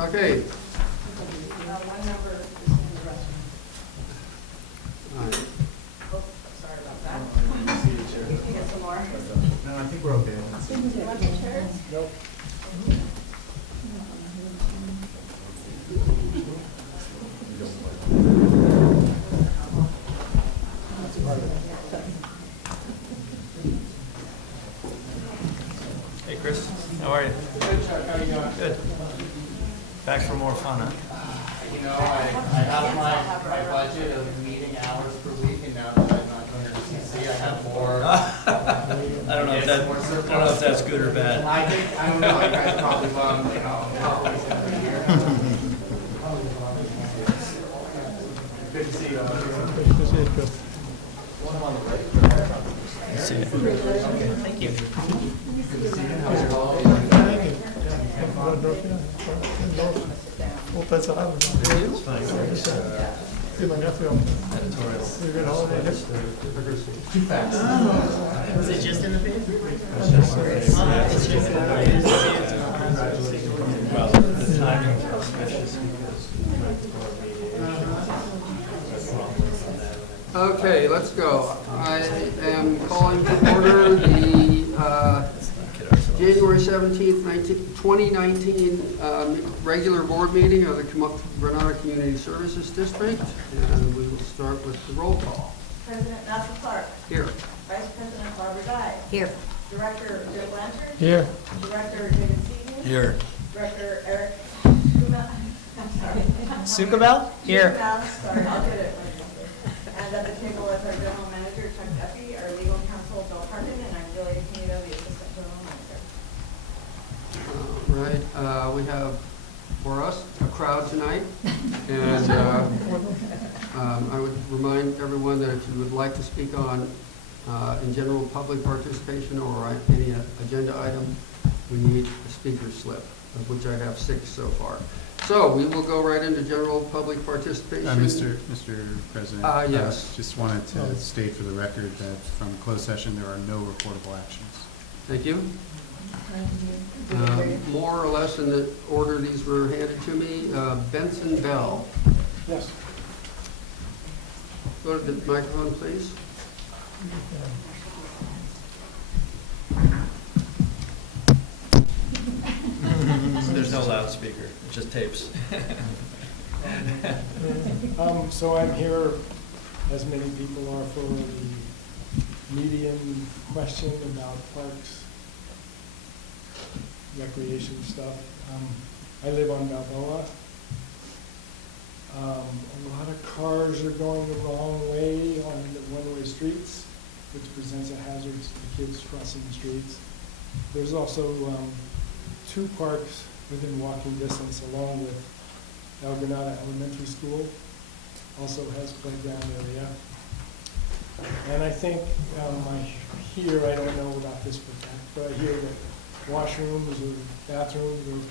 Okay. One member is in the restroom. All right. Oh, sorry about that. We can get some more. No, I think we're okay. Do you want some chairs? Nope. Hey Chris, how are you? Good, Chuck. How you doing? Good. Back for more fun, huh? You know, I have my budget of meeting hours per week, and now that I'm not going to GCSD, I have more. I don't know if that's good or bad. I don't know. You guys probably bummed, you know, a couple weeks every year. Good to see you. One on the right. See you. Thank you. Good to see you. How's your holiday? It's Too fast. Was it just in the paper? Well, the timing is auspicious Okay, let's go. I am calling to order the January 17th, 2019 regular board meeting of the Granada Community Services District, and we will start with the roll call. President Matthew Clark. Here. Vice President Barbara Dye. Here. Director Joe Blanchard. Here. Director David Seaton. Here. Director Eric Schuma. I'm sorry. Sukabel? Here. Schuma, sorry, I'll get it. And at the table is our general manager, Chuck Duffy, our legal counsel, Bill Harkin, and I'm Julia Canito, the assistant general manager. Right, we have for us a crowd tonight, and I would remind everyone that if you would like to speak on in general public participation or any agenda item, we need a speaker slip, of which I have 6 so far. So we will go right into general public participation. Mr. President? Yes. Just wanted to state for the record that from closed session, there are no reportable actions. Thank you. More or less in the order these were handed to me. Benson Bell. Yes. Go to the microphone, please. There's no loudspeaker, it's just tapes. So I'm here, as many people are, for the median question about parks, recreation stuff. I live on Balboa. A lot of cars are going the wrong way on the one-way streets, which presents a hazard to the kids crossing the streets. There's also 2 parks within walking distance, along with El Granada Elementary School, also has playground area. And I think, I don't know about this for fact, but I hear that washrooms or bathrooms are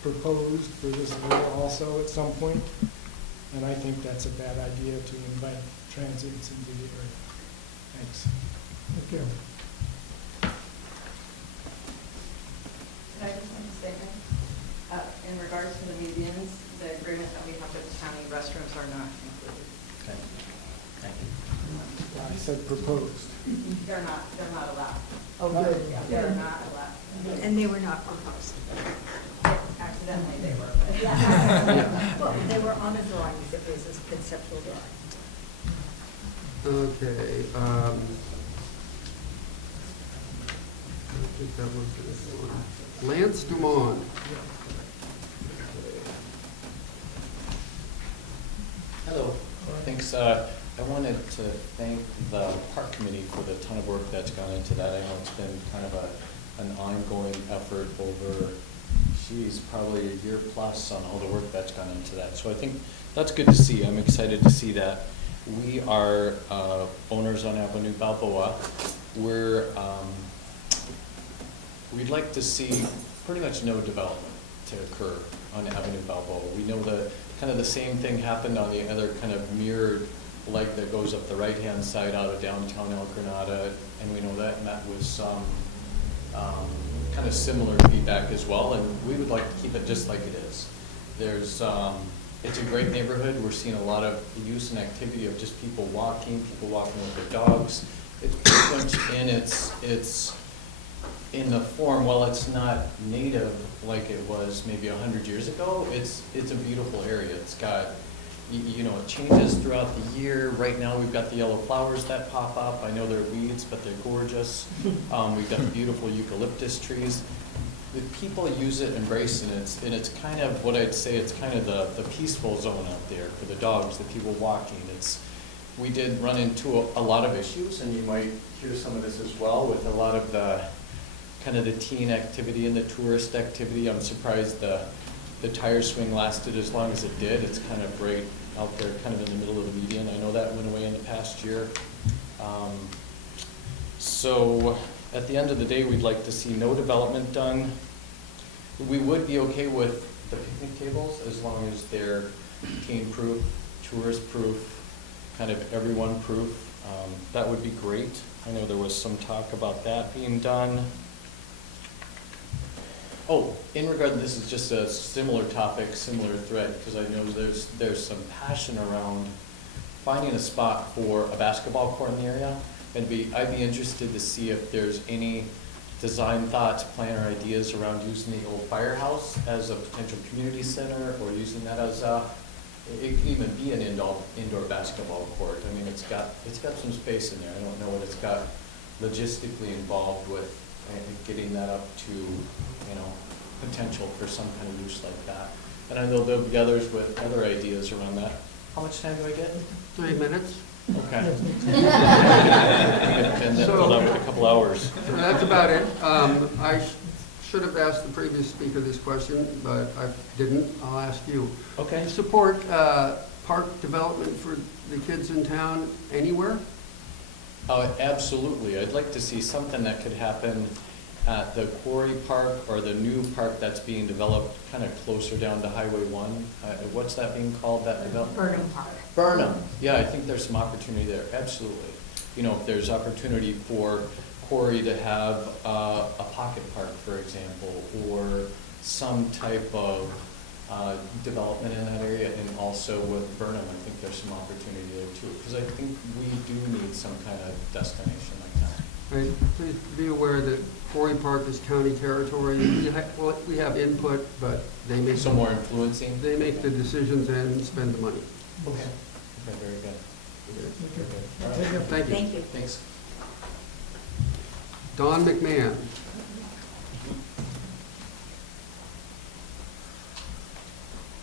proposed for this area also at some point. And I think that's a bad idea to invite transients into the area. Thanks. Thank you. Can I just make a statement? In regards to the medians, the agreement that we have with the county, restrooms are not included. Okay. Thank you. I said proposed. They're not allowed. Oh, good. They're not allowed. And they were not proposed. Accidentally they were. but- Well, they were on a drawing, it was a conceptual drawing. Okay. I think that was this one. Lance Dumont. Hello. Thanks. I wanted to thank the park committee for the ton of work that's gone into that. I know it's been kind of an ongoing effort over, probably a year plus on all the work that's gone into that. So I think that's good to see. I'm excited to see that. We are owners on Avenue Balboa. We'd like to see pretty much no development to occur on Avenue Balboa. We know that kind of the same thing happened on the other kind of mirrored leg that goes up the right-hand side out of downtown El Granada, and we know that met with some kind of similar feedback as well, and we would like to keep it just like it is. it's a great neighborhood. We're seeing a lot of use and activity of just people walking with their dogs. It's pretty much it's in the form, while it's not native like it was maybe 100 years ago, it's a beautiful area. It's got, you know, it changes throughout the year. Right now, we've got the yellow flowers that pop up. I know they're weeds, but they're gorgeous. We've got the beautiful eucalyptus trees. The people use it, embrace it, and it's kind of what I'd say, it's kind of the peaceful zone out there for the dogs, the people walking. We did run into a lot of issues, and you might hear some of this as well, with a lot of the kind of the teen activity and the tourist activity. I'm surprised the tire swing lasted as long as it did. It's kind of right out there, kind of in the middle of the median. I know that went away in the past year. So at the end of the day, we'd like to see no development done. We would be okay with the picnic tables as long as they're teen-proof, tourist-proof, kind of everyone-proof. That would be great. I know there was some talk about that being done. Oh, in regard, this is just a similar topic, similar thread, because I know there's some passion around finding a spot for a basketball court in the area. I'd be interested to see if there's any design thoughts, plan, or ideas around using the old firehouse as a potential community center, or using that as it could even be an indoor basketball court. I mean, it's got some space in there. I don't know what it's got logistically involved with getting that up to, you know, potential for some kind of use like that. And I know there'll be others with other ideas around that. How much time do I get? 3 minutes. Okay. And then filled out with a couple hours. So that's about it. I should have asked the previous speaker this question, but I didn't. I'll ask you. Okay. Do you support park development for the kids in town anywhere? Absolutely. I'd like to see something that could happen at the Quarry Park, or the new park that's being developed kind of closer down to Highway 1. What's that being called, that development? Burnham Park. Burnham. Yeah, I think there's some opportunity there. Absolutely. You know, if there's opportunity for Quarry to have a pocket park, for example, or some type of development in that area, and also with Burnham, I think there's some opportunity there too, because I think we do need some kind of destination like that. Right. Please be aware that Quarry Park is county territory. We have input, but they make So more influencing? They make the decisions and spend the money. Okay. Okay, very good. Very good. All right. Thank you. Thank you. Thanks. Don McMahon.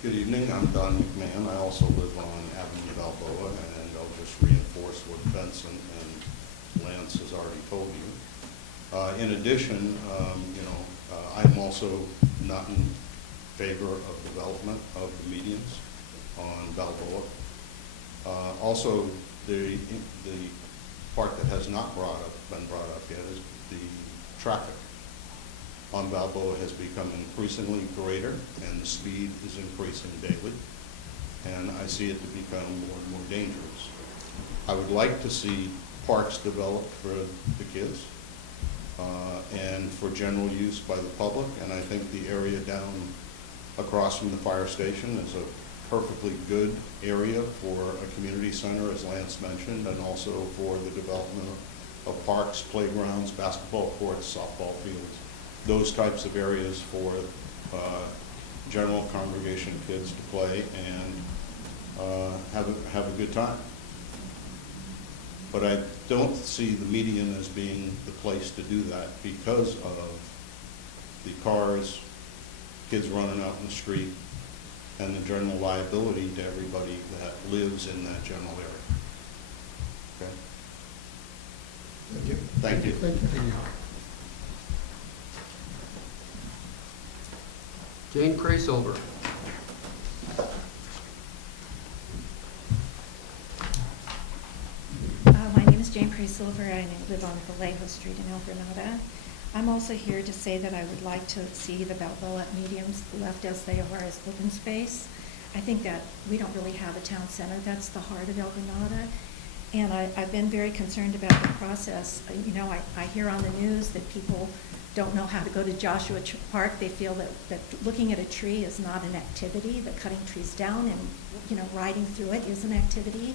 Good evening, I'm Don McMahon. I also live on Avenue Balboa, and I'll just reinforce what Benson and Lance has already told you. In addition, I'm also not in favor of development of the medians on Balboa. Also, the part that has not been brought up yet is the traffic on Balboa has become increasingly greater, and the speed is increasing daily, and I see it to become more and more dangerous. I would like to see parks developed for the kids and for general use by the public, and I think the area down across from the fire station is a perfectly good area for a community center, as Lance mentioned, and also for the development of parks, playgrounds, basketball courts, softball fields, those types of areas for general congregation kids to play and have a good time. But I don't see the median as being the place to do that because of the cars, kids running out in the street, and the general liability to everybody that lives in that general area. Okay? Thank you. Thank you. Thank you. Jane Craysilver. My name is Jane Silver. I live on Vallejo Street in El Granada. I'm also here to say that I would like to see the Balboa mediums left as they are, as open space. I think that we don't really have a town center. That's the heart of El Granada. And I've been very concerned about the process. You know, I hear on the news that people don't know how to go to Joshua Park. They feel that looking at a tree is not an activity, that cutting trees down and, riding through it is an activity.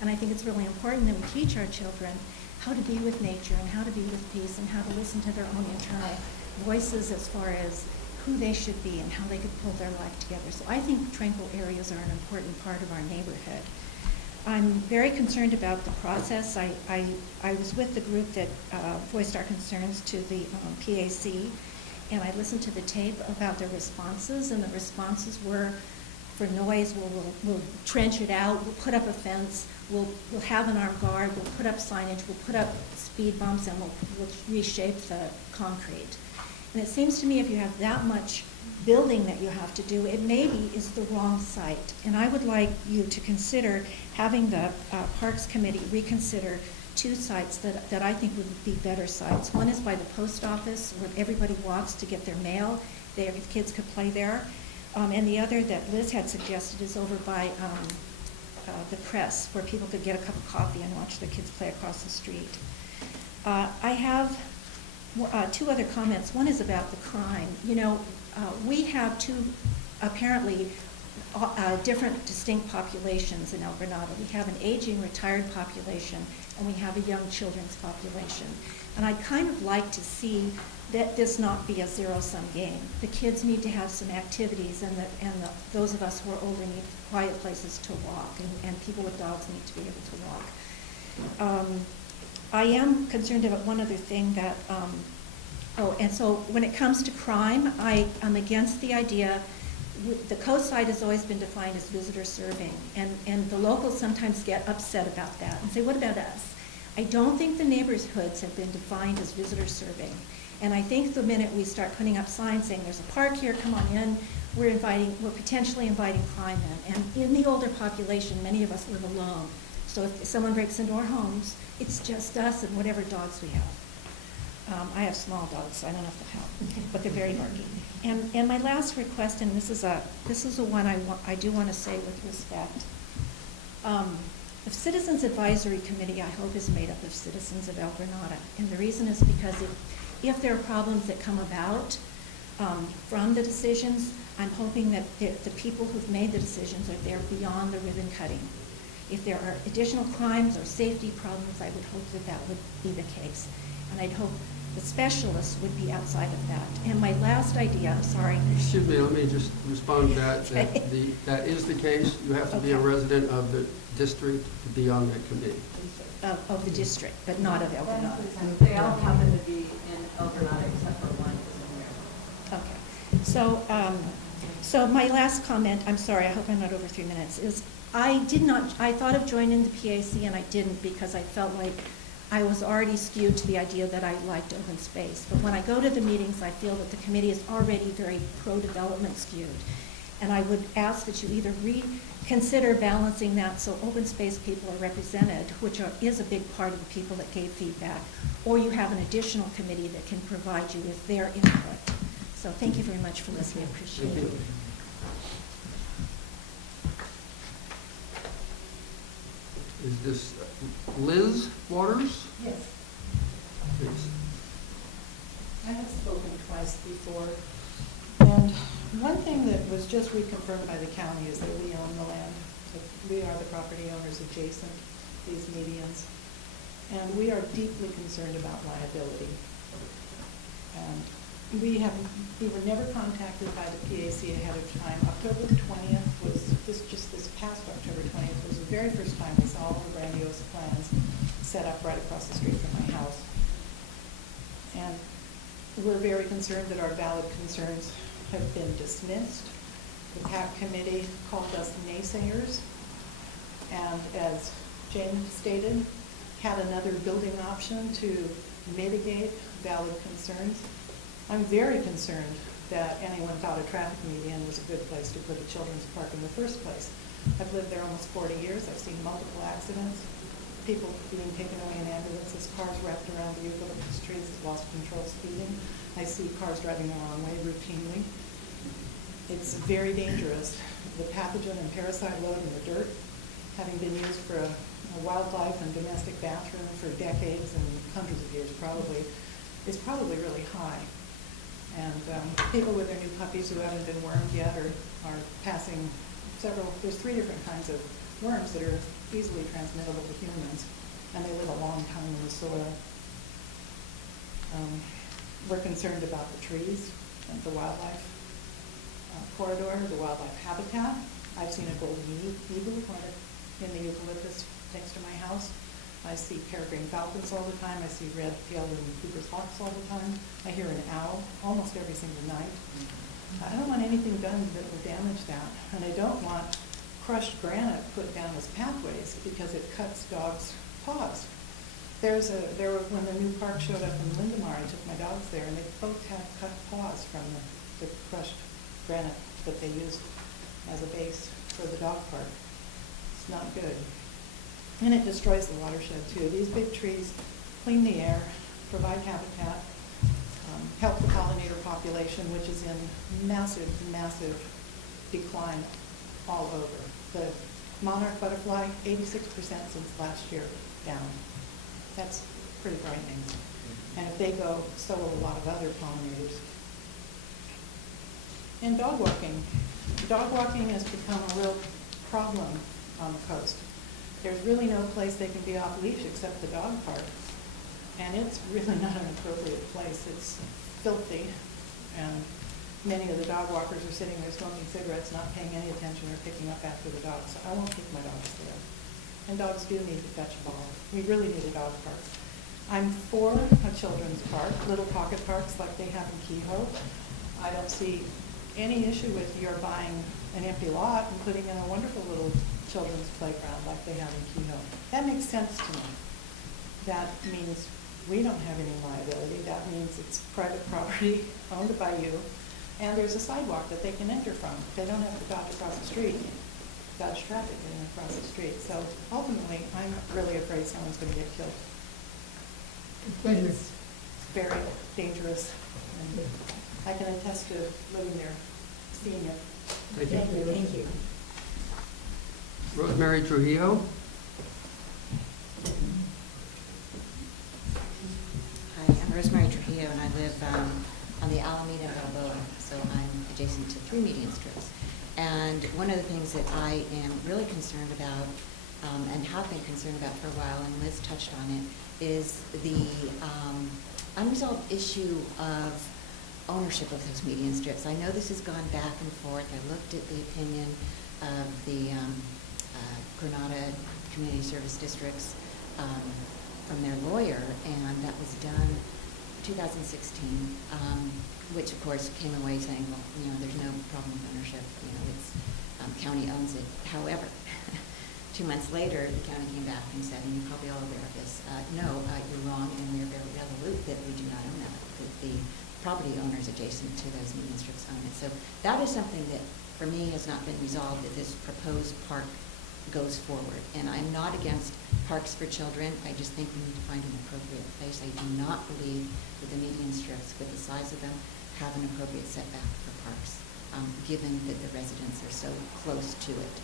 And I think it's really important that we teach our children how to be with nature and how to be with peace and how to listen to their own internal voices as far as who they should be and how they could pull their life together. So I think tranquil areas are an important part of our neighborhood. I'm very concerned about the process. I was with the group that voiced our concerns to the PAC, and I listened to the tape about their responses, and the responses were, for noise, we'll trench it out, we'll put up a fence, we'll have an armed guard, we'll put up signage, we'll put up speed bumps, and we'll reshape the concrete. And it seems to me if you have that much building that you have to do, it maybe is the wrong site. And I would like you to consider having the Parks Committee reconsider two sites that I think would be better sites. One is by the post office where everybody walks to get their mail. The kids could play there. And the other that Liz had suggested is over by the press where people could get a cup of coffee and watch their kids play across the street. I have two other comments. One is about the crime. We have two apparently different distinct populations in El Granada. We have an aging retired population and we have a young children's population. And I'd kind of like to see that this not be a zero-sum game. The kids need to have some activities and those of us who are older need quiet places to walk, and people with dogs need to be able to walk. I am concerned about one other thing that, and so when it comes to crime, I am against the idea. The coast side has always been defined as visitor serving, and the locals sometimes get upset about that and say, what about us? I don't think the neighborhoods have been defined as visitor serving. And I think the minute we start putting up signs saying there's a park here, come on in, we're potentially inviting crime in. And in the older population, many of us live alone. So if someone breaks into our homes, it's just us and whatever dogs we have. I have small dogs, so I don't know if they'll help, but they're very barky. And my last request, and this is a one I do want to say with respect. The Citizens Advisory Committee, I hope, is made up of citizens of El Granada. And the reason is because if there are problems that come about from the decisions, I'm hoping that the people who've made the decisions are there beyond the ribbon cutting. If there are additional crimes or safety problems, I would hope that would be the case. And I'd hope the specialists would be outside of that. And my last idea, I'm sorry. Excuse me, let me just respond to that. That is the case. You have to be a resident of the district to be on that committee. Of the district, but not of El Granada. They all happen to be in El Granada except for one is in there. Okay. So my last comment, I'm sorry, I hope I'm not over 3 minutes, is I thought of joining the PAC and I didn't because I felt like I was already skewed to the idea that I liked open space. But when I go to the meetings, I feel that the committee is already very pro-development skewed. And I would ask that you either reconsider balancing that so open space people are represented, which is a big part of the people that gave feedback, or you have an additional committee that can provide you with their input. So thank you very much for listening. I appreciate it. Is this Liz Waters? Yes, Please. I have spoken twice before, and one thing that was just reconfirmed by the county is that we own the land. So we are the property owners adjacent to these medians, and we are deeply concerned about liability. And we were never contacted by the PAC ahead of time. October 20th was this past October 20th was the very first time we saw all the grandiose plans set up right across the street from my house. And we're very concerned that our valid concerns have been dismissed. The PAC committee called us naysayers, and as Jane stated, had another building option to mitigate valid concerns. I'm very concerned that anyone thought a traffic median was a good place to put a children's park in the first place. I've lived there almost 40 years. I've seen multiple accidents, people being taken away in ambulances, cars wrapped around the eucalyptus trees, lost control speeding. I see cars driving the wrong way routinely. It's very dangerous. The pathogen and parasite load in the dirt, having been used for a wildlife and domestic bathroom for decades and hundreds of years probably, is probably really high. And people with their new puppies who haven't been wormed yet are passing there's 3 different kinds of worms that are easily transmittable to humans, and they live a long time in the soil. We're concerned about the trees and the wildlife corridor, the wildlife habitat. I've seen a golden eagle in the eucalyptus next to my house. I see peregrine falcons all the time. I see red-tailed and Cooper's hawks all the time. I hear an owl almost every single night. I don't want anything done that will damage that. And I don't want crushed granite put down as pathways because it cuts dogs' paws. When the new park showed up in Lindemar, I took my dogs there, and they both had cut paws from the crushed granite that they used as a base for the dog park. It's not good. And it destroys the watershed too. These big trees clean the air, provide habitat, help the pollinator population, which is in massive, massive decline all over. The monarch butterfly, 86% since last year down. That's pretty frightening. And if they go, so will a lot of other pollinators. And dog walking. Dog walking has become a real problem on the coast. There's really no place they can be off leash except the dog park. And it's really not an appropriate place. It's filthy, and many of the dog walkers are sitting there smoking cigarettes, not paying any attention or picking up after the dogs. So I won't take my dogs there. And dogs do need to fetch a ball. We really need a dog park. I'm for a children's park, little pocket parks like they have in Kehoe. I don't see any issue with your buying an empty lot and putting in a wonderful little children's playground like they have in Kehoe. That makes sense to me. That means we don't have any liability. That means it's private property owned by you, and there's a sidewalk that they can enter from. They don't have to dodge across the street, dodge traffic getting across the street. So ultimately, I'm really afraid someone's going to get killed. It's very dangerous, and I can attest to living there, seeing it. Thank you. Thank you. Rosemary Trujillo. Hi, I'm Rosemary Trujillo, and I live on the Alameda Balboa, so I'm adjacent to 3 median strips. And one of the things that I am really concerned about, and have been concerned about for a while, and Liz touched on it, is the unresolved issue of ownership of those median strips. I know this has gone back and forth. I looked at the opinion of the Granada Community Service Districts from their lawyer, and that was done 2016, which of course came away saying, well, there's no problem with ownership, it's county owns it. However, 2 months later, the county came back and said, and you're probably all aware of this, no, you're wrong, and we're very resolute that we do not own that, that the property owners adjacent to those median strips own it. So that is something that, for me, has not been resolved, that this proposed park goes forward. And I'm not against parks for children. I just think we need to find an appropriate place. I do not believe that the median strips, with the size of them, have an appropriate setback for parks, given that the residents are so close to it.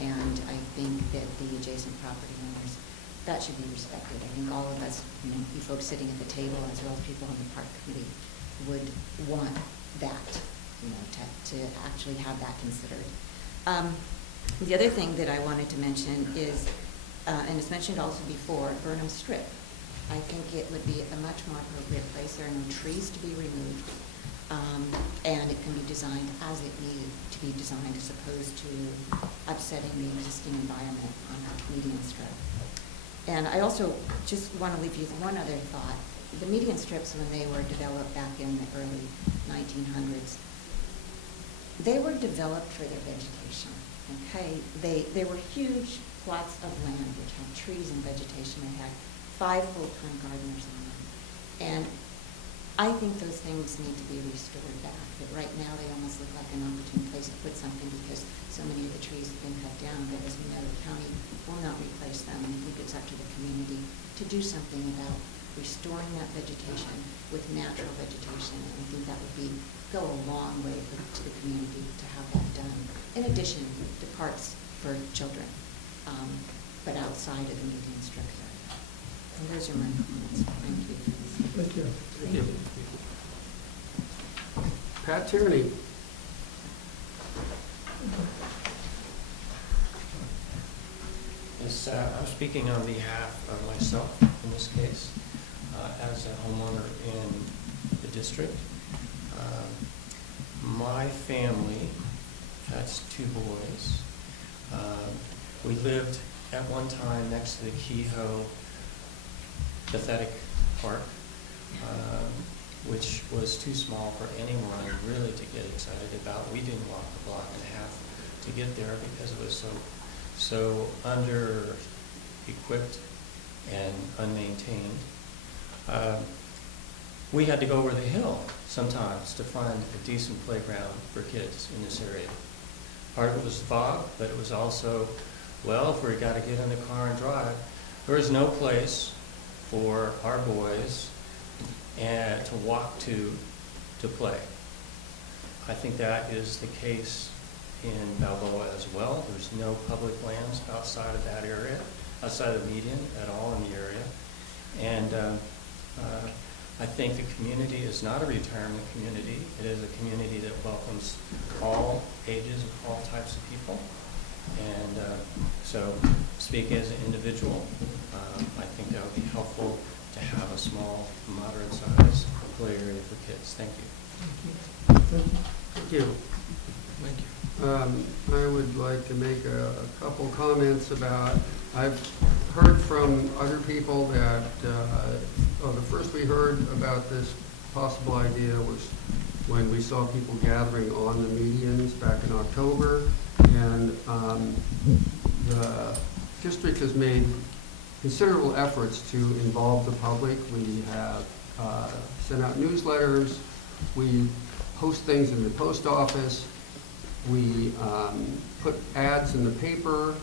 And I think that the adjacent property owners, that should be respected. I think all of us, you folks sitting at the table, as well as people on the park committee, would want that, to actually have that considered. The other thing that I wanted to mention is, and it's mentioned also before, Burnham Strip. I think it would be a much more appropriate place. There are no trees to be removed, and it can be designed as it needed to be designed, as opposed to upsetting the existing environment on a median strip. And I also just want to leave you with one other thought. The median strips, when they were developed back in the early 1900s, they were developed for their vegetation. Okay, they were huge plots of land which had trees and vegetation. They had 5 full-time gardeners on them, and I think those things need to be restored back. But right now, they almost look like an opportune place to put something because so many of the trees have been cut down. But as we know, the county will not replace them, and I think it's up to the community to do something about restoring that vegetation with natural vegetation. And I think that would go a long way to the community to have that done, in addition to parks for children, but outside of the median strip area. And those are my comments. Thank you. Thank you. Thank you. Pat Tierney. Yes, I'm speaking on behalf of myself in this case, as a homeowner in the district. My family, that's 2 boys. We lived at one time next to the Kehoe Pathetic Park, which was too small for anyone really to get excited about. We didn't walk a block and a half to get there because it was so under-equipped and unmaintained. We had to go over the hill sometimes to find a decent playground for kids in this area. Part of it was fog, but it was also, well, if we got to get in the car and drive, there was no place for our boys to walk to play. I think that is the case in Balboa as well. There's no public lands outside of that area, outside of the median at all in the area. And I think the community is not a retirement community. It is a community that welcomes all ages and all types of people. And so, speak as an individual, I think that would be helpful to have a small, moderate-sized play area for kids. Thank you. Thank you. Thank you. I would like to make a couple comments about, I've heard from other people that, the first we heard about this possible idea was when we saw people gathering on the medians back in October. And the district has made considerable efforts to involve the public. We have sent out newsletters. We post things in the post office. We put ads in the paper,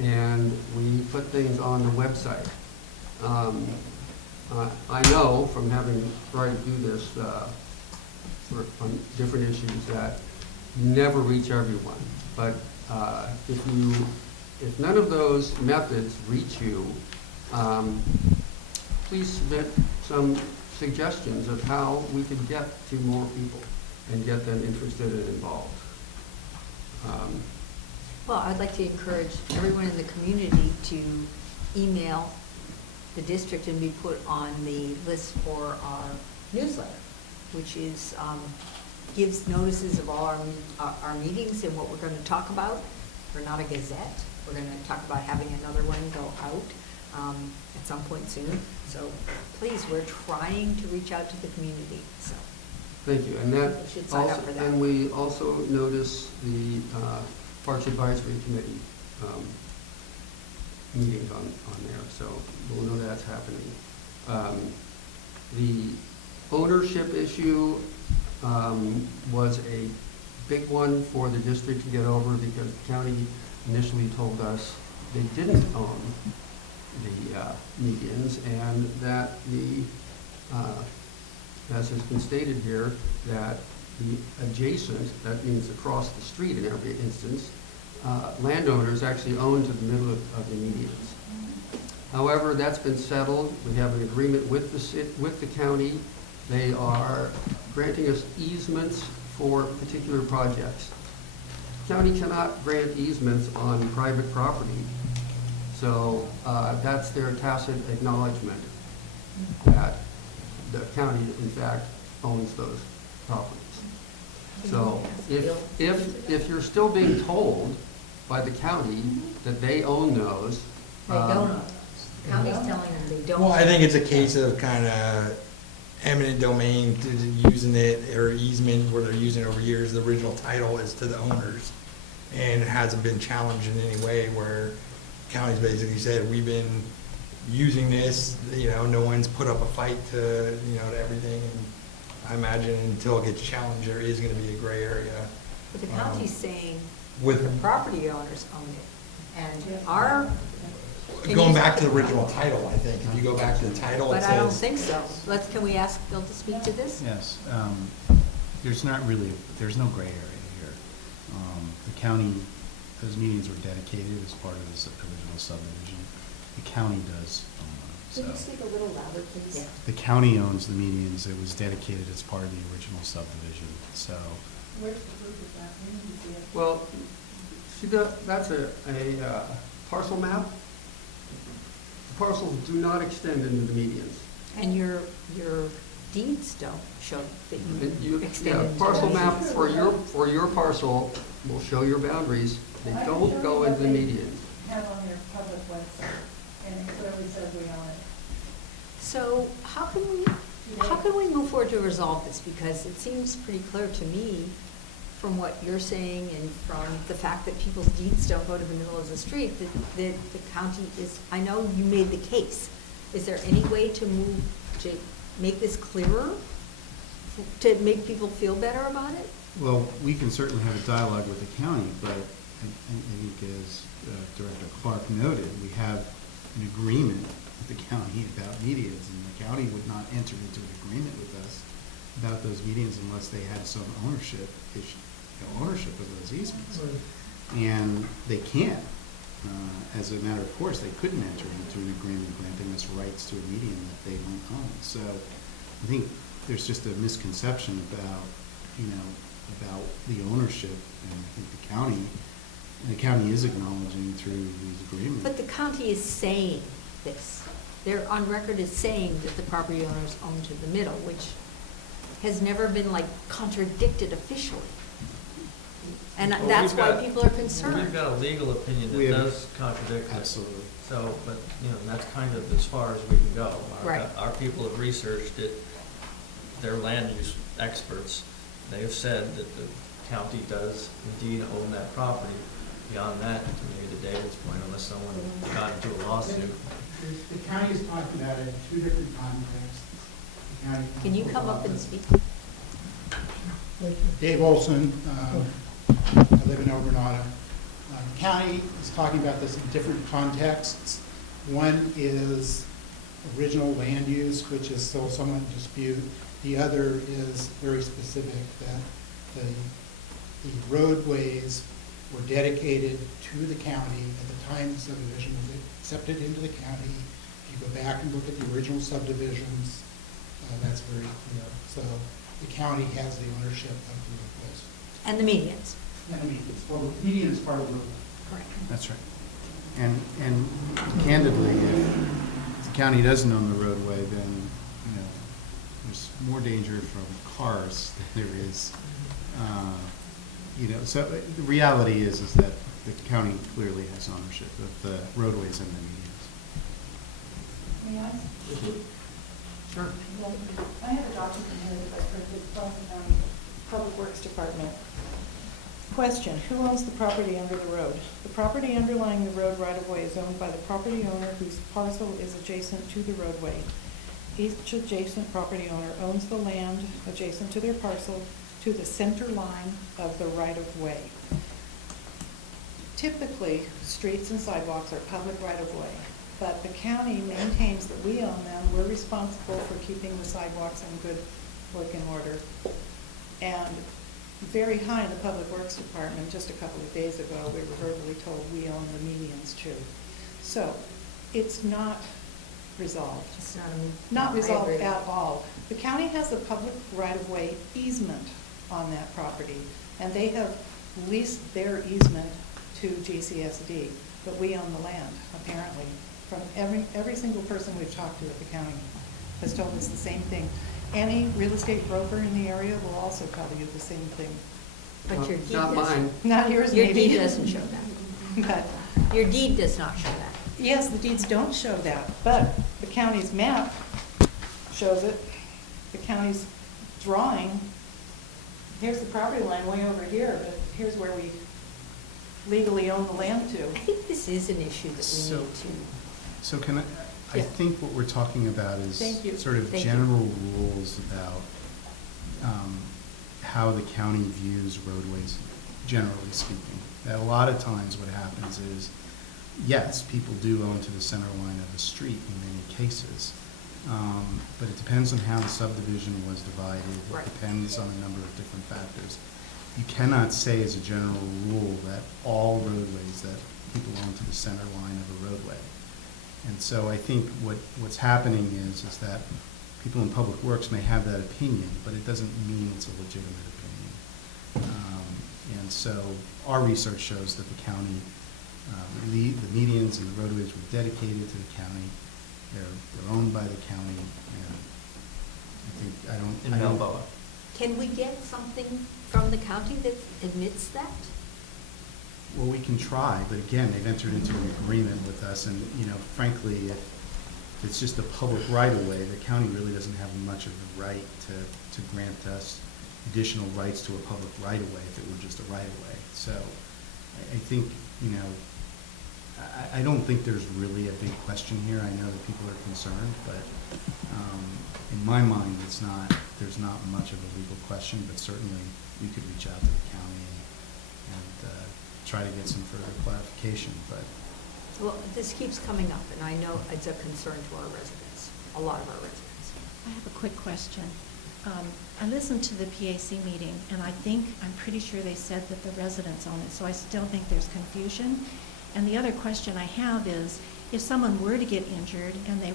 and we put things on the website. I know from having tried to do this on different issues that you never reach everyone. But if none of those methods reach you, please submit some suggestions of how we could get to more people and get them interested and involved. Well, I'd like to encourage everyone in the community to email the district and be put on the list for our newsletter, which is gives notices of all our meetings and what we're going to talk about. We're not a gazette. We're going to talk about having another one go out at some point soon. So please, we're trying to reach out to the community. So thank you. And that you should sign also, up for that. and we also notice the Parks Advisory Committee meetings on there, so we'll know that's happening. The ownership issue was a big one for the district to get over because the county initially told us they didn't own the medians, and that as has been stated here, that the adjacent, that means across the street in every instance, landowners actually own to the middle of the medians. However, that's been settled. We have an agreement with the county. They are granting us easements for particular projects. The county cannot grant easements on private property, so that's their tacit acknowledgement that the county, in fact, owns those properties. So if you're still being told by the county that they own those, they don't own those. The county's telling them they don't. Well, I think it's a case of kind of eminent domain to using it, or easement where they're using it over years. The original title is to the owners, and it hasn't been challenged in any way where county's basically said, we've been using this, no one's put up a fight to, to everything. And I imagine until it gets challenged, there is going to be a gray area. But the county's saying with the property owners own it, and our. Going back to the original title, I think, if you go back to the title, it But I don't says. think so. Can we ask Bill to speak to this? Yes, there's no gray area here. The county, those meetings were dedicated as part of this original subdivision. The county does own them. So Could you speak a little louder, please? the county owns the medians. It was dedicated as part of the original subdivision, so. Where's the proof of that? We need to see it. Well, see, that's a parcel map. The parcels do not extend into the medians. And your deeds don't show that And you you, extend yeah, into parcel the- map for your parcel will show your boundaries. They I can don't show go you into the what they median. Have on their public website, and it clearly says we own it. So how can we move forward to resolve this? Because it seems pretty clear to me from what you're saying and from the fact that people's deeds don't go to the middle of the street, that the county is, I know you made the case. Is there any way to make this clearer? To make people feel better about it? Well, we can certainly have a dialogue with the county, but I think as Director Clark noted, we have an agreement with the county about medians, and the county would not enter into an agreement with us about those medians unless they had some ownership issue, ownership of those easements. And they can't. As a matter of course, they couldn't enter into an agreement granting us rights to a median that they don't own. So I think there's just a misconception about, about the ownership, and I think the county is acknowledging through these agreements. But the county is saying this. They're on record as saying that the property owners own to the middle, which has never been like contradicted officially. And Well, that's we've why got- people are concerned. We've got a legal opinion We that have- does contradict it. Absolutely. So, but, that's kind of as far as we can go. Right. Our people have researched it, they're land use experts. They have said that the county does indeed own that property. Beyond that, maybe to David's point, unless someone got into a lawsuit. The county is talking about it in two different contexts. The county Can you talks come about up and it. speak? Dave Olson, I live in Granada. The county is talking about this in different contexts. One is original land use, which is still somewhat in dispute. The other is very specific, that the roadways were dedicated to the county at the time the subdivision was accepted into the county. If you go back and look at the original subdivisions, that's very clear. So the county has the ownership of the roadways. And the medians. And I mean, the median is part of the roadway. Correct. That's right. And candidly, if the county doesn't own the roadway, then, there's more danger from cars than there is, so the reality is that the county clearly has ownership of the roadways and the medians. May I? Sure. Well, I have a document here that I printed from the County Public Works Department. Question, who owns the property under the road? The property underlying the road right-of-way is owned by the property owner whose parcel is adjacent to the roadway. Each adjacent property owner owns the land adjacent to their parcel to the center line of the right-of-way. Typically, streets and sidewalks are public right-of-way, but the county maintains that we own them. We're responsible for keeping the sidewalks in good working order. And very high in the Public Works Department, just a couple of days ago, we were verbally told we own the medians too. So it's not resolved. It's not Not I resolved agree. at all. The county has a public right-of-way easement on that property, and they have leased their easement to GCSD, but we own the land, apparently. From every single person we've talked to at the county has told us the same thing. Any real estate broker in the area will also tell you the same thing. But your deed Not doesn't. mine. Not yours, Your maybe. deed doesn't show that. But, Your deed does not show that. yes, the deeds don't show that, but the county's map shows it. The county's drawing, here's the property line way over here, but here's where we legally own the land to. I think this is an issue that we So- need to. So can I Yeah. think what we're talking about is Thank you. sort of Thank you. general rules about how the county views roadways, generally speaking. That a lot of times what happens is, yes, people do own to the center line of a street in many cases, but it depends on how the subdivision was divided. Right. It depends on a number of different factors. You cannot say as a general rule that all roadways that people own to the center line of a roadway And so I think what's happening is that people in Public Works may have that opinion, but it doesn't mean it's a legitimate opinion. And so our research shows that the county, the medians and the roadways were dedicated to the county. They're owned by the county, and I think, In Balboa. Can we get something from the county that admits that? Well, we can try, but again, they've entered into an agreement with us, and, frankly, if it's just a public right-of-way, the county really doesn't have much of a right to grant us additional rights to a public right-of-way if it were just a right-of-way. So I think, I don't think there's really a big question here. I know that people are concerned, but in my mind, there's not much of a legal question, but certainly we could reach out to the county and try to get some further clarification, but. Well, this keeps coming up, and I know it's a concern to our residents, a lot of our residents. I have a quick question. I listened to the PAC meeting, and I'm pretty sure they said that the residents own it, so I still think there's confusion. And the other question I have is, if someone were to get injured and they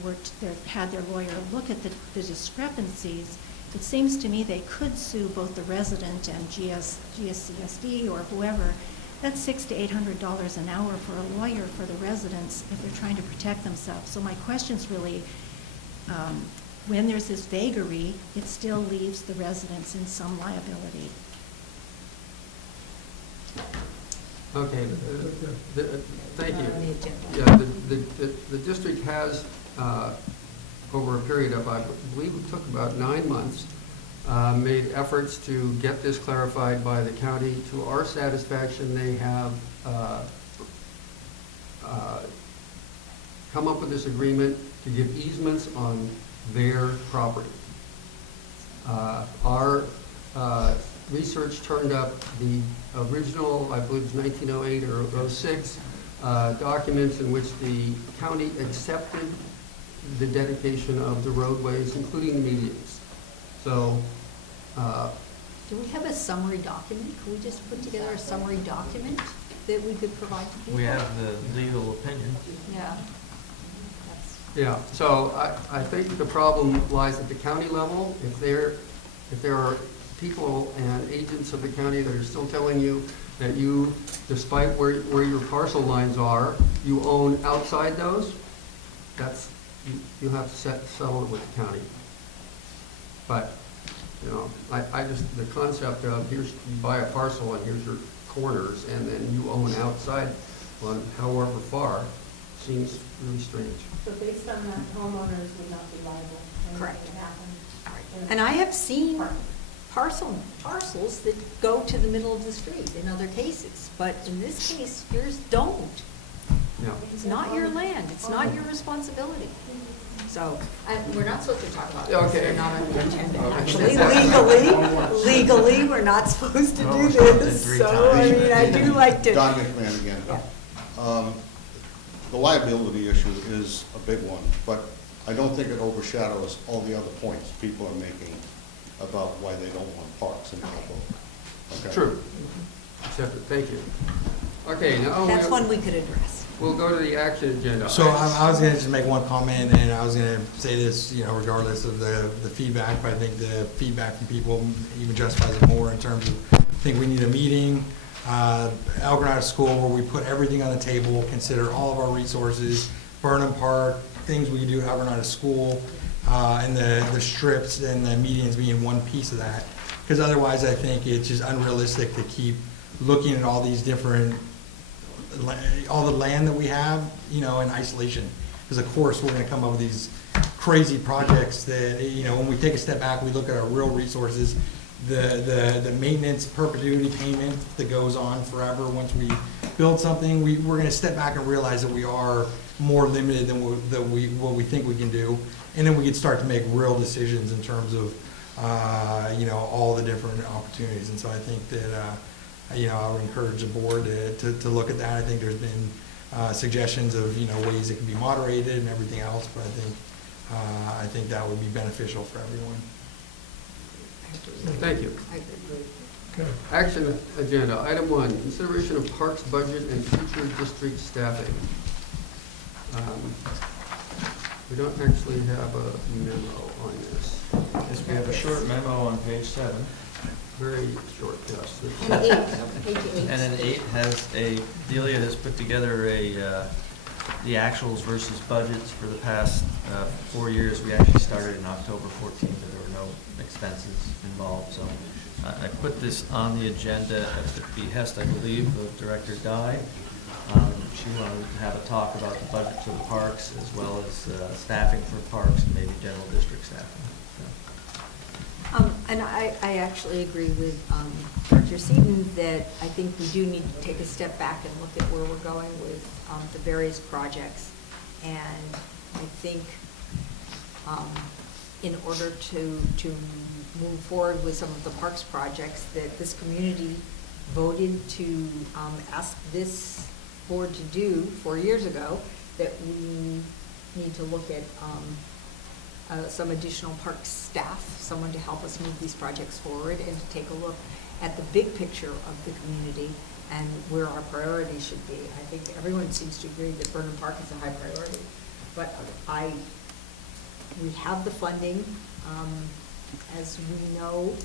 had their lawyer look at the discrepancies, it seems to me they could sue both the resident and GCSD or whoever. That's $600 to $800 an hour for a lawyer for the residents if they're trying to protect themselves. So my question's really, when there's this vagary, it still leaves the residents in some liability. Okay, thank you. Yeah, the district has, over a period of, I believe it took about 9 months, made efforts to get this clarified by the county. To our satisfaction, they have come up with this agreement to give easements on their property. Our research turned up the original, I believe it was 1908 or 06, documents in which the county accepted the dedication of the roadways, including the medians. So, Do we have a summary document? Can we just put together a summary document that we could provide to people? We have the legal opinion. Yeah. yeah, so I think the problem lies at the county level. If there are people and agents of the county that are still telling you that you, despite where your parcel lines are, you own outside those, you have to settle it with the county. But, I just, the concept of you buy a parcel and here's your corners and then you own outside on however far seems really strange. So based on that, homeowners would not be liable. Correct. Anything happened. And I have seen parcels that go to the middle of the street in other cases, but in this case, yours don't. Yeah. It's not your land, it's not your responsibility. So, we're not supposed to talk about this, Okay. they're not on the agenda. Okay. Actually, legally, we're not supposed to do this, so, I do like to. Don McMahon again. Yeah. The liability issue is a big one, but I don't think it overshadows all the other points people are making about why they don't want parks in Balboa. Okay? True. Accepted. Thank you. Okay, now That's one we could address. we'll go to the action agenda. So I was gonna just make one comment, and I was gonna say this, regardless of the feedback, but I think the feedback from people even justifies it more in terms of, I think we need a meeting, El Granada School, where we put everything on the table, consider all of our resources, Burnham Park, things we can do at El Granada School, and the strips and the medians being one piece of that. Because otherwise, I think it's just unrealistic to keep looking at all these different, all the land that we have, in isolation. Because of course, we're gonna come up with these crazy projects that, when we take a step back, we look at our real resources, the maintenance perpetuity payment that goes on forever once we build something, we're gonna step back and realize that we are more limited than what we think we can do. And then we can start to make real decisions in terms of, all the different opportunities. And so I think that, I would encourage the board to look at that. I think there's been suggestions of, ways it can be moderated and everything else, but I think that would be beneficial for everyone. Thank you. I agree. Okay. Action agenda, item 1, consideration of parks budget and future district staffing. We don't actually have a memo on this. Yes, we have a short memo on page 7. Very short, yes. And 8, page 8. And then 8 has Delia has put together the actuals versus budgets for the past 4 years. We actually started in October 14th, but there were no expenses involved. So I put this on the agenda at the behest, I believe, of Director Dye. She wanted to have a talk about the budget for the parks as well as staffing for parks and maybe general district staffing. So. And I actually agree with Dr. Seaton that I think we do need to take a step back and look at where we're going with the various projects. And I think in order to move forward with some of the parks projects that this community voted to ask this board to do 4 years ago, that we need to look at some additional park staff, someone to help us move these projects forward, and to take a look at the big picture of the community and where our priorities should be. I think everyone seems to agree that Burnham Park is a high priority, but we have the funding. As we know,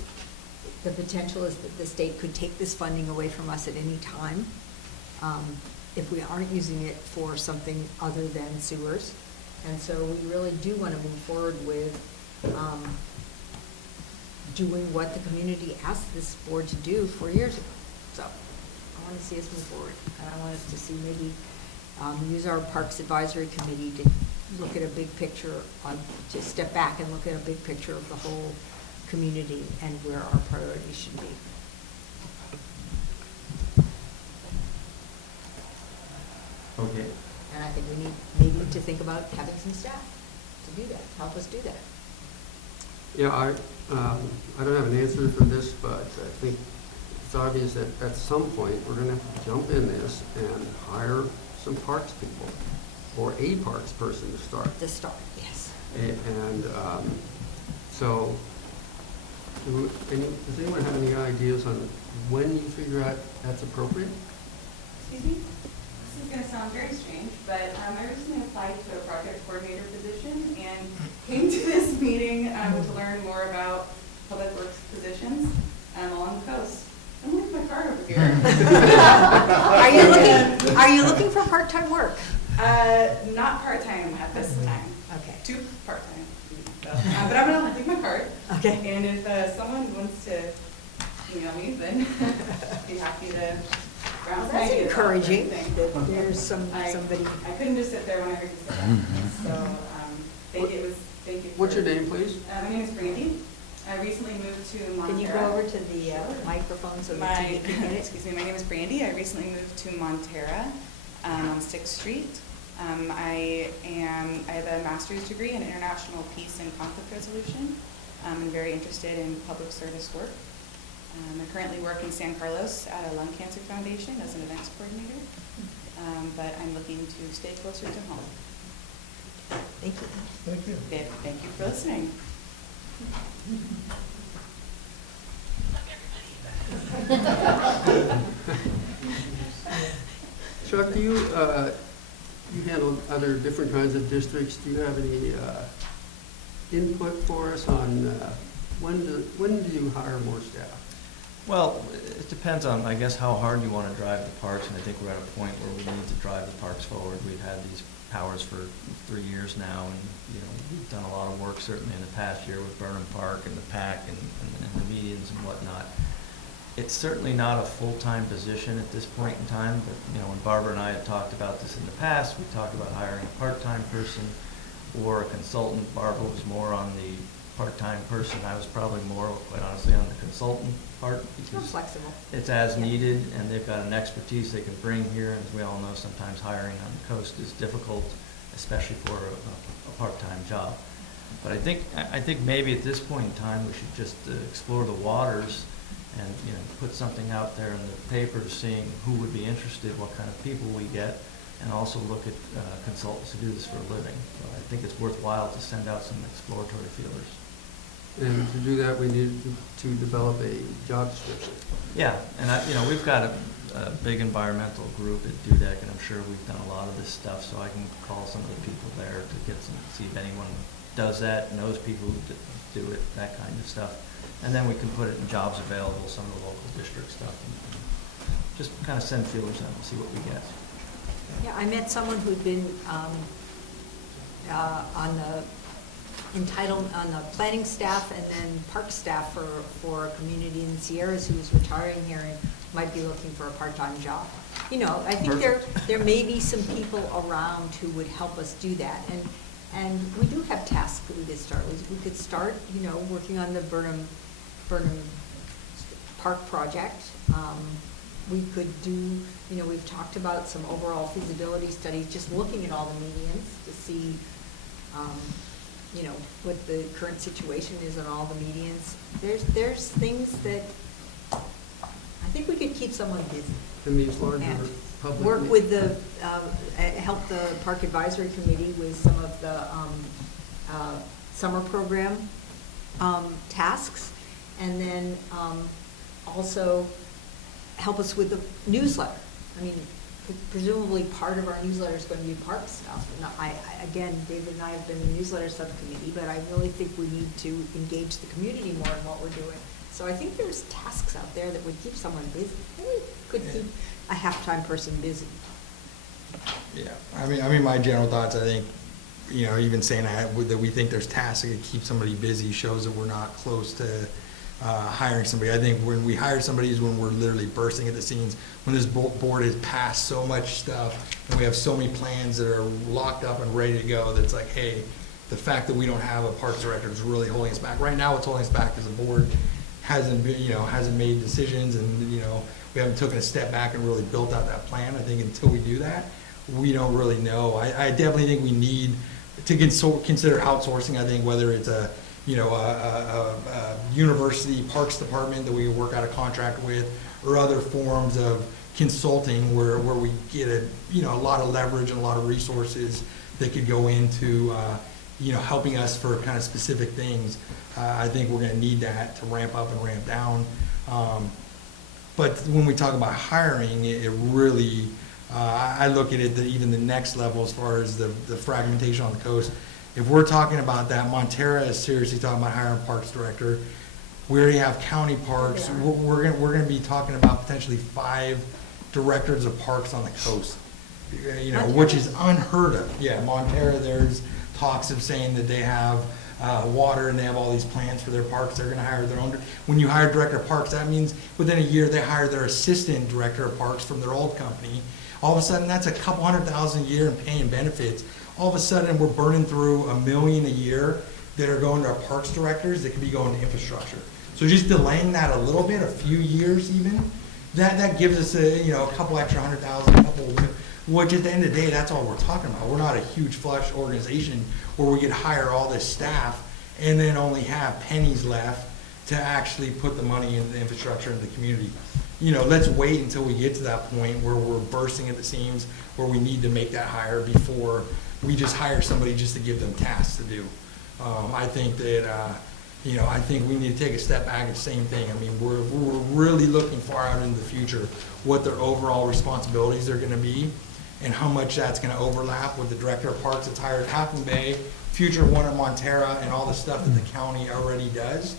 the potential is that the state could take this funding away from us at any time if we aren't using it for something other than sewers. And so we really do want to move forward with doing what the community asked this board to do 4 years ago. So I want to see us move forward. And I want us to see maybe use our Parks Advisory Committee to look at a big picture, to step back and look at a big picture of the whole community and where our priorities should be. Okay. And I think we need maybe to think about having some staff to do that, help us do that. Yeah, I don't have an answer for this, but I think it's obvious that at some point, we're gonna have to jump in this and hire some parks people, or a parks person to start. To start, yes. And so, does anyone have any ideas on when you figure out that's appropriate? Excuse me? This is going to sound very strange, but I recently applied to a project coordinator position and came to this meeting to learn more about public works positions along the coast. I'm leaving my car over here. Are you looking for part-time work? Not part-time at this time. Okay. 2 part-time. So, but I'm going to leave my card. Okay. And if someone wants to email me, then I'd be happy to bounce That's ideas off encouraging anything. that there's somebody. I couldn't just sit there when I heard you say that. So thank you. What's your name, please? My name is Brandy. I recently moved to Montera. Can you go over to the microphone so the TV can get it? Excuse me, my name is Brandy. I recently moved to Montera on 6th Street. I have a master's degree in international peace and conflict resolution. I'm very interested in public service work. I currently work in San Carlos at a lung cancer foundation as an events coordinator, but I'm looking to stay closer to home. Thank you. Thank you. Thank you for listening. Chuck, do you handle other different kinds of districts? Do you have any input for us on when do you hire more staff? Well, it depends on, I guess, how hard you want to drive the parks, and I think we're at a point where we need to drive the parks forward. We've had these powers for 3 years now, and we've done a lot of work certainly in the past year with Burnham Park and the PAC and the medians and whatnot. It's certainly not a full-time position at this point in time, but when Barbara and I had talked about this in the past, we talked about hiring a part-time person or a consultant. Barbara was more on the part-time person. I was probably more, quite honestly, on the consultant part. More flexible. It's as needed, and they've got an expertise they can bring here. As we all know, sometimes hiring on the coast is difficult, especially for a part-time job. But I think maybe at this point in time we should just explore the waters and put something out there in the papers, seeing who would be interested, what kind of people we get, and also look at consultants who do this for a living. So I think it's worthwhile to send out some exploratory feelers. And to do that, we needed to develop a job description. Yeah, and we've got a big environmental group at DUDEC, and I'm sure we've done a lot of this stuff, so I can call some of the people there to see if anyone does that, knows people who do it, that kind of stuff. And then we can put it in jobs available, some of the local district stuff, and just kind of send feelers out and see what we get. Yeah, I met someone who'd been on the on the planning staff and then park staff for a community in the Sierras who was retiring here and might be looking for a part-time job. I think there may be some people around who would help us do that. And we do have tasks that we could start. We could start, working on the Burnham Park project. We could do, we've talked about some overall feasibility studies, just looking at all the medians to see, what the current situation is on all the medians. There's things that I think we could keep someone busy. And these larger And public. work with help the Park Advisory Committee with some of the summer program tasks, and then also help us with the newsletter. I mean, presumably part of our newsletter is going to be park stuff. And again, David and I have been in the newsletter subcommittee, but I really think we need to engage the community more in what we're doing. So I think there's tasks out there that would keep someone busy. Really could keep a half-time person busy. Yeah, I mean, my general thoughts, I think, even saying that we think there's tasks that could keep somebody busy shows that we're not close to hiring somebody. I think when we hire somebody is when we're literally bursting at the seams, when this board has passed so much stuff and we have so many plans that are locked up and ready to go, that's like, hey, the fact that we don't have a parks director is really holding us back. Right now, what's holding us back is the board hasn't made decisions, and we haven't taken a step back and really built out that plan. I think until we do that, we don't really know. I definitely think we need to consider outsourcing. I think whether it's a university parks department that we work out a contract with, or other forms of consulting where we get a lot of leverage and a lot of resources that could go into helping us for kind of specific things. I think we're going to need that to ramp up and ramp down. But when we talk about hiring, it really, I look at it even the next level as far as the fragmentation on the coast. If we're talking about that, Montera is seriously talking about hiring a parks director. We already have county parks. We're going to be talking about potentially 5 directors of parks on the coast, which is unheard of. Yeah, Montera, there's talks of saying that they have water and they have all these plans for their parks. They're going to hire their own. When you hire director of parks, that means within a year they hire their assistant director of parks from their old company. All of a sudden, that's a couple $100,000 a year in pay and benefits. All of a sudden, we're burning through $1 million a year that are going to our parks directors that could be going to infrastructure. So just delaying that a little bit, a few years even, that gives us a couple extra $100,000, which at the end of the day, that's all we're talking about. We're not a huge flush organization where we could hire all this staff and then only have pennies left to actually put the money into the infrastructure in the community. Let's wait until we get to that point where we're bursting at the seams, where we need to make that hire before we just hire somebody just to give them tasks to do. I think that, I think we need to take a step back and same thing. I mean, we're really looking far out into the future, what their overall responsibilities are going to be and how much that's going to overlap with the director of parks that's hired at Half Moon Bay, future one at Montera, and all the stuff that the county already does.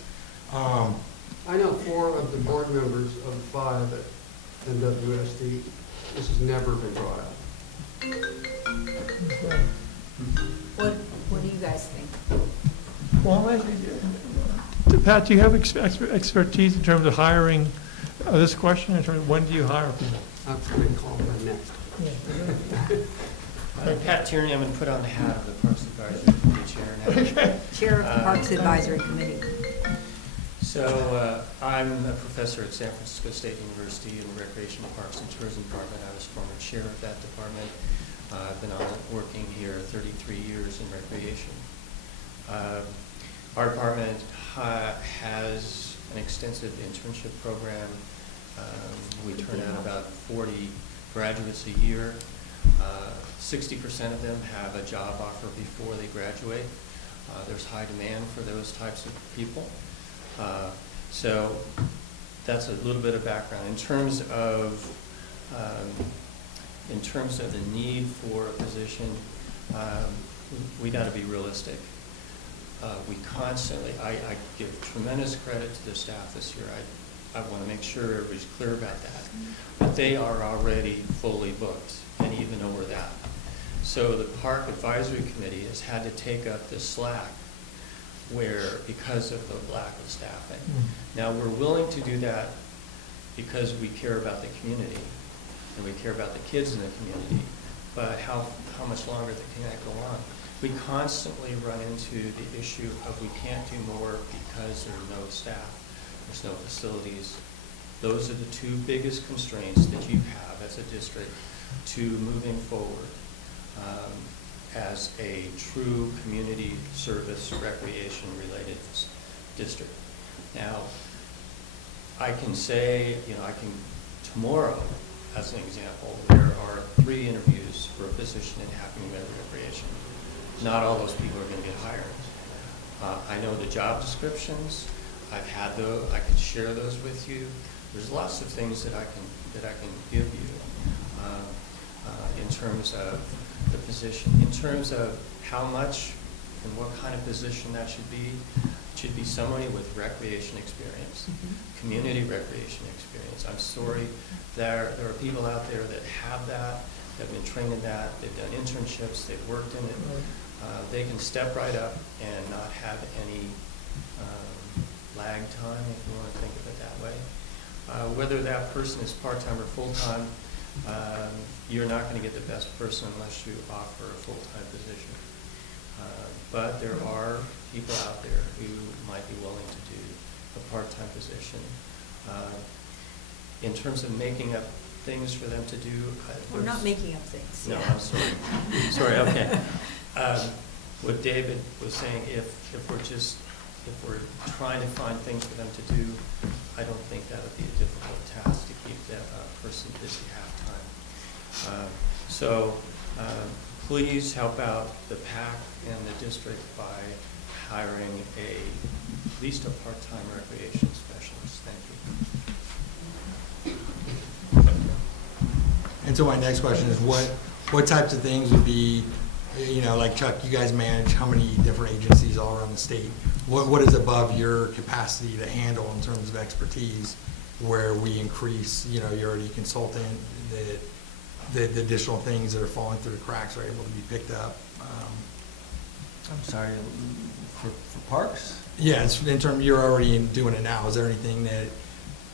I know 4 of the board members of the 5 at NWSD. This has never been brought up. What do you guys think? Well, Pat, do you have expertise in terms of hiring, this question, in terms of when do you hire people? I'm going to call that next. I'm Pat Tierney. I'm going to put on the hat of the Parks Advisory Committee Chair now. Chair of the Parks Advisory Committee. So I'm a professor at San Francisco State University in the Recreational Parks and Tourism Department. I was former chair of that department. I've been working here 33 years in recreation. Our department has an extensive internship program. We turn out about 40 graduates a year. 60% of them have a job offer before they graduate. There's high demand for those types of people. So that's a little bit of background. In terms of the need for a position, we got to be realistic. We constantly, I give tremendous credit to the staff this year. I want to make sure everybody's clear about that. But they are already fully booked, and even over that. So the Park Advisory Committee has had to take up the slack because of the lack of staffing. Now, we're willing to do that because we care about the community, and we care about the kids in the community, but how much longer can that go on? We constantly run into the issue of we can't do more because there's no staff, there's no facilities. Those are the two biggest constraints that you have as a district to moving forward as a true community service recreation related district. Now, I can say, tomorrow, as an example, there are 3 interviews for a position in Happy New England Recreation. Not all those people are going to get hired. I know the job descriptions. I've had those. I can share those with you. There's lots of things that I can give you in terms of the position. In terms of how much and what kind of position that should be, it should be somebody with recreation experience, community recreation experience. I'm sorry, there are people out there that have that, that have been trained in that, they've done internships, they've worked in it. They can step right up and not have any lag time, if you want to think of it that way. Whether that person is part-time or full-time, you're not going to get the best person unless you offer a full-time position. But there are people out there who might be willing to do a part-time position. In terms of making up things for them to do, We're not making up things. no, Yeah. I'm sorry. Sorry, okay. What David was saying, if we're trying to find things for them to do, I don't think that would be a difficult task to keep that person busy half-time. So please help out the PAC and the district by hiring at least a part-time recreation specialist. Thank you. And so my next question is what types of things would be, like Chuck, you guys manage how many different agencies all around the state? What is above your capacity to handle in terms of expertise where we increase, you're already a consultant, the additional things that are falling through the cracks are able to be picked up? I'm sorry, for parks? Yeah, it's in terms, you're already doing it now. Is there anything that?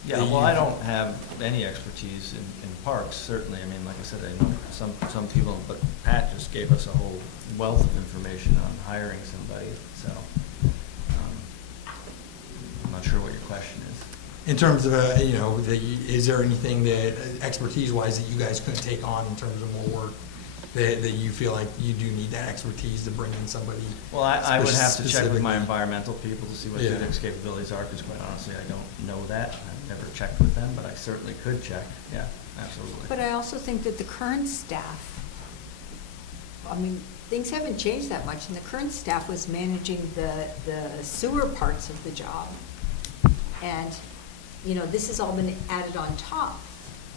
Yeah, well, I don't have any expertise in parks, certainly. I mean, like I said, I know some people, but Pat just gave us a whole wealth of information on hiring somebody, so I'm not sure what your question is. In terms of, is there anything that, expertise-wise, that you guys couldn't take on in terms of more work, that you feel like you do need that expertise to bring in somebody? Well, I would have to check with specifically? my environmental people to see what Dudek's capabilities are, because quite honestly, I don't know that. I've never checked with them, but I certainly could check. Yeah, absolutely. But I also think that the current staff, things haven't changed that much, and the current staff was managing the sewer parts of the job. And, this has all been added on top.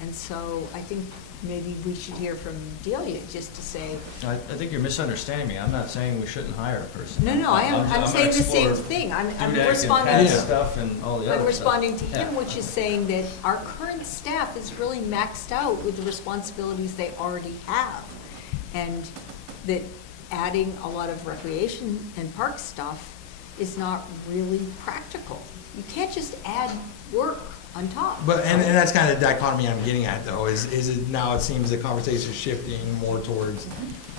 And so I think maybe we should hear from Delia just to say. I think you're misunderstanding me. I'm not saying we shouldn't hire a person. No, I'm saying the same thing. I'm responding and to Pat's stuff and all the other stuff. I'm responding to him, Yeah. which is saying that our current staff is really maxed out with the responsibilities they already have. And that adding a lot of recreation and park stuff is not really practical. You can't just add work on top. But, and that's kind of the dichotomy I'm getting at, though, is it now it seems the conversation is shifting more towards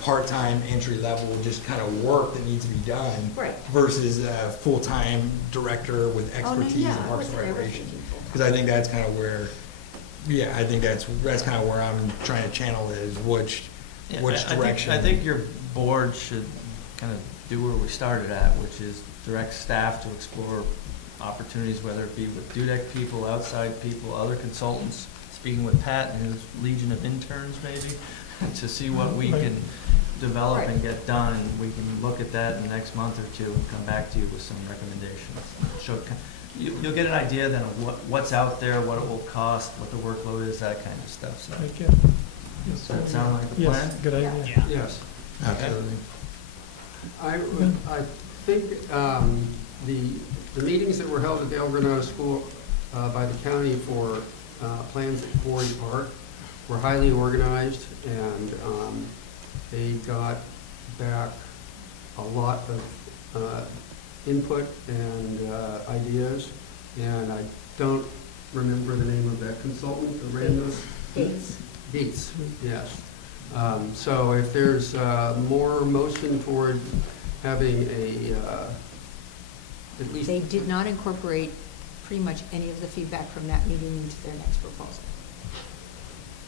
part-time, entry-level, just kind of work that needs to be done. Right. Versus a full-time director with expertise in parks and recreation. Because I think that's kind of where, I think that's kind of where I'm trying to channel it, is which direction. I think your board should kind of do where we started at, which is direct staff to explore opportunities, whether it be with Dudek people, outside people, other consultants, speaking with Pat and his legion of interns maybe, to see what we can develop and Right. get done, we can look at that in the next month or two and come back to you with some recommendations. You'll get an idea then of what's out there, what it will cost, what the workload is, that kind of stuff, so. Thank you. Does that sound like a Yes, plan? good idea. Yes. Absolutely. I think the meetings that were held at the El Granada School by the county for plans at Quarry Park were highly organized, and they got back a lot of input and ideas, and I don't remember the name of that consultant that ran those. Gates, yes. So if there's more motion toward having at least. They did not incorporate pretty much any of the feedback from that meeting into their next proposal.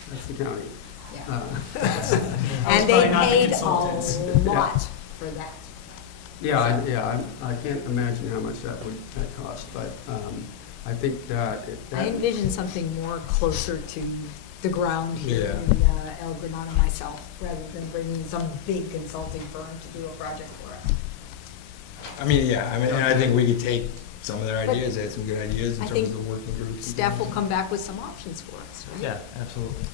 That's the county. Yeah. And they paid a lot for that. I can't imagine how much that cost, but I think that. I envision something more closer to the ground here Yeah. in El Granada myself, rather than bringing some big consulting firm to do a project for us. I mean, and I think we could take some of their ideas, they had some good ideas in I terms think of the working groups. Staff will come back with some options for us, right? Yeah, absolutely.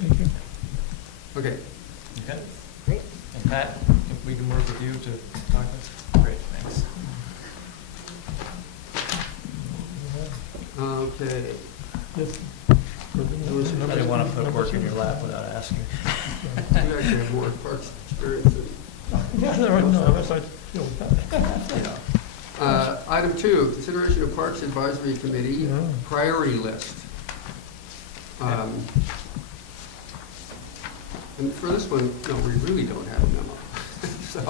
Thank you. Okay. Okay. Great. And Pat, if we can work with you to talk with, great, thanks. Okay. Yes. I didn't want to put work in your lap without asking. You actually have more parks experience than. Yeah, no, that's like, Item 2, consideration of Parks Advisory Committee Yeah. priority list. And for this one, no, we really don't have a memo. So,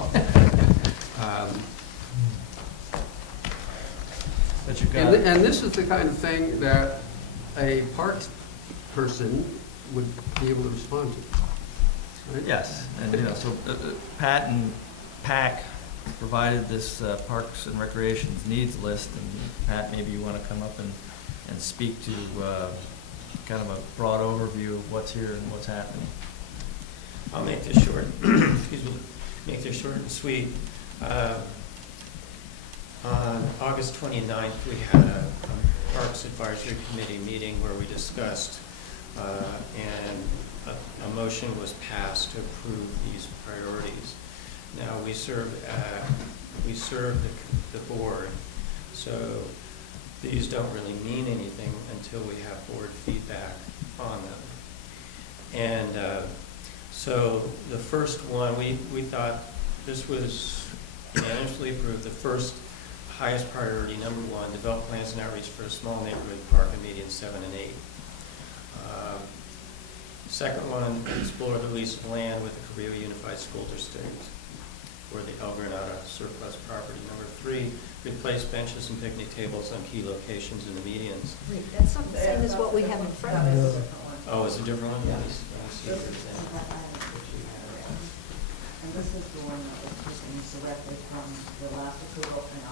But you've got. and this is the kind of thing that a parks person would be able to respond to, right? Yes, and, so Pat and PAC provided this Parks and Recreation's needs list, and Pat, maybe you want to come up and speak to kind of a broad overview of what's here and what's happening. I'll make this short, excuse me, make this short and sweet. On August 29th, we had a Parks Advisory Committee meeting where we discussed, and a motion was passed to approve these priorities. Now, we serve the board, so these don't really mean anything until we have board feedback on them. And so the first one, we thought this was unanimously approved. The first highest priority, number 1, develop plans and outreach for a small neighborhood park in median 7 and 8. Second one, explore the lease of land with the Carrillo Unified School District for the El Granada surplus property. Number 3, replace benches and picnic tables on key locations in the medians. Wait, that's not the same as what we have in front of us. Oh, it's a different one? Yeah. Let me see if there's any that you have. And this is the one that was taken directly from the last approval and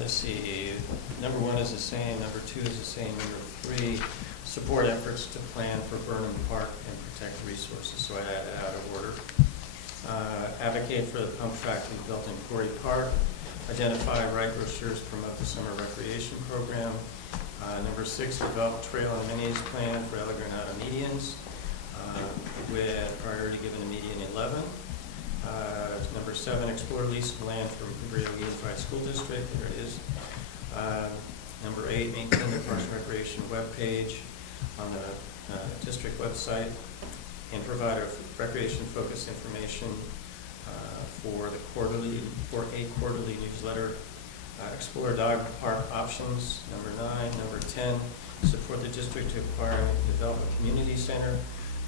Let's see, number 1 is the same, number 2 is the same, number 3, support efforts to plan for Burnham Park and protect resources, so I added it out of order. Advocate for the pump track to be built in Quarry Park, identify right brochures, promote the summer recreation program. Number 6, develop trail and amenities plan for El Granada medians, with priority given to median 11. Number 7, explore lease of land from Rio Unified School District. There it is. Number 8, maintain the Parks and Recreation webpage on the district website and provide a recreation-focused information for a quarterly newsletter. Explore dog park options. Number 9. Number 10, support the district to acquire and develop a community center.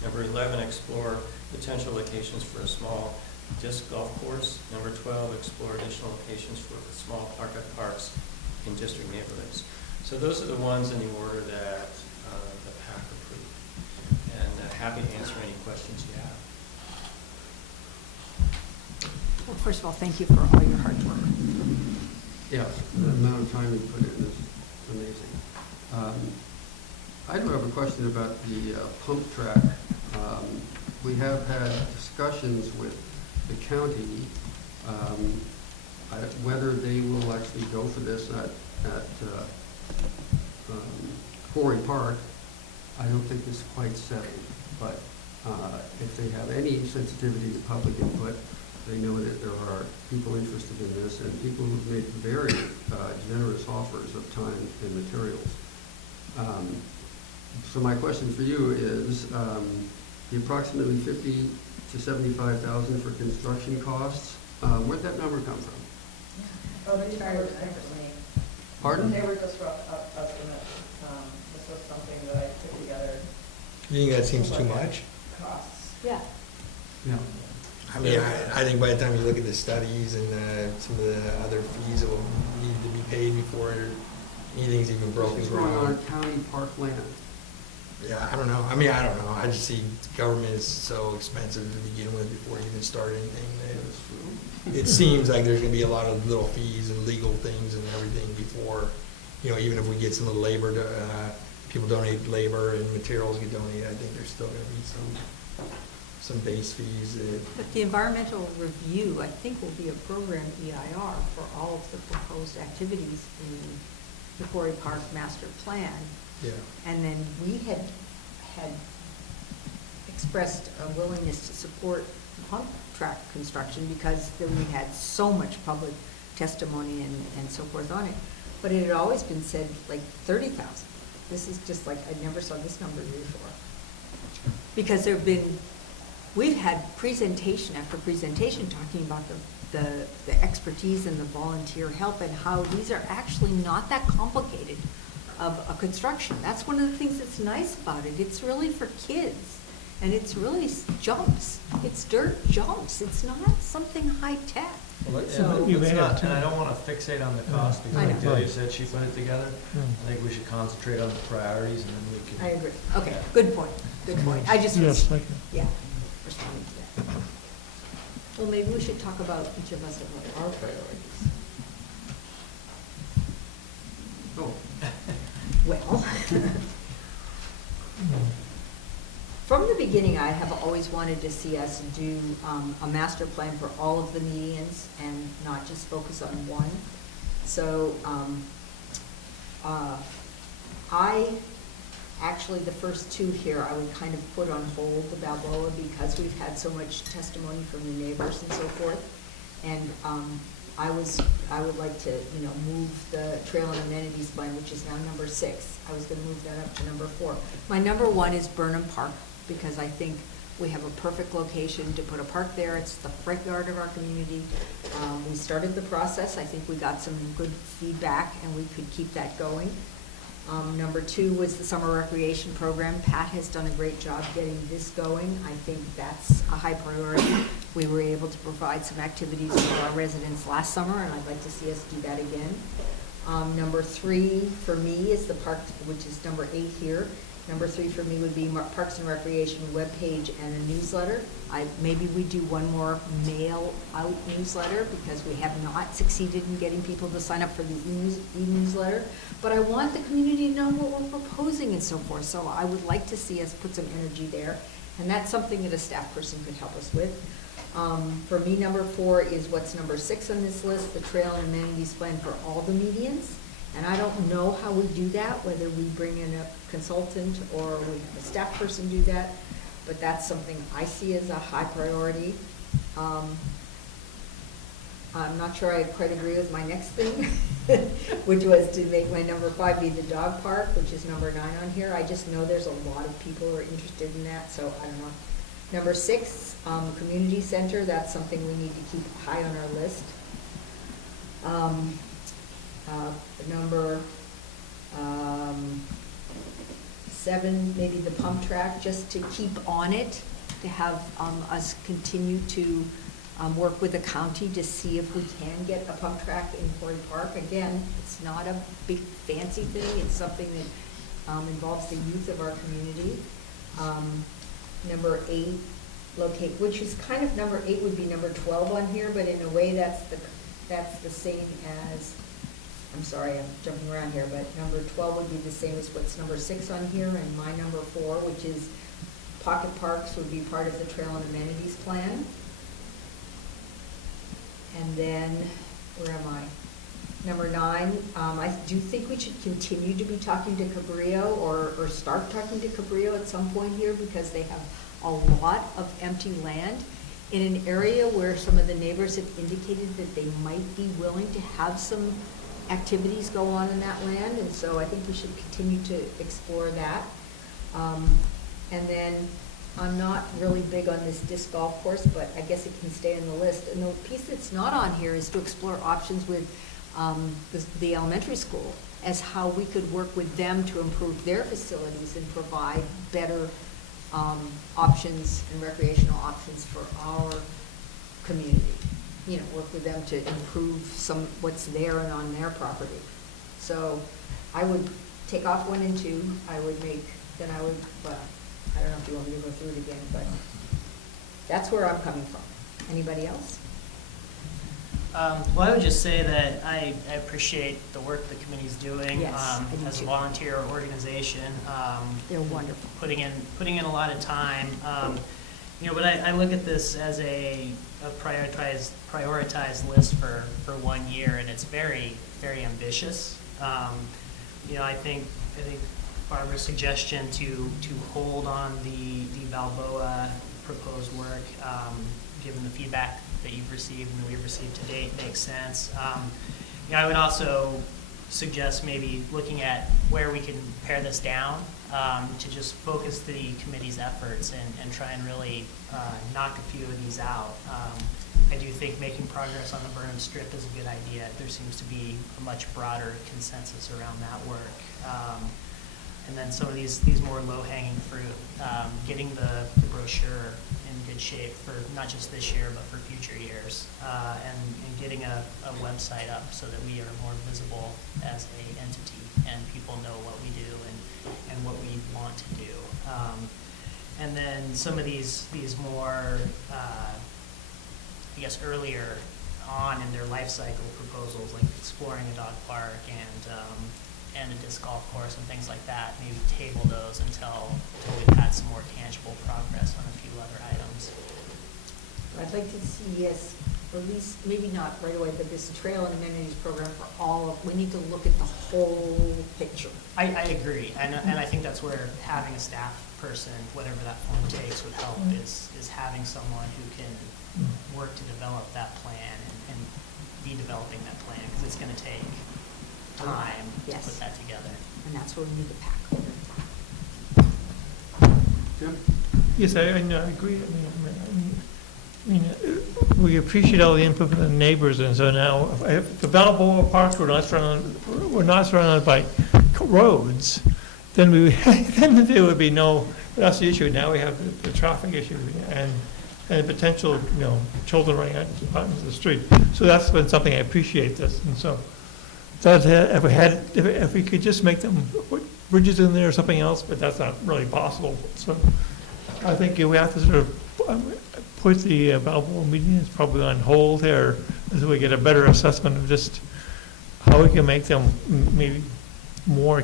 Number 11, explore potential locations for a small disc golf course. Number 12, explore additional locations for small parks in district neighborhoods. So those are the ones in the order that the PAC approved. And happy to answer any questions you have. Well, first of all, thank you for all your hard work. Yes, the amount of time you put in is amazing. I do have a question about the pump track. We have had discussions with the county, whether they will actually go for this at Quarry Park. I don't think it's quite settled, but if they have any sensitivity to public input, they know that there are people interested in this and people who've made very generous offers of time and materials. So my question for you is, the approximately 50 to 75,000 for construction costs, where'd that number come from? Oh, these numbers differently. Pardon? They were just rough estimates. This was something that I put together. You think that seems too much? Costs. Yeah. Yeah. I mean, I think by the time you look at the studies and some of the other fees that will need to be paid before anything's even broken This is going ground. on county park land. Yeah, I don't know. I mean, I don't know. I just see government is so expensive to begin with before you even start anything. That's true. It seems like there's gonna be a lot of little fees and legal things and everything before, even if we get some of the labor, people donate labor and materials get donated, I think there's still gonna be some base fees. But the environmental review, I think, will be a program EIR for all of the proposed activities in the Quarry Park Master Plan. Yeah. And then we had expressed a willingness to support pump track construction because then we had so much public testimony and so forth on it. But it had always been said like 30,000. This is just like, I never saw this number before. Because we've had presentation after presentation talking about the expertise and the volunteer help and how these are actually not that complicated of a construction. That's one of the things that's nice about it. It's really for kids. And it's really jumps. It's dirt jumps. It's not something high tech. Well, So- let's not, and I don't want to fixate on the cost because I like know. Delia said, she put it together. I think we should concentrate on the priorities and then we can. I agree. Okay, good point. Good point. I just Yes, was, thank you. yeah, responding to that. Well, maybe we should talk about each of us about our priorities. Oh, Well, from the beginning, I have always wanted to see us do a master plan for all of the medians and not just focus on one. So actually, the first two here, I would kind of put on hold the Balboa because we've had so much testimony from the neighbors and so forth. And I would like to, move the trail and amenities plan, which is now number 6. I was gonna move that up to number 4. My number 1 is Burnham Park, because I think we have a perfect location to put a park there. It's the front yard of our community. We started the process. I think we got some good feedback, and we could keep that going. Number 2 was the summer recreation program. Pat has done a great job getting this going. I think that's a high priority. We were able to provide some activities for our residents last summer, and I'd like to see us do that again. Number 3 for me is the park, which is number 8 here. Number 3 for me would be Parks and Recreation webpage and a newsletter. Maybe we do one more mail out newsletter because we have not succeeded in getting people to sign up for the e-newsletter. But I want the community to know what we're proposing and so forth. So I would like to see us put some energy there. And that's something that a staff person could help us with. For me, number 4 is what's number 6 on this list, the trail and amenities plan for all the medians. And I don't know how we do that, whether we bring in a consultant or we have a staff person do that, but that's something I see as a high priority. I'm not sure I quite agree with my next thing, which was to make my number 5 be the dog park, which is number 9 on here. I just know there's a lot of people who are interested in that, so I don't know. Number 6, community center, that's something we need to keep high on our list. Number 7, maybe the pump track, just to keep on it, to have us continue to work with the county to see if we can get a pump track in Quarry Park. Again, it's not a big fancy thing, it's something that involves the youth of our community. Number 8, locate, which is kind of, number 8 would be number 12 on here, but in a way that's the same as I'm sorry, I'm jumping around here, but number 12 would be the same as what's number 6 on here, and my number 4, which is pocket parks would be part of the trail and amenities plan. And then, where am I? Number 9, I do think we should continue to be talking to Cabrillo or start talking to Cabrillo at some point here, because they have a lot of empty land in an area where some of the neighbors have indicated that they might be willing to have some activities go on in that land, and so I think we should continue to explore that. And then, I'm not really big on this disc golf course, but I guess it can stay on the list. And the piece that's not on here is to explore options with the elementary school as how we could work with them to improve their facilities and provide better options and recreational options for our community. You know, work with them to improve some, what's there and on their property. So I would take off 1 and 2. I would make, then I would, well, I don't know if you want me to go through it again, but that's where I'm coming from. Anybody else? Well, I would just say that I appreciate the work the committee's doing. Yes, I do as a too. volunteer organization. They're wonderful. Putting in a lot of time. You know, but I look at this as a prioritized list for 1 year, and it's very, very ambitious. You know, I think Barbara's suggestion to hold on the Balboa proposed work, given the feedback that you've received and that we've received to date, makes sense. You know, I would also suggest maybe looking at where we can pare this down to just focus the committee's efforts and try and really knock a few of these out. I do think making progress on the Burnham Strip is a good idea. There seems to be a much broader consensus around that work. And then some of these more low-hanging fruit, getting the brochure in good shape for not just this year, but for future years, and getting a website up so that we are more visible as an entity and people know what we do and what we want to do. And then some of these more, I guess, earlier on in their life cycle proposals, like exploring a dog park and a disc golf course and things like that, maybe table those until we've had some more tangible progress on a few other items. I'd like to see, yes, or at least, maybe not right away, but this trail and amenities program for all of, we need to look at the whole picture. I agree, and I think that's where having a staff person, whatever that form takes, would help, is having someone who can work to develop that plan and be developing that plan, because it's going to take time to Yes. put that together. And that's where we need the pack. Jim? Yes, I agree. I mean, we appreciate all the input from the neighbors, and so now, if the Balboa Park were not surrounded by roads, then then there would be no, that's the issue. Now we have the traffic issue and potential, children running out into the street. So that's been something I appreciate this, and so if we could just make them put bridges in there or something else, but that's not really possible. So I think we have to sort of put the Balboa meetings probably on hold there until we get a better assessment of just how we can make them maybe more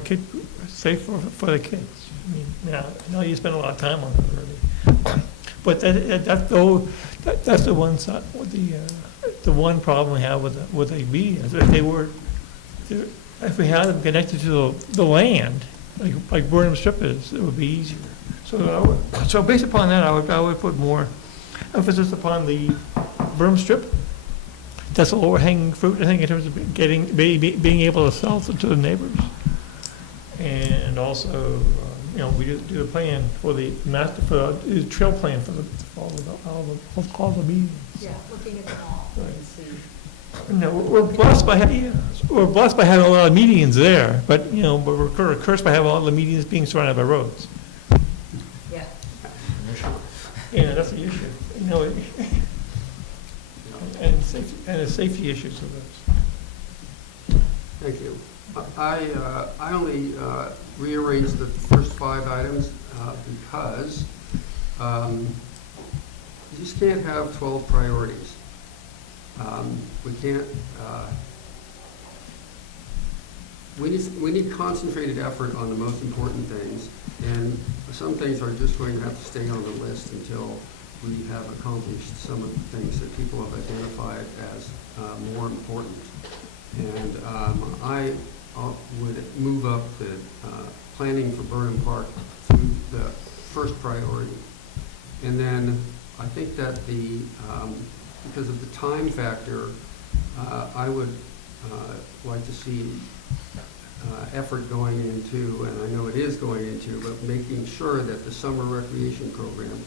safe for the kids. I mean, I know you spend a lot of time on it already, but that's the one side. The one problem we have with the meetings, if we had them connected to the land, like Burnham Strip is, it would be easier. So based upon that, I would put more emphasis upon the Burnham Strip. That's a lower hanging fruit, I think, in terms of being able to sell to the neighbors. And also, we do the plan for the trail plan for all the meetings. Yeah, looking at them all and see. No, we're blessed by having a lot of medians there, but we're cursed by having all the medians being surrounded by roads. Yeah. That's the issue. And the safety issues of those. Thank you. I only rearranged the first 5 items because you just can't have 12 priorities. We can't, we need concentrated effort on the most important things, and some things are just going to have to stay on the list until we have accomplished some of the things that people have identified as more important. And I would move up the planning for Burnham Park to the first priority. And then I think that because of the time factor, I would like to see effort going into, and I know it is going into, but making sure that the summer recreation program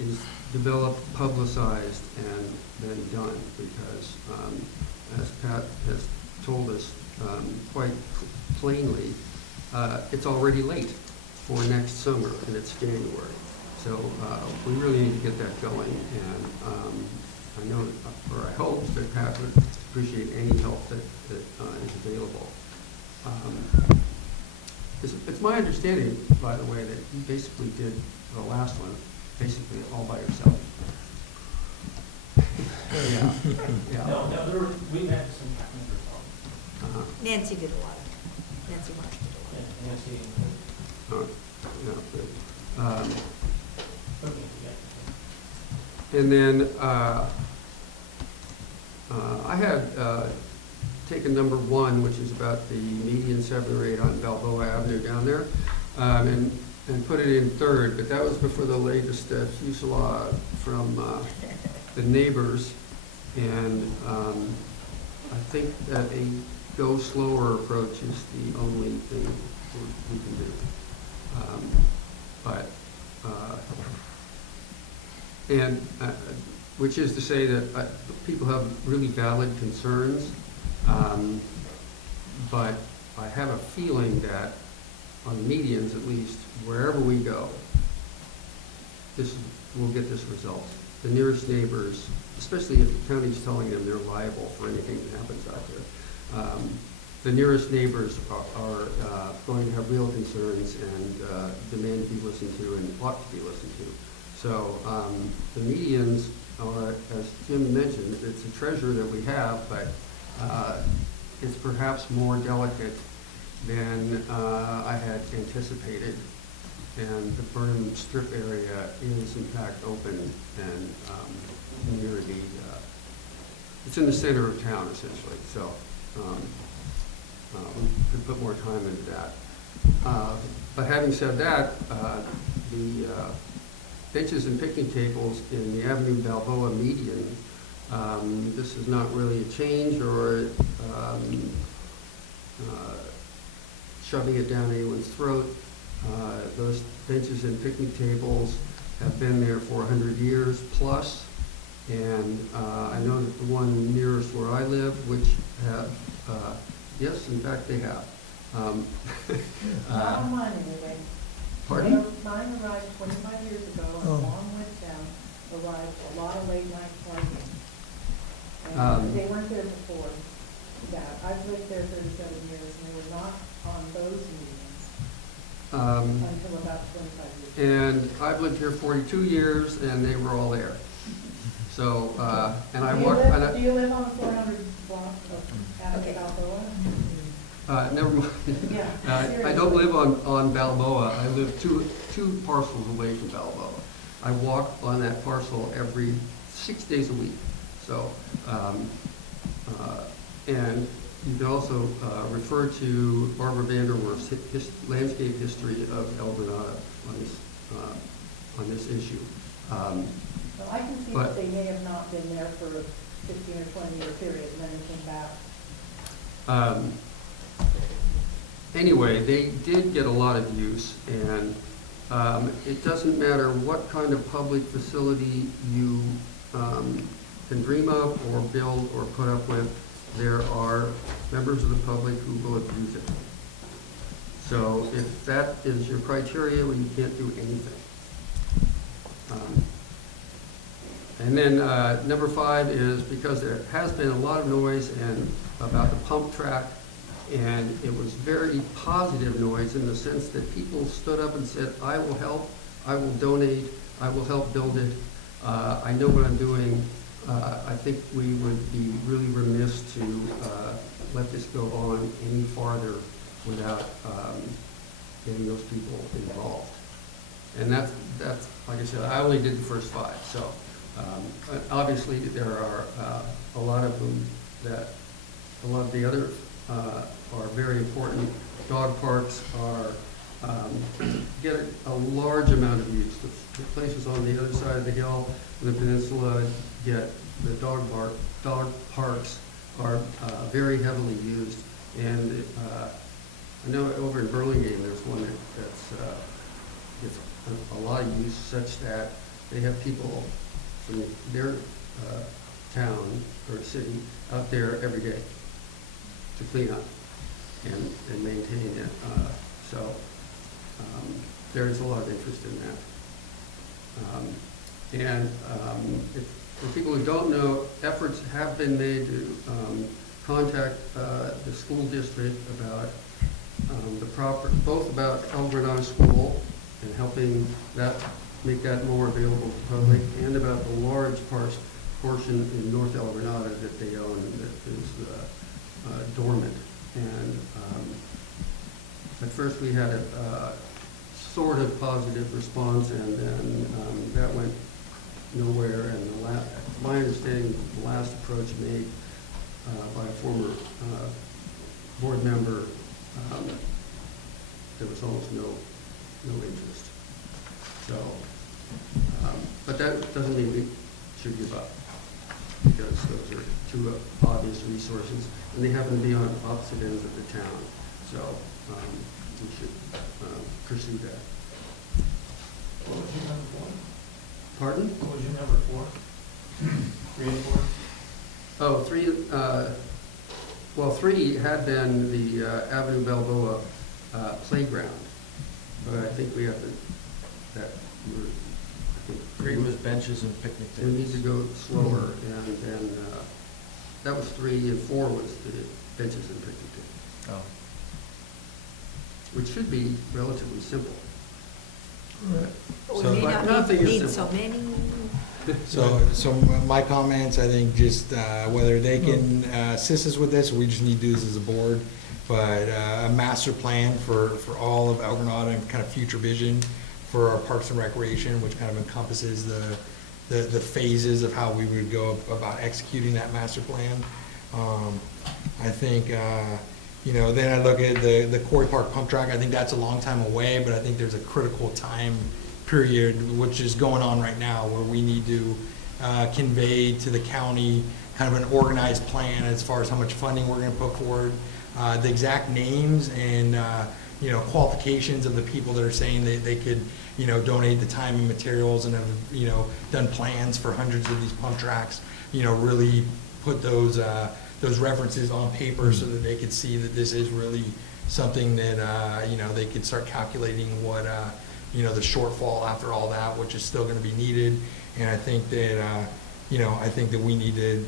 is developed, publicized, and then done, because as Pat has told us quite plainly, it's already late for next summer, and it's January. So we really need to get that going, and I know, or I hope that Pat would appreciate any help that is available. It's my understanding, by the way, that you basically did the last one basically all by yourself. Yeah. No, we had some members on. Nancy did a lot of it. Nancy Marsh did a lot of it. Yeah, good. And then I had taken number 1, which is about the median 7 or 8 on Balboa Avenue down there, and put it in 3rd, but that was before the latest fusillade from the neighbors, and I think that a go slower approach is the only thing we can do. Which is to say that people have really valid concerns, but I have a feeling that on medians, at least, wherever we go, we'll get this result. The nearest neighbors, especially if the county's telling them they're liable for anything that happens out there, the nearest neighbors are going to have real concerns and demand to be listened to and ought to be listened to. So the medians are, as Jim mentioned, it's a treasure that we have, but it's perhaps more delicate than I had anticipated. And the Burnham Strip area is in fact open and near the, it's in the center of town essentially. So we could put more time into that. But having said that, the benches and picnic tables in the Avenue Balboa median, this is not really a change or shoving it down anyone's throat. Those benches and picnic tables have been there for 100 years plus, and I know that the one nearest where I live, which have, yes, in fact they have. Not on mine anyway. Pardon? Mine arrived 25 years ago, and along with them arrived a lot of late night partying. And they weren't there before that. I've lived there 37 years, and they were not on those meetings until about 25 years. And I've lived here 42 years, and they were all there. So, and I walked. Do you live on the 400 block of Avenue Balboa? Never mind. Yeah, I don't live on Balboa. I live two parcels away from Balboa. I walk on that parcel every 6 days a week. So, and you can also refer to Barbara Vanderwerf's landscape history of El Granada on this issue. Well, I can see that they may have not been there for a 15 or 20 year period, and then they came back. Anyway, they did get a lot of use, and it doesn't matter what kind of public facility you can dream of or build or put up with, there are members of the public who will abuse it. So if that is your criteria, well, you can't do anything. And then number 5 is because there has been a lot of noise about the pump track, and it was very positive noise in the sense that people stood up and said, I will help, I will donate, I will help build it, I know what I'm doing. I think we would be really remiss to let this go on any farther without getting those people involved. And that's, like I said, I only did the first 5, so obviously there are a lot of them that, a lot of the other are very important. Dog parks are, get a large amount of use. The places on the other side of the hill, in the peninsula, get the dog parks are very heavily used. And I know over in Burlingame, there's one that's gets a lot of use, such that they have people from their town or city out there every day to clean up and maintain it. So there's a lot of interest in that. For people who don't know, efforts have been made to contact the school district about both about El Granada School and helping that, make that more available to the public, and about the large portion in North El Granada that they own that is dormant. And at first we had a sort of positive response, and then that went nowhere. And my understanding, the last approach made by a former board member, there was almost no interest. So, but that doesn't mean we should give up, because those are two obvious resources, and they happen to be on opposite ends of the town. So we should pursue that. What was your number 4? Pardon? What was your number 4? 3 and 4? Oh, 3. Well, 3 had been the Avenue Balboa playground, but I think we have to. That we're. I think 3 was benches and picnic we tables. need to go slower, and then that was 3, and 4 was the benches and picnic tables. Oh. Which should be relatively simple. Right. But we So- may But not nothing is need so simple. many. So my comments, I think just whether they can assist us with this, or we just need to do this as a board, but a master plan for all of El Granada and kind of future vision for our Parks and Recreation, which kind of encompasses the phases of how we would go about executing that master plan. I think, then I look at the Quarry Park pump track. I think that's a long time away, but I think there's a critical time period, which is going on right now, where we need to convey to the county kind of an organized plan as far as how much funding we're going to put forward, the exact names and qualifications of the people that are saying they could donate the time and materials and have done plans for hundreds of these pump tracks. Really put those references on paper so that they could see that this is really something that they could start calculating what the shortfall after all that, which is still going to be needed. And I think that we need to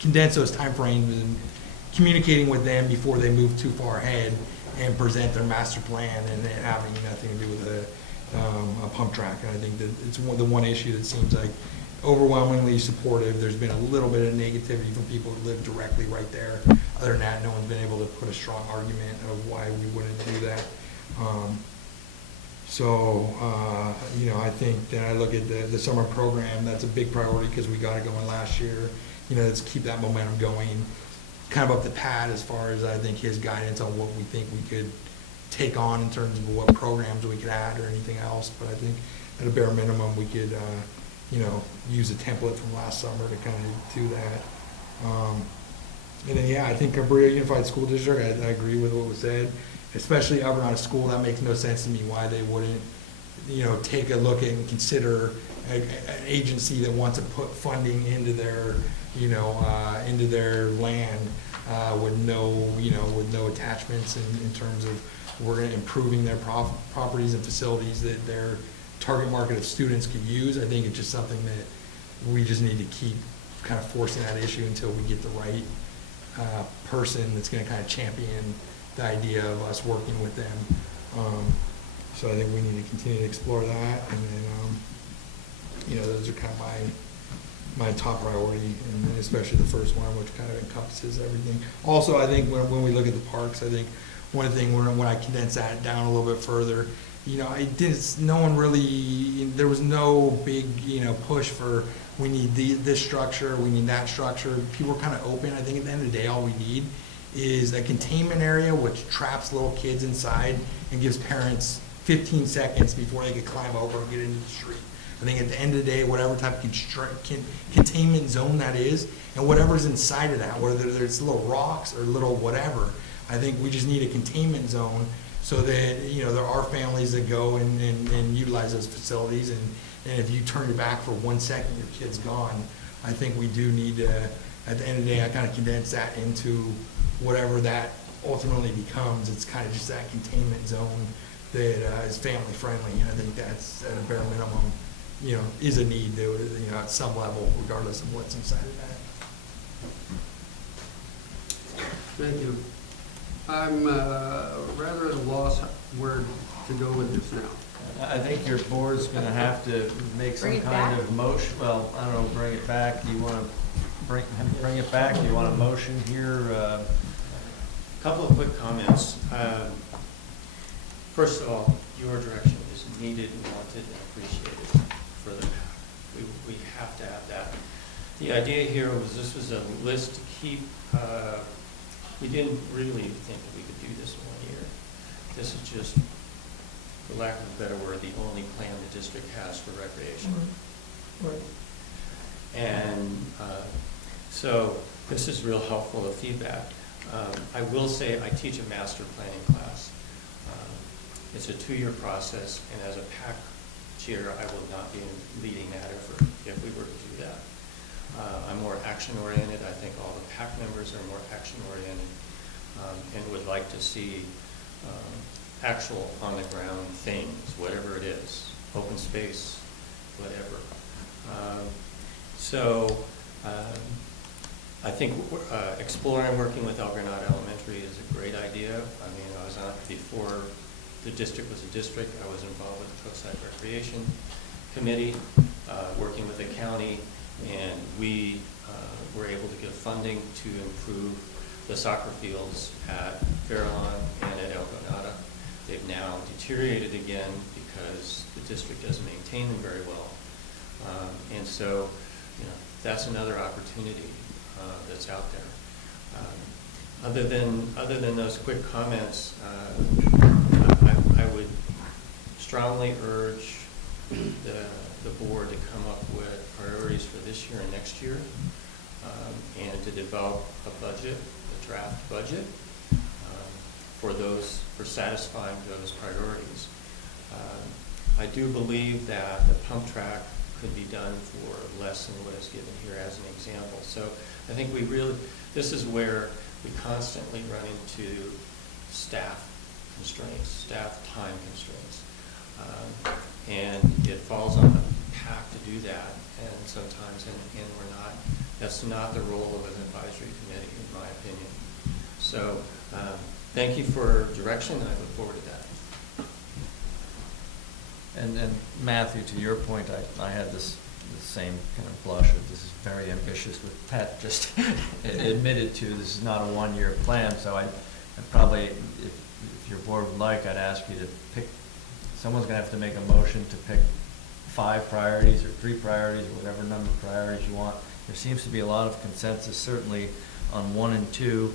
condense those timeframes and communicating with them before they move too far ahead and present their master plan and it having nothing to do with a pump track. And I think that it's the one issue that seems like overwhelmingly supportive. There's been a little bit of negativity from people who live directly right there. Other than that, no one's been able to put a strong argument of why we wouldn't do that. I think that I look at the summer program, that's a big priority because we got it going last year. Let's keep that momentum going. Kind of up to Pat as far as I think his guidance on what we think we could take on in terms of what programs we could add or anything else. But I think at a bare minimum, we could, use a template from last summer to kind of do that. And then, I think Cabrera Unified School District, I agree with what was said, especially El Granada School. That makes no sense to me why they wouldn't, take a look and consider an agency that wants to put funding into their, into their land with no attachments in terms of we're going to improving their properties and facilities that their target market of students could use. I think it's just something that we just need to keep kind of forcing that issue until we get the right person that's going to kind of champion the idea of us working with them. So I think we need to continue to explore that. And then, those are kind of my top priority, and especially the first one, which kind of encompasses everything. Also, I think when we look at the parks, I think one thing when I condense that down a little bit further, you know, no one really, there was no big, you know, push for we need this structure, we need that structure. People were kind of open. I think at the end of the day, all we need is a containment area which traps little kids inside and gives parents 15 seconds before they could climb over and get into the street. I think at the end of the day, whatever type of containment zone that is, and whatever's inside of that, whether there's little rocks or little whatever, I think we just need a containment zone so that, you know, there are families that go and utilize those facilities, and if you turn your back for 1 second, your kid's gone. I think we do need to, at the end of the day, I kind of condense that into whatever that ultimately becomes. It's kind of just that containment zone that is family friendly. And I think that's at a bare minimum, you know, is a need to, you know, at some level, regardless of what's inside of that. Thank you. I'm rather at a loss where to go with this now. I think your board's gonna have to make some kind of motion, well, I don't know, bring it back. Do you wanna bring it back? Do you want a motion here? Couple of quick comments. First of all, your direction is needed and wanted and appreciated for the PAC. We have to have that. The idea here was this was a list to keep. We didn't really think that we could do this in 1 year. This is just, for lack of a better word, the only plan the district has for recreation. Right. And so this is real helpful, the feedback. I will say I teach a master planning class. It's a 2-year process, and as a PAC chair, I will not be leading that effort if we were to do that. I'm more action-oriented. I think all the PAC members are more action-oriented and would like to see actual on-the-ground things, whatever it is, open space, whatever. I think exploring working with Granada Elementary is a great idea. I mean, I was on, before the district was a district, I was involved with the Coastside Recreation Committee, working with the county, and we were able to get funding to improve the soccer fields at Farallon and at Granada. They've now deteriorated again because the district doesn't maintain them very well. And so, you know, that's another opportunity that's out there. Other than those quick comments, I would strongly urge the board to come up with priorities for this year and next year, and to develop a budget, a draft budget, for satisfying those priorities. I do believe that the pump track could be done for less than what is given here as an example. So I think this is where we constantly run into staff constraints, staff time constraints. And it falls on the PAC to do that, and sometimes, and we're not, that's not the role of an advisory committee, in my opinion. So thank you for direction, and I look forward to that. And Matthew, to your point, I had the same kind of blush of this is very ambitious, with Pat just admitted to this is not a 1-year plan. So I'd probably, if your board would like, I'd ask you to pick, someone's gonna have to make a motion to pick 5 priorities or 3 priorities or whatever number of priorities you want. There seems to be a lot of consensus, certainly on 1 and 2,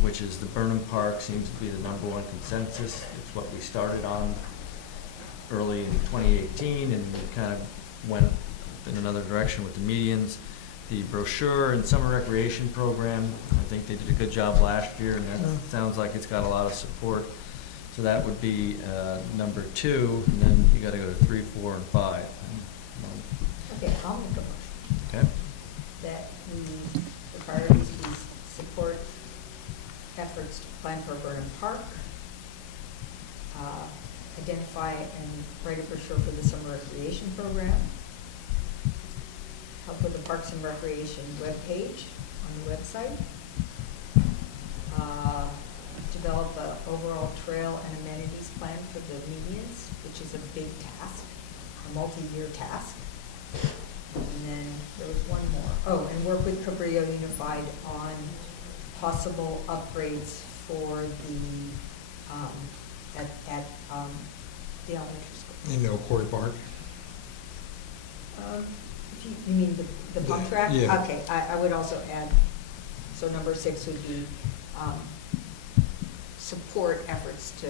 which is the Burnham Park seems to be the #1 consensus. It's what we started on early in 2018, and we kind of went in another direction with the medians. The brochure and summer recreation program, I think they did a good job last year, and that sounds like it's got a lot of support. So that would be number 2, and then you got to go to 3, 4, and 5. Okay, I'll make a motion. Okay. That the priorities be support efforts to plan for Burnham Park, identify and write a brochure for the summer recreation program, help with the Parks and Recreation webpage on the website, develop an overall trail and amenities plan for the medians, which is a big task, a multi-year task. And then there was one more. Oh, and work with Cabrillo Unified on possible upgrades for the, at the elementary school. You know, Quarry Park. If you mean the pump Yeah, track? yeah. Okay, I would also add, so number 6 would be, support efforts to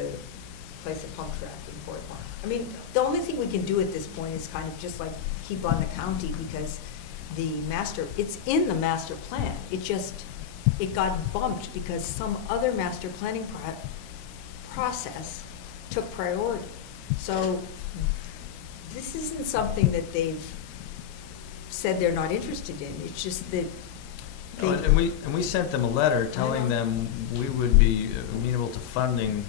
place a pump track in Quarry Park. I mean, the only thing we can do at this point is kind of just like keep on the county, because it's in the master plan. It got bumped because some other master planning process took priority. So this isn't something that they've said they're not interested in. It's just that No, And we sent them a letter telling them we would be amenable to funding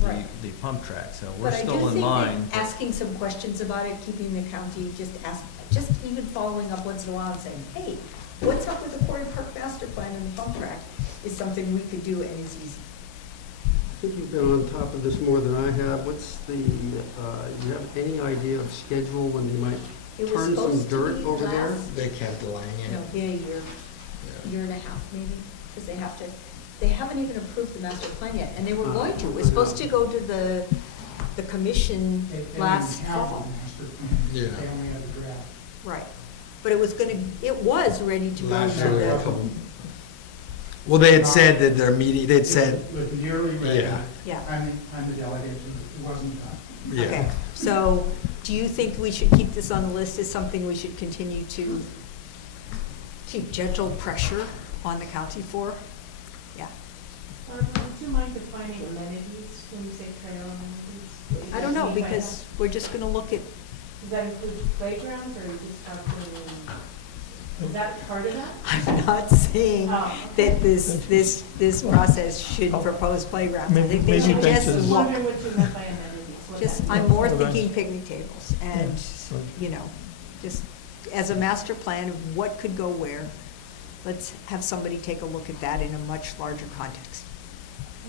Right. the pump track, so we're still in But I line. do think that asking some questions about it, keeping the county, just even following up once in a while and saying, hey, what's up with the Quarry Park master plan and the pump track, is something we could do and is easy. I think you've been on top of this more than I have. What's the, you have any idea of schedule when they might It was turn some supposed to dirt be over there? last- They kept delaying it. No, be a year and a half maybe, because they haven't even approved the master plan yet, and they were going to. It was supposed to go to the commission last fall. Yeah. They only have a draft. Right, but it was ready to go Last to year. the, Well, they had said that their meeting, they'd said, With the yearly rate. Yeah. Yeah. I'm the delegate, it wasn't done. yeah. okay. So, do you think we should keep this on the list as something we should continue to keep gentle pressure on the county for? Yeah. Would you mind defining amenities when you say trail amenities? I don't know, because we're just gonna look at, Does that include playgrounds, or are you just talking, is that part of that? I'm not saying Oh. that this process should propose playgrounds. I think they Maybe should just benches. I'm look. wondering what you meant by amenities. What Just, that I'm means. more Well, thinking picnic tables and, Yeah. you know, just as a master plan of what could go where. Let's have somebody take a look at that in a much larger context.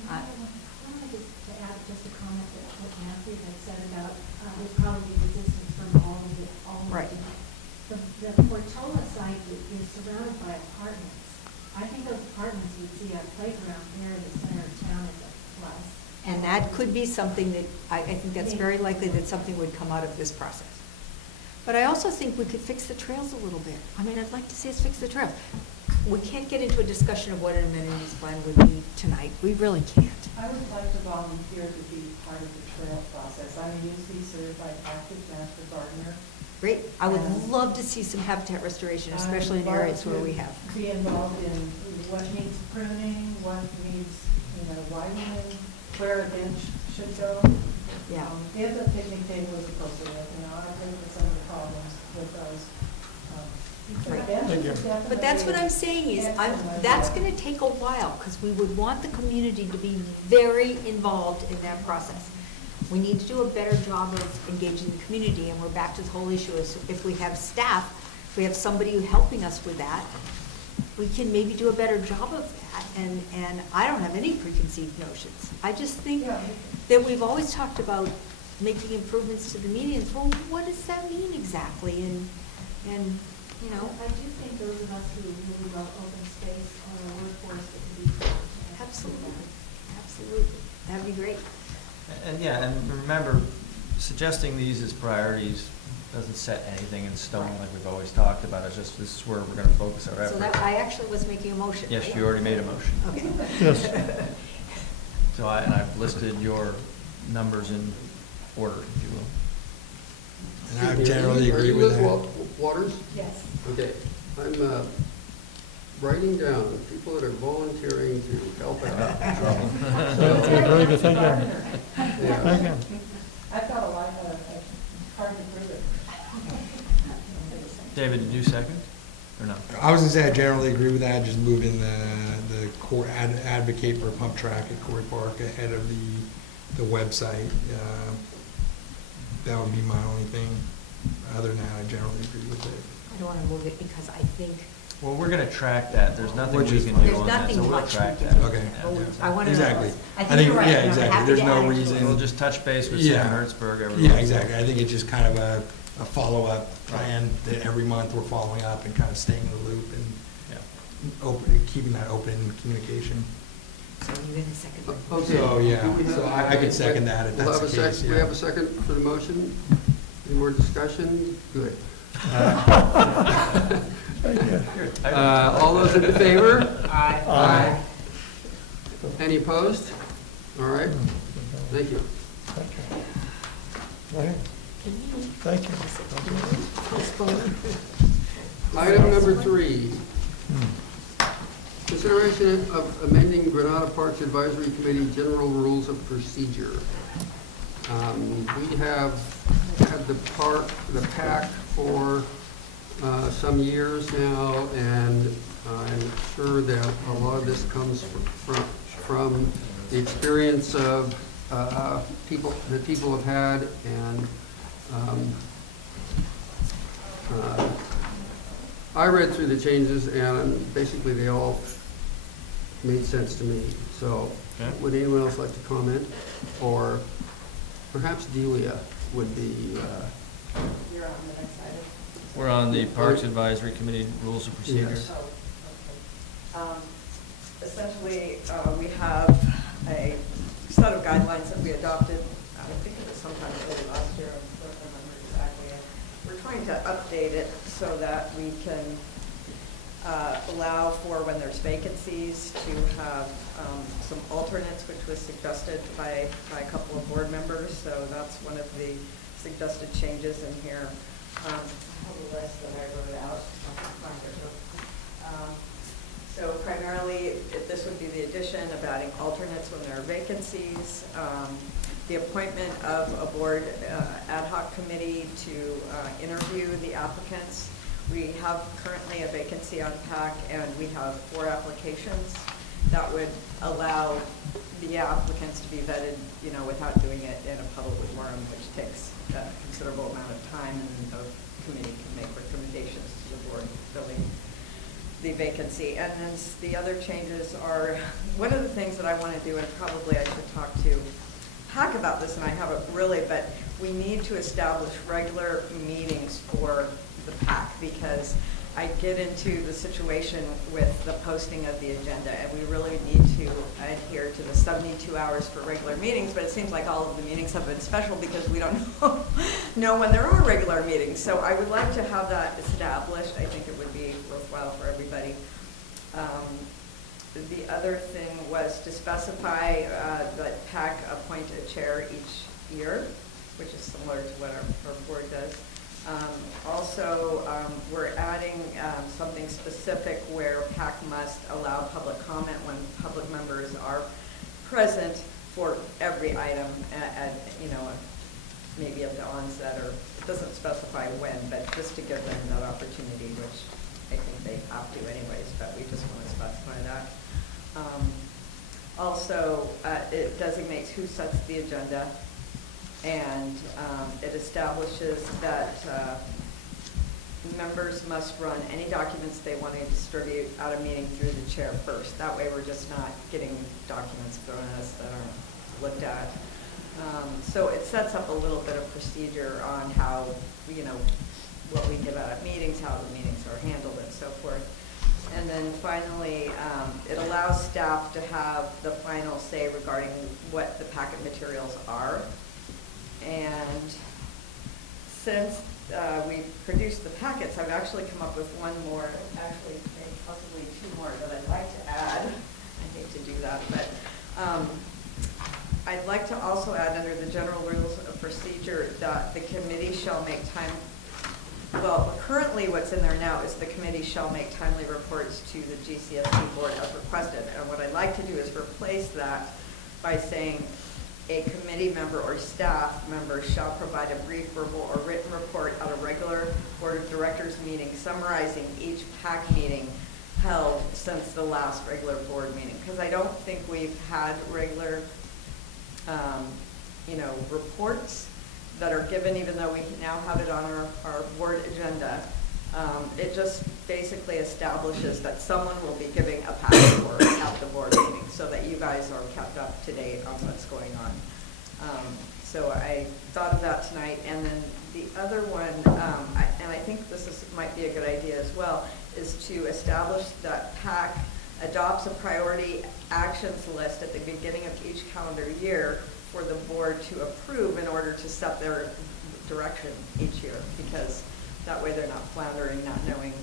I wanted to add just a comment that what Nancy had said about, there's probably resistance from all of the. Right. The Portola site is surrounded by apartments. I think those apartments would see a playground there in the center of town as a plus. And that could be something that, I think that's very likely that something would come out of this process. But I also think we could fix the trails a little bit. I mean, I'd like to see us fix the trails. We can't get into a discussion of what an amenities plan would be tonight. We really can't. I would like to volunteer to be part of the trail process. I'm a UC certified active master gardener. Great. I would And love to see some habitat restoration, especially in areas where we have. Be involved in what needs pruning, what needs, widening, where a bench should go. Yeah. If a picnic table is appropriate, I agree with some of the problems with those. Right. Benches are Thank you. But that's what I'm saying is, that's going gonna take a while, because we would want the community to be very involved in that process. We need to do a better job of engaging the community, and we're back to the whole issue is if we have staff, if we have somebody helping us with that, we can maybe do a better job of that, and I don't have any preconceived notions. I just think that we've always talked about making improvements to the medians. Well, what does that mean exactly? And you know. I do think those of us who really love open space are a workforce that can be. Absolutely, absolutely. That'd be great. And yeah, and remember, suggesting these as priorities doesn't set anything in stone like we've always talked about. It's just, this is where we're gonna focus our So effort. that, I actually was making a motion. Yes, right? you already made a motion. Okay. Yes. So I've listed your numbers in order, if you will. And I generally agree with that. Waters? Yes. Okay, I'm writing down the people that are volunteering to help out. Okay, very good, thank you. Yeah. Thank you. I've got a lot of, hard to prove it. David, did you second, or no? I was gonna say I generally agree with that, just moving the core, advocate for a pump track at Quarry Park ahead of the website. That would be my only thing. Other than that, I generally agree with it. I don't want to move it because I think Well, we're gonna track that. There's nothing we Which is can fine. do There's on that, nothing so we'll much track we that. can do. Okay. I want to. Exactly. I think you're right. yeah, and I'm exactly. happy There's to no add it to reason. it. We'll just touch base with Yeah. Sam Hertzberg every Yeah, month. exactly. I think it's just kind of a follow-up plan that every month we're following up and kind of staying in the loop and keeping that open communication. So you're going to second it? Okay. So, yeah, Do we have- so I could second that if We'll that's have the a case, We yeah. have a second for the motion? Any more discussion? Good. All those in favor? Aye. Any opposed? All right, thank you. Thank you. Item number 3. Consideration of amending Granada Parks Advisory Committee General Rules of Procedure. We have had the PAC for some years now, and I'm sure that a lot of this comes from the experience of people that people have had, and I read through the changes, and basically they all made sense to me. So, would anyone else like to comment? Or perhaps Delia would be. You're on the next item. We're on the Parks Advisory Committee Rules of Procedure. Yes. Essentially, we have a set of guidelines that we adopted, I think it was sometime early last year, I don't remember exactly. We're trying to update it so that we can allow for when there's vacancies to have some alternates, which was suggested by a couple of board members. So that's one of the suggested changes in here. I have a list that I wrote out. I can find it real quick. So primarily, this would be the addition of adding alternates when there are vacancies, the appointment of a board ad hoc committee to interview the applicants. We have currently a vacancy on PAC, and we have 4 applications. That would allow the applicants to be vetted, without doing it in a public forum, which takes a considerable amount of time, and the committee can make recommendations to the board filling the vacancy. And then the other changes are, one of the things that I want to do, and probably I should talk to PAC about this, and I haven't really, but we need to establish regular meetings for the PAC, because I get into the situation with the posting of the agenda, and we really need to adhere to the 72 hours for regular meetings, but it seems like all of the meetings have been special because we don't know when there are regular meetings. So I would like to have that established. I think it would be worthwhile for everybody. The other thing was to specify that PAC appoint a chair each year, which is similar to what our board does. Also, we're adding something specific where PAC must allow public comment when public members are present for every item at maybe at the onset, or it doesn't specify when, but just to give them that opportunity, which I think they have to anyways, but we just want to specify that. Also, it designates who sets the agenda, and it establishes that members must run any documents they want to distribute at a meeting through the chair first. That way we're just not getting documents thrown at us that aren't looked at. So it sets up a little bit of procedure on how, what we give out at meetings, how the meetings are handled, and so forth. And then finally, it allows staff to have the final say regarding what the packet materials are. And since we produced the packets, I've actually come up with one more, actually maybe possibly 2 more that I'd like to add. I hate to do that, but I'd like to also add under the general rules of procedure that the committee shall make well, currently what's in there now is the committee shall make timely reports to the GCSD board as requested. And what I'd like to do is replace that by saying a committee member or staff member shall provide a brief verbal or written report at a regular board of directors meeting summarizing each PAC meeting held since the last regular board meeting. Because I don't think we've had regular reports that are given, even though we now have it on our board agenda. It just basically establishes that someone will be giving a password at the board meeting so that you guys are kept up to date on what's going on. So I thought of that tonight, and then the other one, and I think might be a good idea as well, is to establish that PAC adopts a priority actions list at the beginning of each calendar year for the board to approve in order to set their direction each year, because that way they're not floundering, not knowing,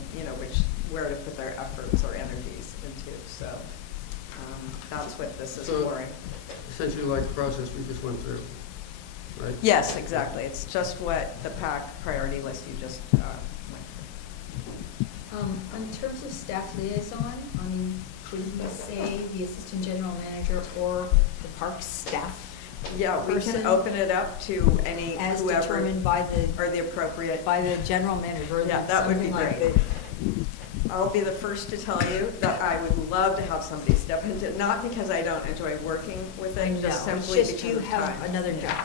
where to put their efforts or energies into. So that's what this is for. Essentially like the process we just went through, right? Yes, exactly. It's just what the PAC priority list you just went through. In terms of staff liaison, could we say the assistant general manager or the parks staff? Yeah, we can open it up to any as whoever determined by or the appropriate by the general manager. Yeah, that would be like great. I'll be the first to tell you that I would love to have somebody step into it, not because I don't enjoy working with it, just simply it's just because you of have time. another job.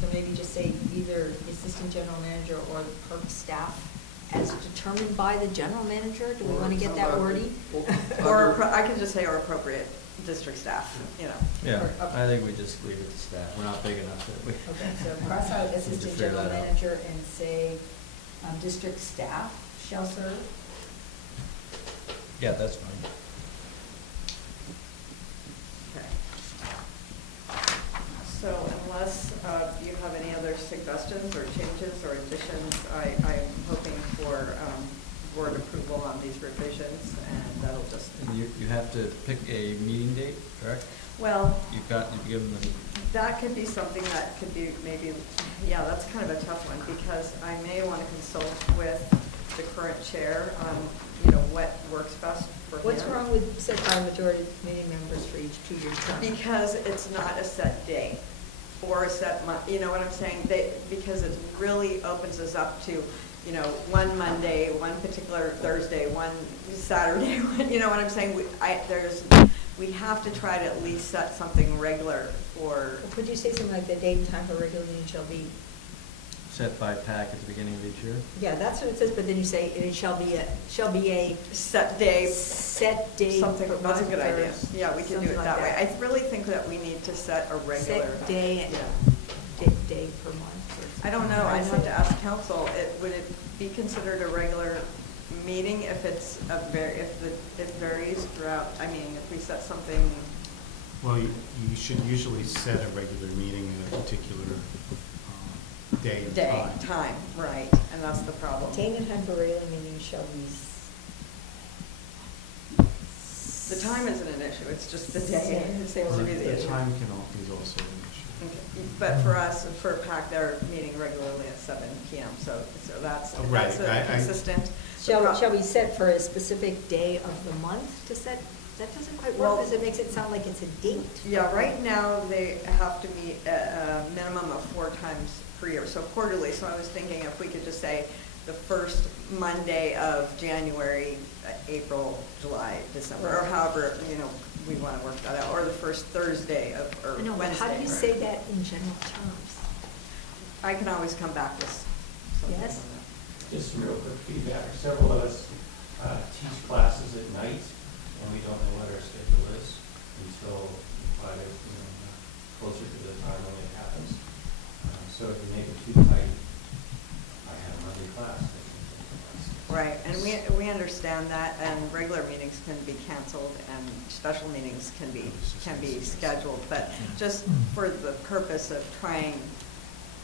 So maybe just say either the assistant general manager or the park staff as determined by the general manager. Do we want to get that wordy? Or I can just say or appropriate district staff, Yeah, I think we just leave it to staff. We're not big enough that we. Okay, so cross out assistant figure general that out. manager and say district staff shall serve. Yeah, that's fine. Okay. So unless you have any other suggestions or changes or additions, I'm hoping for board approval on these revisions, and that'll just. And you have to pick a meeting date, correct? Well, You've given them. that could be something that could be maybe, yeah, that's kind of a tough one, because I may want to consult with the current chair on, what works best for him. What's wrong with set by majority of committee members for each 2-year term? Because it's not a set day or a set month, you know what I'm saying? Because it really opens us up to, one Monday, one particular Thursday, one Saturday, you know what I'm saying? We have to try to at least set something regular for. Could you say something like the date and time for regular meeting shall be? Set by PAC at the beginning of each year? Yeah, that's what it says, but then you say it shall be a set day. Set day. Something, per that's a month good or idea. Yeah, we can do it something that like way. I really think that we need to set a regular. Set day, Yeah. day per month. I don't know, I'd have to ask council, would it be considered a regular meeting if it varies throughout, if we set something? Well, you should usually set a regular meeting at a particular day and time. Right, and that's the problem. Date and time for regular meeting shall be. The time isn't an issue, it's just the day, it seems to be the issue. The time is also an issue. Okay. But for us, for PAC, they're meeting regularly at 7 PM, so that's Right. consistent. Shall we set for a specific day of the month to set? That doesn't quite work, because it makes it sound like it's a date. Yeah, right now, they have to meet a minimum of 4 times per year, so quarterly. So I was thinking if we could just say the first Monday of January, April, July, December, or however, we want to work that out, or the first Thursday or I know, but Wednesday. how do you say that in general terms? I can always come back with something Yes? on that. Just real quick feedback, several of us teach classes at night, and we don't know what our schedule is until probably closer to the time when it happens. So if you make it too tight, I have a Monday class. Right, and we understand that, and regular meetings can be canceled, and special meetings can be scheduled, but just for the purpose of trying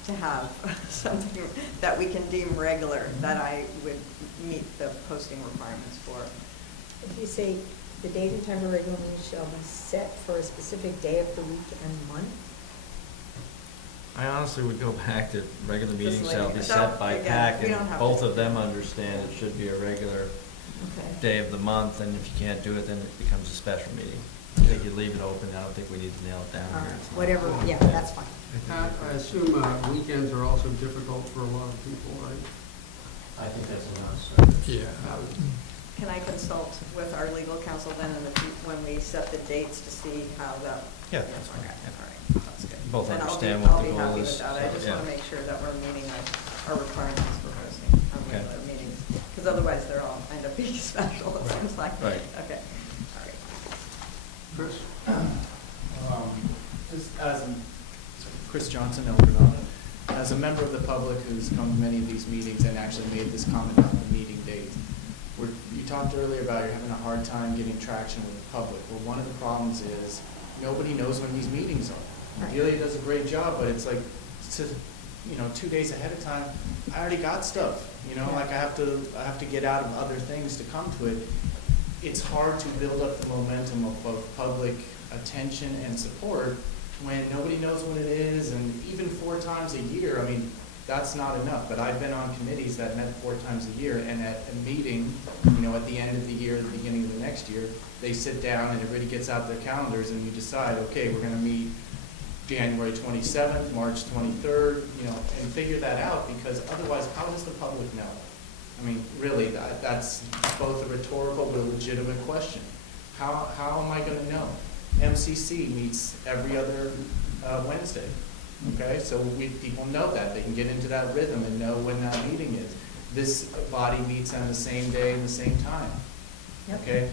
to have something that we can deem regular, that I would meet the posting requirements for. If you say the date and time for regular meeting shall be set for a specific day of the week and month? I honestly would go back to regular meetings shall be so, set by again, PAC, we don't and have both to- of them understand it should be a regular Okay. day of the month, and if you can't do it, then it becomes a special meeting. I think you leave it open, I don't think we need to nail it down All here. right, whatever, yeah, that's fine. I assume weekends are also difficult for a lot of people, right? I think that's a non-starter. Yeah. Can I consult with our legal counsel then when we set the dates to see how that? Yeah, that's fine. Okay, Yeah. all right, that's good. Both And understand what the I'll be goal happy is, with that. I so, just yeah. want to make sure that we're meeting our requirements for posting. because otherwise they're all end up being special, it seems like. Right. Okay, all right. Chris? Just as Chris Johnson, El Granada, as a member of the public who's come to many of these meetings and actually made this comment on the meeting date, you talked earlier about you're having a hard time getting traction with the public. Well, one of the problems is nobody knows when these meetings are. Right. Delia does a great job, but it's like, 2 days ahead of time, I already got stuff, like I have to get out of other things to come to it. It's hard to build up the momentum of public attention and support when nobody knows when it is, and even 4 times a year, I mean, that's not enough. But I've been on committees that met 4 times a year, and at a meeting, at the end of the year, the beginning of the next year, they sit down and everybody gets out their calendars and you decide, okay, we're gonna meet January 27th, March 23rd, and figure that out, because otherwise, how does the public know? I mean, really, that's both a rhetorical but a legitimate question. How am I going to know? MCC meets every other Wednesday, okay? So people know that. They can get into that rhythm and know when that meeting is. This body meets on the same day and the same time, okay?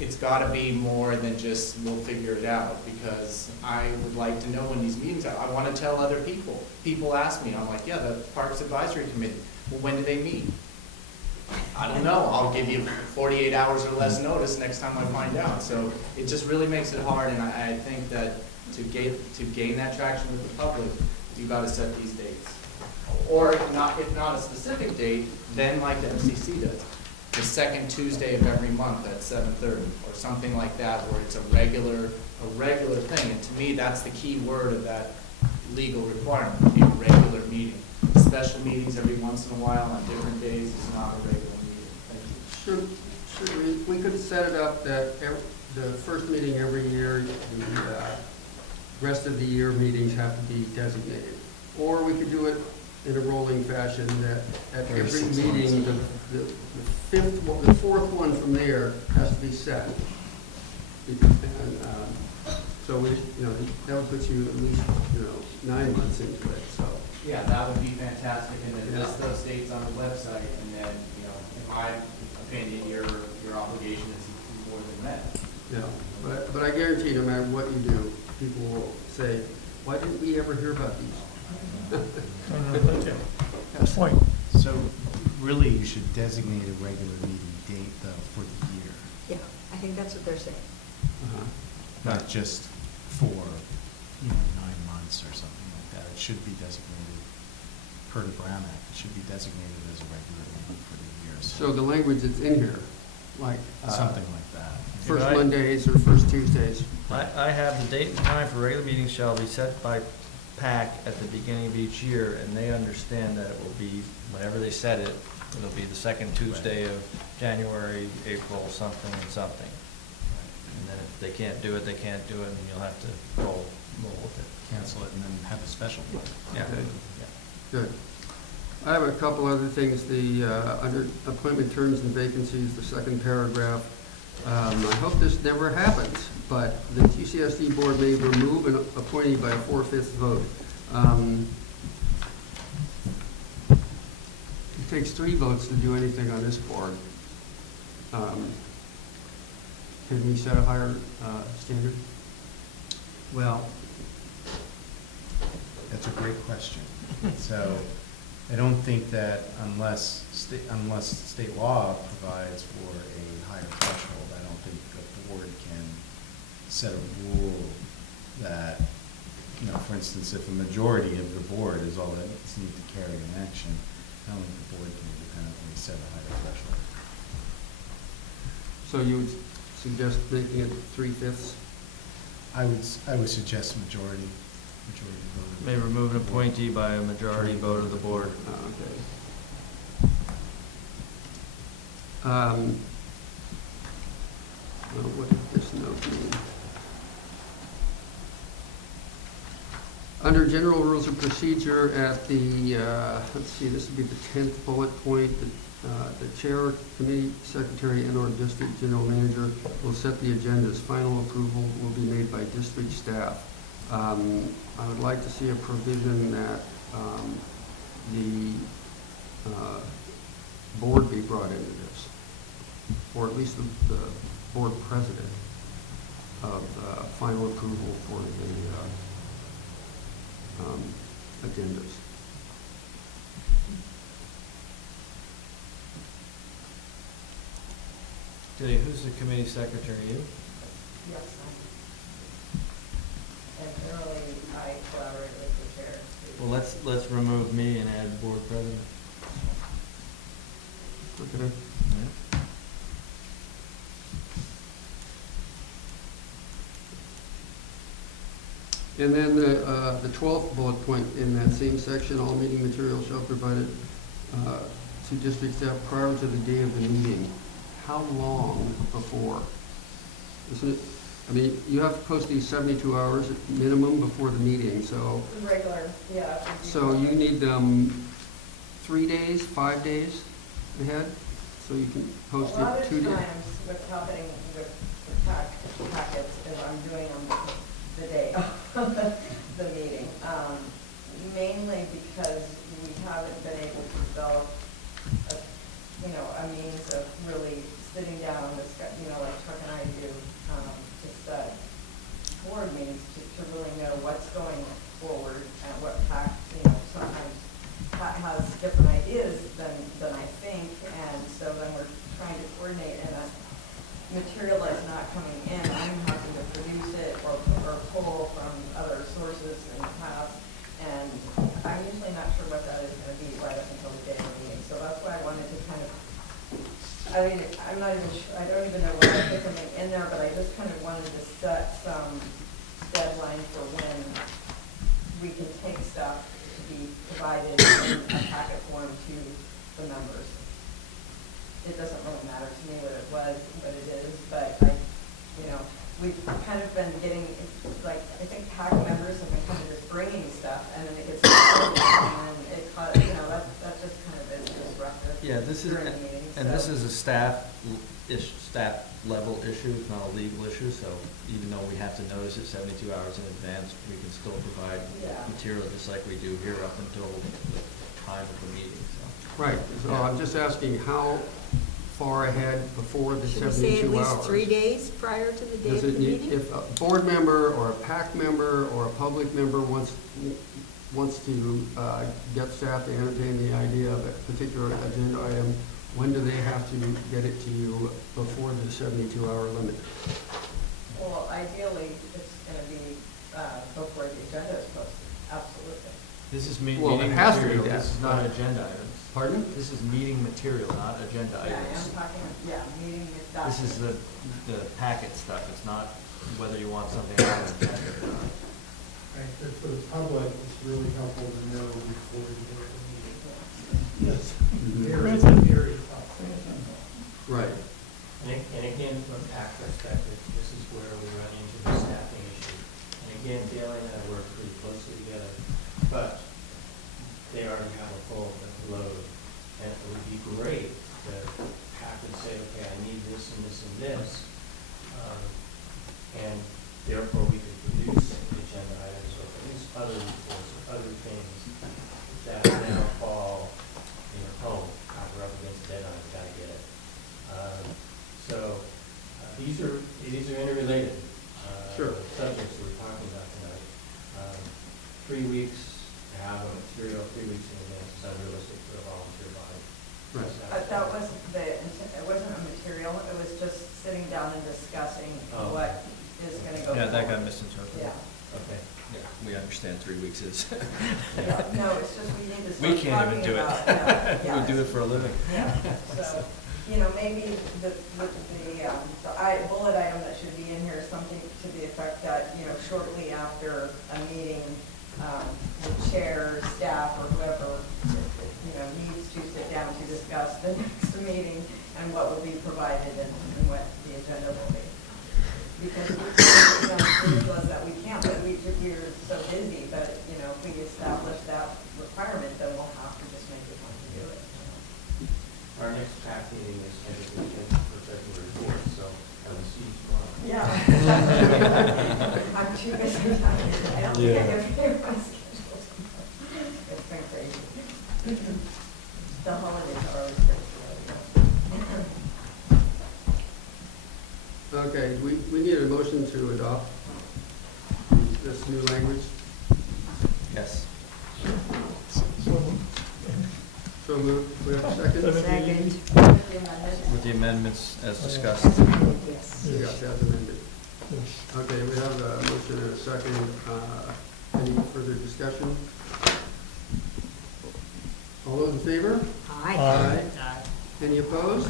It's got to be more than just we'll figure it out, because I would like to know when these meetings are. I want to tell other people. People ask me, I'm like, yeah, the Parks Advisory Committee. Well, when do they meet? I don't know. I'll give you 48 hours or less notice next time I find out. So it just really makes it hard, and I think that to gain that traction with the public, you got to set these dates. Or if not a specific date, then like the MCC does. The second Tuesday of every month at 7:30, or something like that, where it's a regular thing. And to me, that's the key word of that legal requirement, a regular meeting. Special meetings every once in a while on different days is not a regular meeting. Thank you. Should we could set it up that the first meeting every year, the rest of the year meetings have to be designated. Or we could do it in a rolling fashion, that at every meeting, the fourth one from there has to be set. And so that would put you at least 9 months into it. So yeah, that would be fantastic, and then list those dates on the website, and then in my opinion, your obligation is more than met. Yeah, but I guarantee no matter what you do, people will say, "Why didn't we ever hear about these?" That's point. So really, you should designate a regular meeting date, though, for the year. Yeah, I think that's what they're saying. Not just for, 9 months or something like that. It should be designated, per the Brown Act, it should be designated as a regular meeting for the year. So the language that's in here, like Something like that. first Mondays or first Tuesdays. I have the date and time for regular meetings shall be set by PAC at the beginning of each year, and they understand that it will be, whenever they set it, it'll be the second Tuesday of January, April, something and something. And then if they can't do it, they can't do it, and you'll have to roll with it. Cancel it and then have a special meeting. Yeah. Okay. Good. I have a couple other things. The under appointment terms and vacancies, the second paragraph. I hope this never happens, but the GCSD board may remove an appointee by a 4/5 vote. It takes 3 votes to do anything on this board. Can we set a higher standard? Well, that's a great question. So I don't think that unless state law provides for a higher threshold, I don't think the board can set a rule that, for instance, if a majority of the board is all that needs to carry an action, I don't think the board can independently set a higher threshold. So you would suggest making it 3/5? I would suggest majority vote. May remove an appointee by a majority vote of the board. Okay. Well, what did this note mean? Under general rules of procedure at the, let's see, this would be the 10th bullet point, the chair, committee secretary, and/or district general manager will set the agendas. Final approval will be made by district staff. I would like to see a provision that the board be brought into this, or at least the board president of final approval for the agendas. Julia, who's the committee secretary? You? Yes, and generally I collaborate with the chair. Well, let's remove me and add board president. Okay. And then the 12th bullet point in that same section, all meeting materials shall be provided to district staff prior to the day of the meeting. How long before? Isn't it, I mean, you have to post these 72 hours at minimum before the meeting, so. Regular, yeah. So you need them 3 days, 5 days ahead, so you can post it 2 days. A lot of times what's happening with the packets is I'm doing them the day of the meeting, mainly because we haven't been able to develop a means of really sitting down and discuss, like Chuck and I do, just board meetings to really know what's going forward and what PAC, sometimes PAC has different ideas than I think, and so then we're trying to coordinate, and material that's not coming in, I'm having to produce it or pull from other sources in the past, and I'm usually not sure what that is going to be right up until the day of the meeting. So that's why I wanted to kind of, I'm not even sure, I don't even know whether I put something in there, but I just kind of wanted to set some deadline for when we can take stuff to be provided in a packet form to the members. It doesn't really matter to me what it was, what it is, but we've kind of been getting, I think PAC members have been kind of just bringing stuff, and then it gets recorded, and then it's, that just kind of is disruptive. Yeah, this is, during the meeting, and so. this is a staff level issue, it's not a legal issue, so even though we have to notice it 72 hours in advance, we can still provide material just like we do here up until the time of the meeting, so. Right, so I'm just asking how far ahead before the 72 hours? Should we say at least 3 days prior to the day of the meeting? If a board member or a PAC member or a public member wants to get staff to entertain the idea of a particular agenda item, when do they have to get it to you before the 72-hour limit? Well, ideally, it's going to be before the agenda is posted, absolutely. This is Well, meeting it has to be material, that. this is not agenda items. Pardon? This is meeting material, not agenda Yeah, items. I'm talking, meeting with This is the packet stuff, it's not whether you want something on the agenda or not. Right, but for the public, it's really helpful to know before the day of the meeting. Yes. Very helpful. Right. And again, from a PAC perspective, this is where we run into the staffing issue. And again, Dale and I work pretty closely together, but they already have a full load. And it would be great to PAC would say, okay, I need this and this and this. And therefore we could produce agenda items or produce other reports or other things that now fall, we're up against a deadline, we've got to get it. So these are interrelated subjects we're talking about tonight. 3 weeks to have a material, 3 weeks in advance is unrealistic for a volunteer body. Right. That wasn't it wasn't a material, it was just sitting down and discussing what is going to go Yeah, that forward. got misinterpreted. Yeah. Okay. Yeah, we understand 3 weeks is. No, it's just we need to We start can't even talking do it. about, We do it for a living. Yeah, so, maybe the bullet item that should be in here is something to the effect that, shortly after a meeting, the chair, staff, or whoever, needs to sit down to discuss the next meeting and what will be provided and what the agenda will be. Because it's ridiculous that we can't, but we're so busy, but, if we establish that requirement, then we'll have to just make the time to do it. Our next PAC meeting is scheduled for February 4th, so I will see you tomorrow. Yeah. I'm too busy. I don't think I have everyone's schedule. It's been crazy. The holidays are always crazy. motion to adopt this new language? Yes. So moved. We have a second? Second. With the amendments as discussed. Yes. Yes, as amended. Okay, we have a motion and a second. Any further discussion? All those in favor? Aye. Any opposed?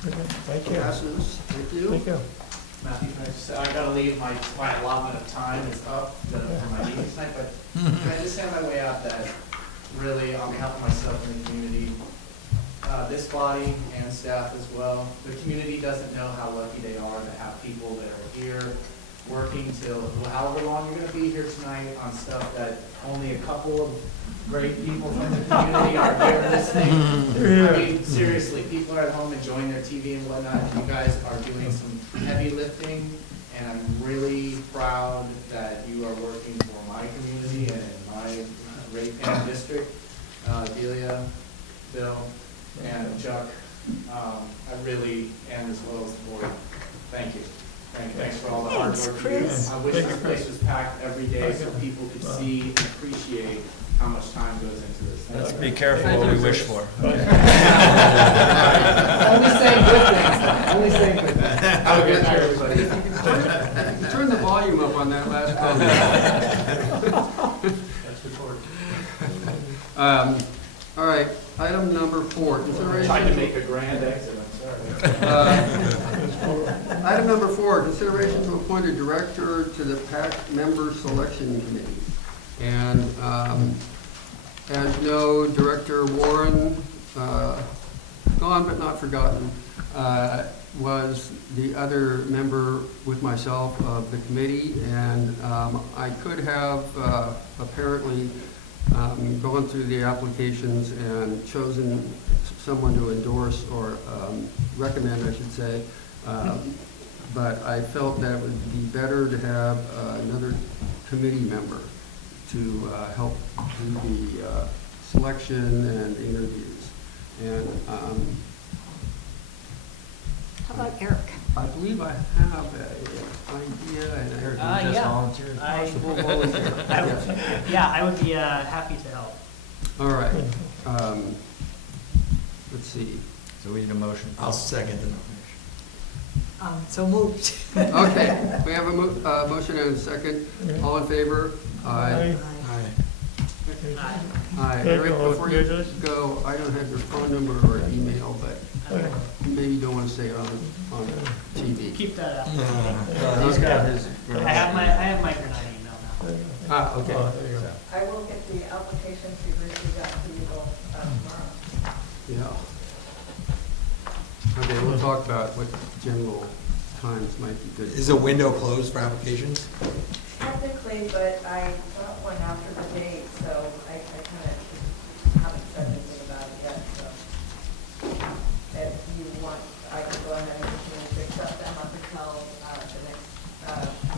Thank you. Passes. Thank you. Thank you. Matthew, can I just say, I gotta leave, my allotment of time is up for my meeting tonight, but can I just say on my way out that really, on behalf of myself and the community, this body and staff as well, the community doesn't know how lucky they are to have people that are here working till however long you're gonna be here tonight on stuff that only a couple of great people from the community are here listening. I mean, seriously, people are at home enjoying their TV and whatnot. You guys are doing some heavy lifting, and I'm really proud that you are working for my community and my Raypan district. Delia, Bill, and Chuck, I really am, as well as the board. Thank you. Thanks for all the hard Thanks, work. Chris. I wish this place was packed every day so people could see and appreciate how much time goes into this. Let's be careful what we wish for. Only saying good things, though. Only saying good things. Have a good night, everybody. Turn the volume up on that last comment. That's recorded. All right, item number 4, consideration. Tried to make a grand exit, I'm sorry. Item number 4, consideration to appoint a director to the PAC member selection committee. And as you know, Director Warren, gone but not forgotten, was the other member with myself of the committee, and I could have apparently gone through the applications and chosen someone to endorse or recommend, I should say, but I felt that it would be better to have another committee member to help do the selection and interviews. And How about Eric? I believe I have an idea, and Eric, you just Yeah. volunteered. I Possible volunteer. Yeah, I would be happy to help. All right. Let's see. So we need a motion. I'll second the nomination. So moved. Okay, we have a motion and a second. All in favor? Aye. Aye. Aye. Thank Eric, you. before you go, I don't have your phone number or email, but maybe you don't want to say it on TV. Keep that up. He's got his. I have my Granada email now. Ah, okay. I will get the applications we received out to you both tomorrow. Yeah. Okay, we'll talk about what general times might be good. Is the window closed for applications? Technically, but I got one after the date, so I kind of haven't said anything about it yet, so. If you want, I can go ahead and continue to accept them up until the next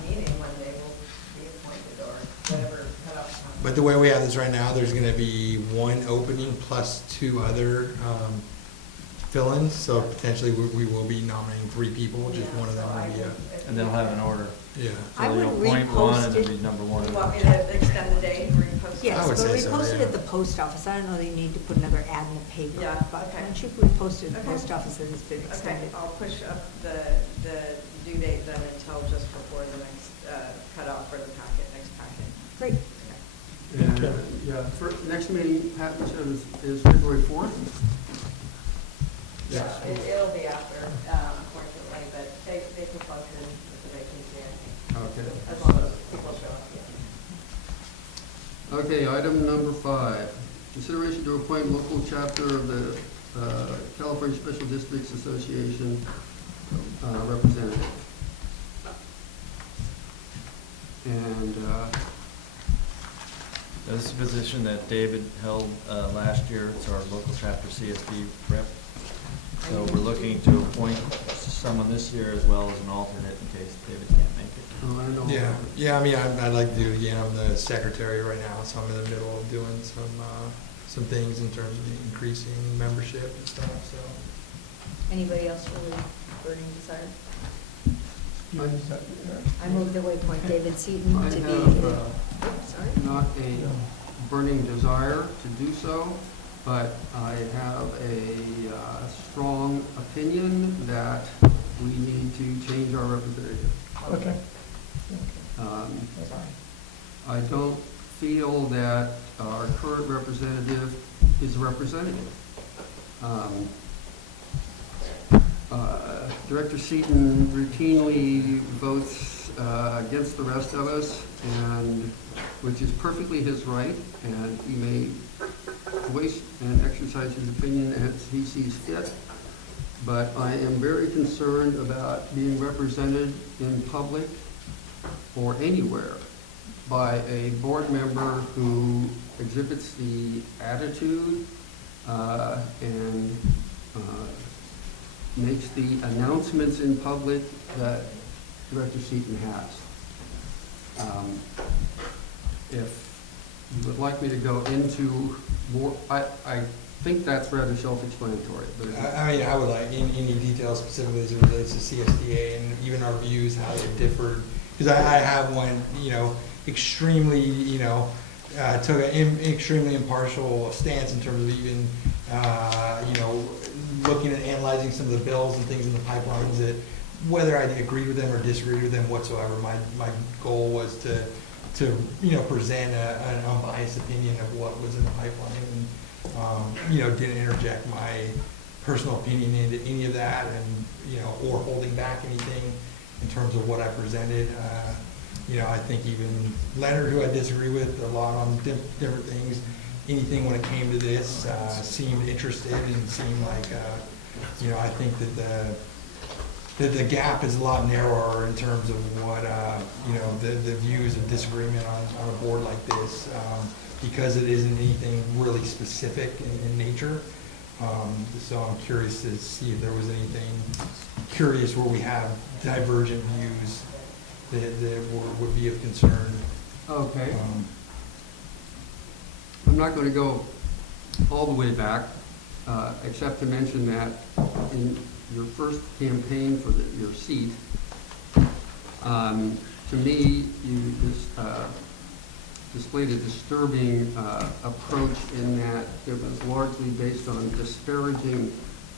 meeting when they will be appointed or whatever cutoff time. But the way we have this right now, there's gonna be one opening plus 2 other fill-ins, so potentially we will be nominating 3 people, just one of them will be And they'll have an order. yeah. I So would you'll appoint one and repost it'll it. be number one. You want me to extend the date and repost it? Yes, I would but say we so, posted yeah. at the post office. I don't know that you need to put another ad in the paper. Yeah, But okay. once you repost it at the Okay. post office, then it's been Okay, extended. I'll push up the due date then until just before the next cutoff for the next packet. Great. And, yeah, for, next meeting, Pat said is February 4th? Yeah, it'll be after, unfortunately, but they can function with the vacancy, I think, Okay. as long as people show up, yeah. Okay, item number 5, consideration to appoint local chapter of the California Special Districts Association representative. And, This is a position that David held last year. It's our local chapter CSD rep. So we're looking to appoint someone this year as well as an alternate in case David can't make it. oh, I don't know. Yeah, I mean, I'd like to do it again. I'm the secretary right now, so I'm in the middle of doing some things in terms of increasing membership and stuff, so. Anybody else really burning desire? I move that we appoint David Seaton I to be have the, oops, sorry. not a burning desire to do so, but I have a strong opinion that we need to change our representative. Okay. I don't feel that our current representative is a representative. Director Seaton routinely votes against the rest of us, and which is perfectly his right, and he may voice and exercise his opinion as he sees fit. But I am very concerned about being represented in public or anywhere by a board member who exhibits the attitude and makes the announcements in public that Director Seaton has. If you would like me to go into more, I think that's rather self-explanatory. But I mean, I would like any details specifically as it relates to CSDA and even our views, how they differed. Because I have one, extremely, took an extremely impartial stance in terms of even, looking at analyzing some of the bills and things in the pipelines that, whether I agreed with them or disagreed with them whatsoever, my goal was to present an unbiased opinion of what was in the pipeline and, didn't interject my personal opinion into any of that and, or holding back anything in terms of what I presented. I think even Leonard, who I disagree with a lot on different things, anything when it came to this seemed interested and seemed like, I think that the gap is a lot narrower in terms of what, the views of disagreement on a board like this, because it isn't anything really specific in nature. So I'm curious to see if there was anything curious where we have divergent views that would be of concern. Okay. I'm not going to go all the way back, except to mention that in your first campaign for your seat, to me, you displayed a disturbing approach in that it was largely based on disparaging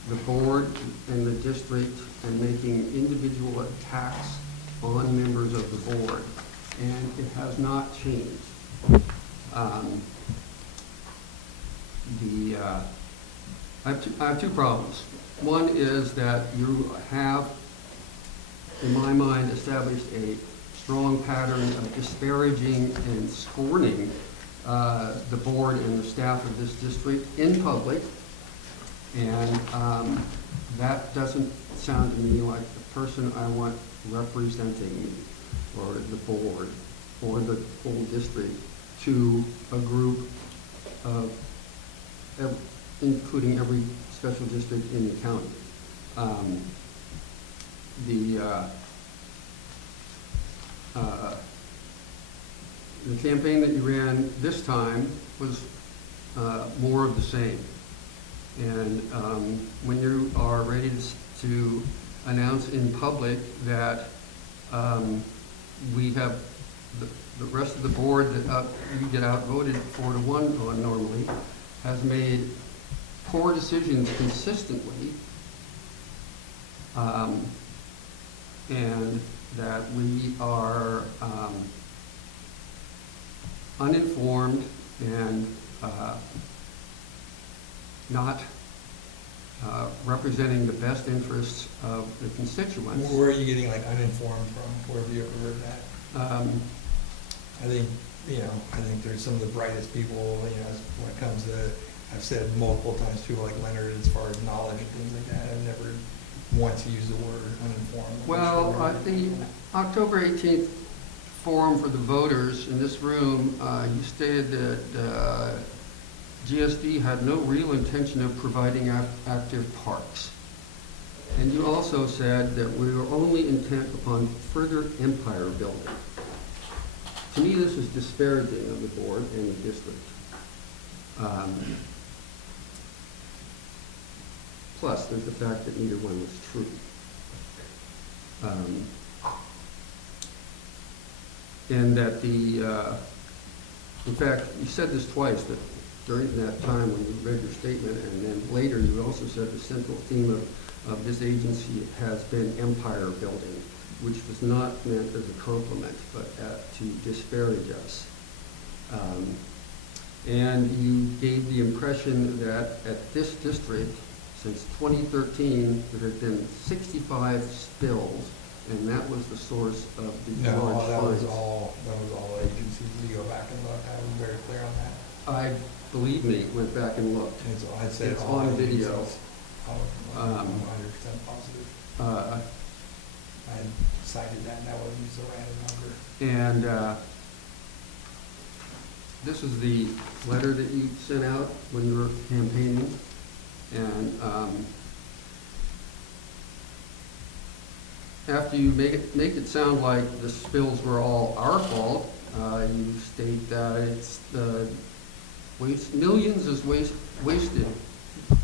the board and the district and making individual attacks on members of the board, and it has not changed. I have two problems. One is that you have, in my mind, established a strong pattern of disparaging and scorning the board and the staff of this district in public, and that doesn't sound to me like the person I want representing me, or the board, or the whole district, to a group of, including every special district in the county. The campaign that you ran this time was more of the same. And when you are ready to announce in public that we have the rest of the board that you get outvoted 4-1 on normally, has made poor decisions consistently, and that we are uninformed and not representing the best interests of the constituents. Where are you getting uninformed from? Where have you ever heard that? I think there's some of the brightest people, when it comes to, I've said multiple times, people like Leonard, as far as knowledge and things like that, I've never once used the word uninformed. Well, at the October 18th forum for the voters in this room, you stated that GSD had no real intention of providing active parks. And you also said that we were only intent upon further empire building. To me, this is disparaging of the board and the district. Plus, there's the fact that neither one was true. And that in fact, you said this twice, that during that time when you read your statement, and then later you also said the central theme of this agency has been empire building, which was not meant as a compliment, but to disparage us. And you gave the impression that at this district, since 2013, there had been 65 spills, and that was the source of the large No, fines. that was all agencies. You go back and look, I was very clear on that. I, believe me, went back and looked. I'd say It's all on agencies. video. I'm 100% positive. I cited that, and that wasn't just a random number. And this is the letter that you sent out when you were campaigning. And after you make it sound like the spills were all our fault, you state that it's millions is wasted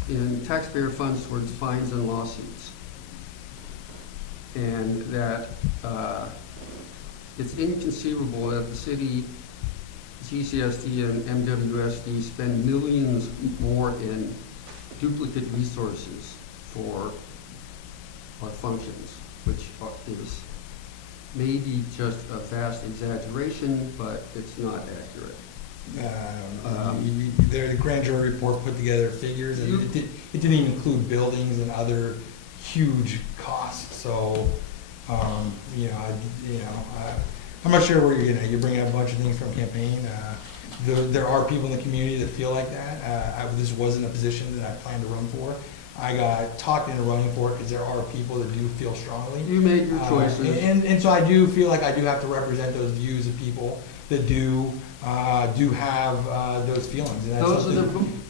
in taxpayer funds towards fines and lawsuits. And that it's inconceivable that the city, GCSD and MWSD spend millions more in duplicate resources for our functions, which is maybe just a vast exaggeration, but it's not accurate. The grand jury report put together figures, and it didn't even include buildings and other huge costs. So, I'm not sure where you're bringing up a bunch of things from campaign. There are people in the community that feel like that. This wasn't a position that I planned to run for. I got talked into running for it because there are people that do feel strongly. You made your choices. And so I do feel like I do have to represent those views of people that do have those feelings. And that's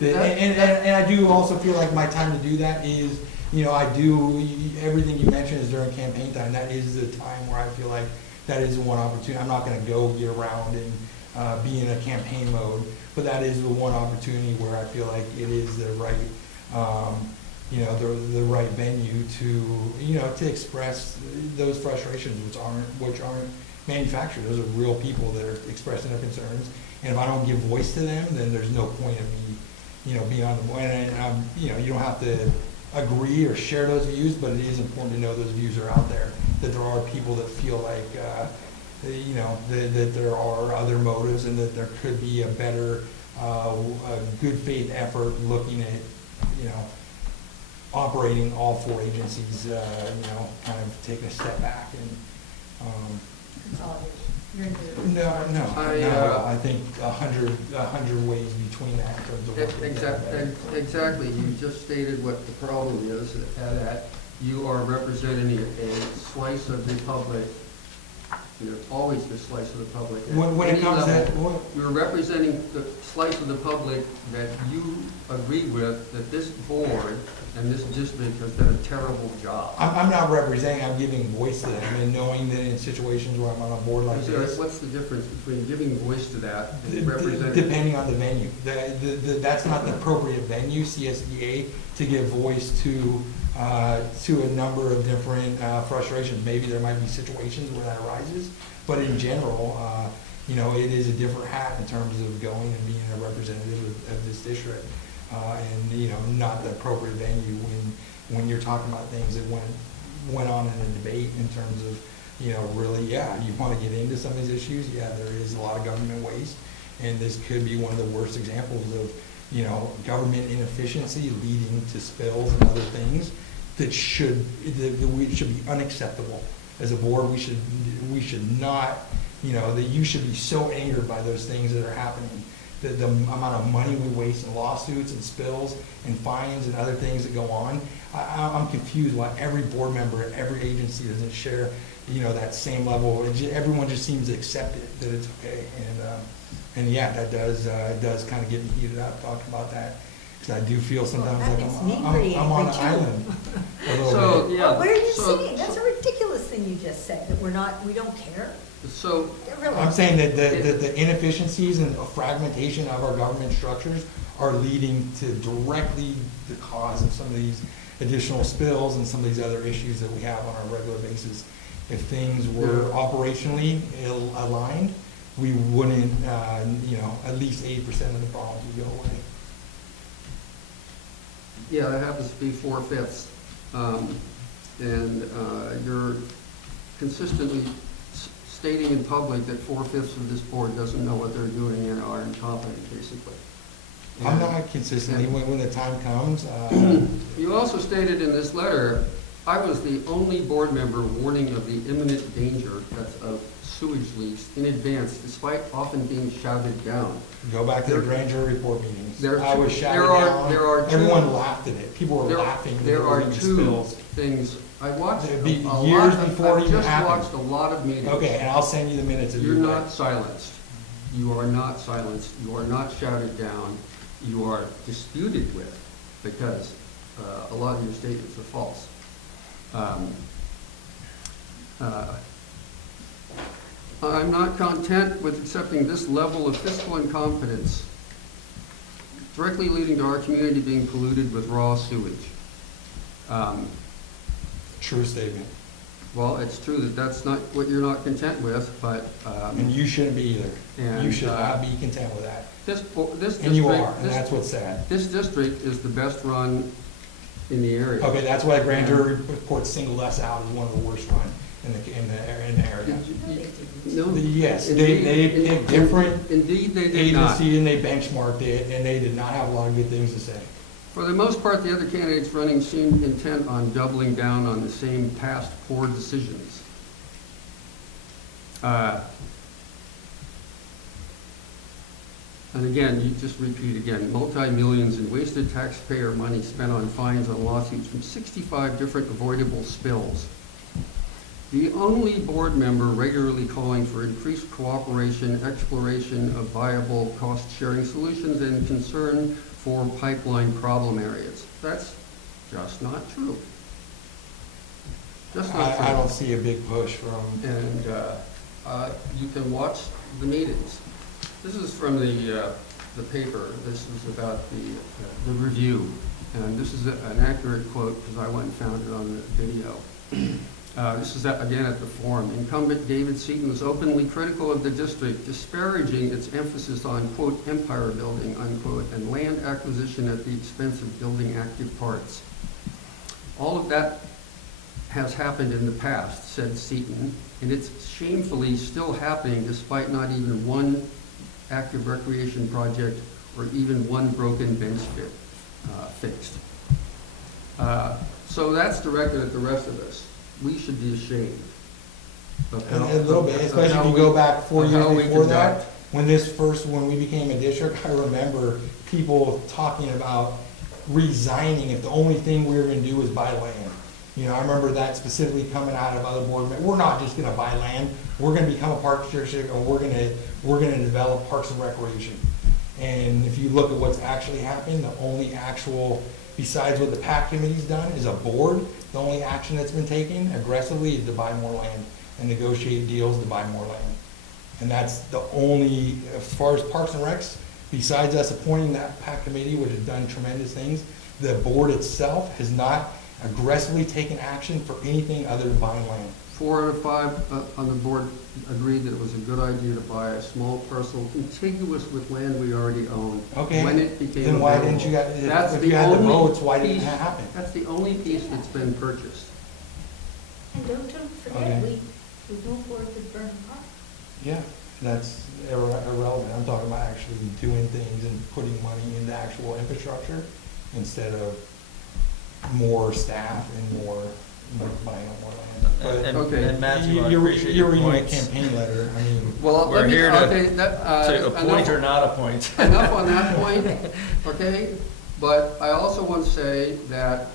and I do also feel like my time to do that is, everything you mentioned is during campaign time. That is the time where I feel like that is the one opportunity. I'm not going to go year round and be in a campaign mode, but that is the one opportunity where I feel like it is the right, the right venue to express those frustrations, which aren't manufactured. Those are real people that are expressing their concerns, and if I don't give voice to them, then there's no point of me, being on the board. And you don't have to agree or share those views, but it is important to know those views are out there, that there are people that feel like, that there are other motives, and that there could be a better, good faith effort looking at, operating all four agencies, kind of taking a step back and, Consolidation. You're into No, I think 100 ways between that in terms of what Exactly. You just stated what the problem is, that you are representing a slice of the public. Always the slice of the public. When it comes to you're representing the slice of the public that you agree with, that this board and this district has done a terrible job. I'm not representing, I'm giving voice to them, and knowing that in situations where I'm on a board like this. What's the difference between giving voice to that and representing? Depending on the venue. That's not the appropriate venue, CSDA, to give voice to a number of different frustrations. Maybe there might be situations where that arises, but in general, it is a different hat in terms of going and being a representative of this district. And not the appropriate venue when you're talking about things that went on in a debate in terms of, really, you want to get into some of these issues. Yeah, there is a lot of government waste, and this could be one of the worst examples of, government inefficiency leading to spills and other things that should be unacceptable. As a board, we should not, that you should be so angered by those things that are happening. The amount of money we waste in lawsuits and spills and fines and other things that go on. I'm confused why every board member at every agency doesn't share, that same level. Everyone just seems to accept it, that it's okay. And yeah, that does kind of get me heated up talking about that. Because I do feel sometimes I'm on an island. So, yeah. What are you saying? That's a ridiculous thing you just said, that we don't care. So really, I'm saying that the inefficiencies and fragmentation of our government structures are leading to directly the cause of some of these additional spills and some of these other issues that we have on a regular basis. if things were operationally aligned, we wouldn't, at least 80% of the problems would go away. Yeah, that happens to be 4/5. And you're consistently stating in public that 4/5 of this board doesn't know what they're doing and are incompetent, basically. I'm not consistently, when the time comes, You also stated in this letter, I was the only board member warning of the imminent danger of sewage leaks in advance, despite often being shouted down. go back to the grand jury report meetings. There- I was shouting there are down, two- everyone laughed at it, people were There- laughing when There there are were two spills. things, I watched It'd a be lot, years before it I've even just happened. watched a lot of meetings. Okay, and I'll send you the minutes of You're your not silenced. You are not silenced. You are not shouted down. You are disputed with because a lot of your statements are false. I'm not content with accepting this level of fiscal incompetence, directly leading to our community being polluted with raw sewage. True statement. Well, it's true that that's not what you're not content with, but. And you shouldn't be either. And, You should not be content with that. This And you district- are, and that's what's sad. This district is the best run in the area. Okay, that's why the grand jury report singled us out as one of the worst run in the area. No. Yes, Indeed- they picked different Indeed, they did not. agency and they benchmarked it, and they did not have a lot of good things to say. For the most part, the other candidates running seemed intent on doubling down on the same past poor decisions. And again, you just repeat again, multi-millions in wasted taxpayer money spent on fines and lawsuits from 65 different avoidable spills. The only board member regularly calling for increased cooperation, exploration of viable cost-sharing solutions, and concern for pipeline problem areas. That's just not true. Just not true. I don't see a big push from. And you can watch the meetings. This is from the paper. This is about the review. And this is an accurate quote because I went and found it on the video. This is again at the forum. Incumbent David Seaton was openly critical of the district, disparaging its emphasis on, quote, empire building, unquote, and land acquisition at the expense of building active parts. All of that has happened in the past, said Seaton, and it's shamefully still happening despite not even one active recreation project or even one broken bench fixed. So that's directed at the rest of us. We should be ashamed. A little bit, especially if you go back 4 years before that. When we became a district, I remember people talking about resigning if the only thing we were gonna do was buy land. I remember that specifically coming out of other board members. We're not just gonna buy land, we're gonna become a parks district, or we're gonna develop parks and recreation. And if you look at what's actually happened, the only actual, besides what the PAC committee's done, is a board. The only action that's been taken aggressively is to buy more land and negotiate deals to buy more land. And that's the only, as far as Parks and Recs, besides us appointing that PAC committee, which has done tremendous things, the board itself has not aggressively taken action for anything other than buying land. 4 out of 5 on the board agreed that it was a good idea to buy a small parcel contiguous with land we already owned. Okay, When it became then why available. didn't you guys, That's if the you had the only votes, why didn't it piece- happen? That's the only piece that's been purchased. And don't forget, Okay. we moved forward with Burnham Park. Yeah, that's irrelevant. I'm talking about actually doing things and putting money into actual infrastructure instead of more staff and more buying up more land. But Okay. And Matthew, I you're appreciate your reading a points. campaign letter, I mean. Well, We're here to to appoint or not appoint. Enough on that point, okay? But I also want to say that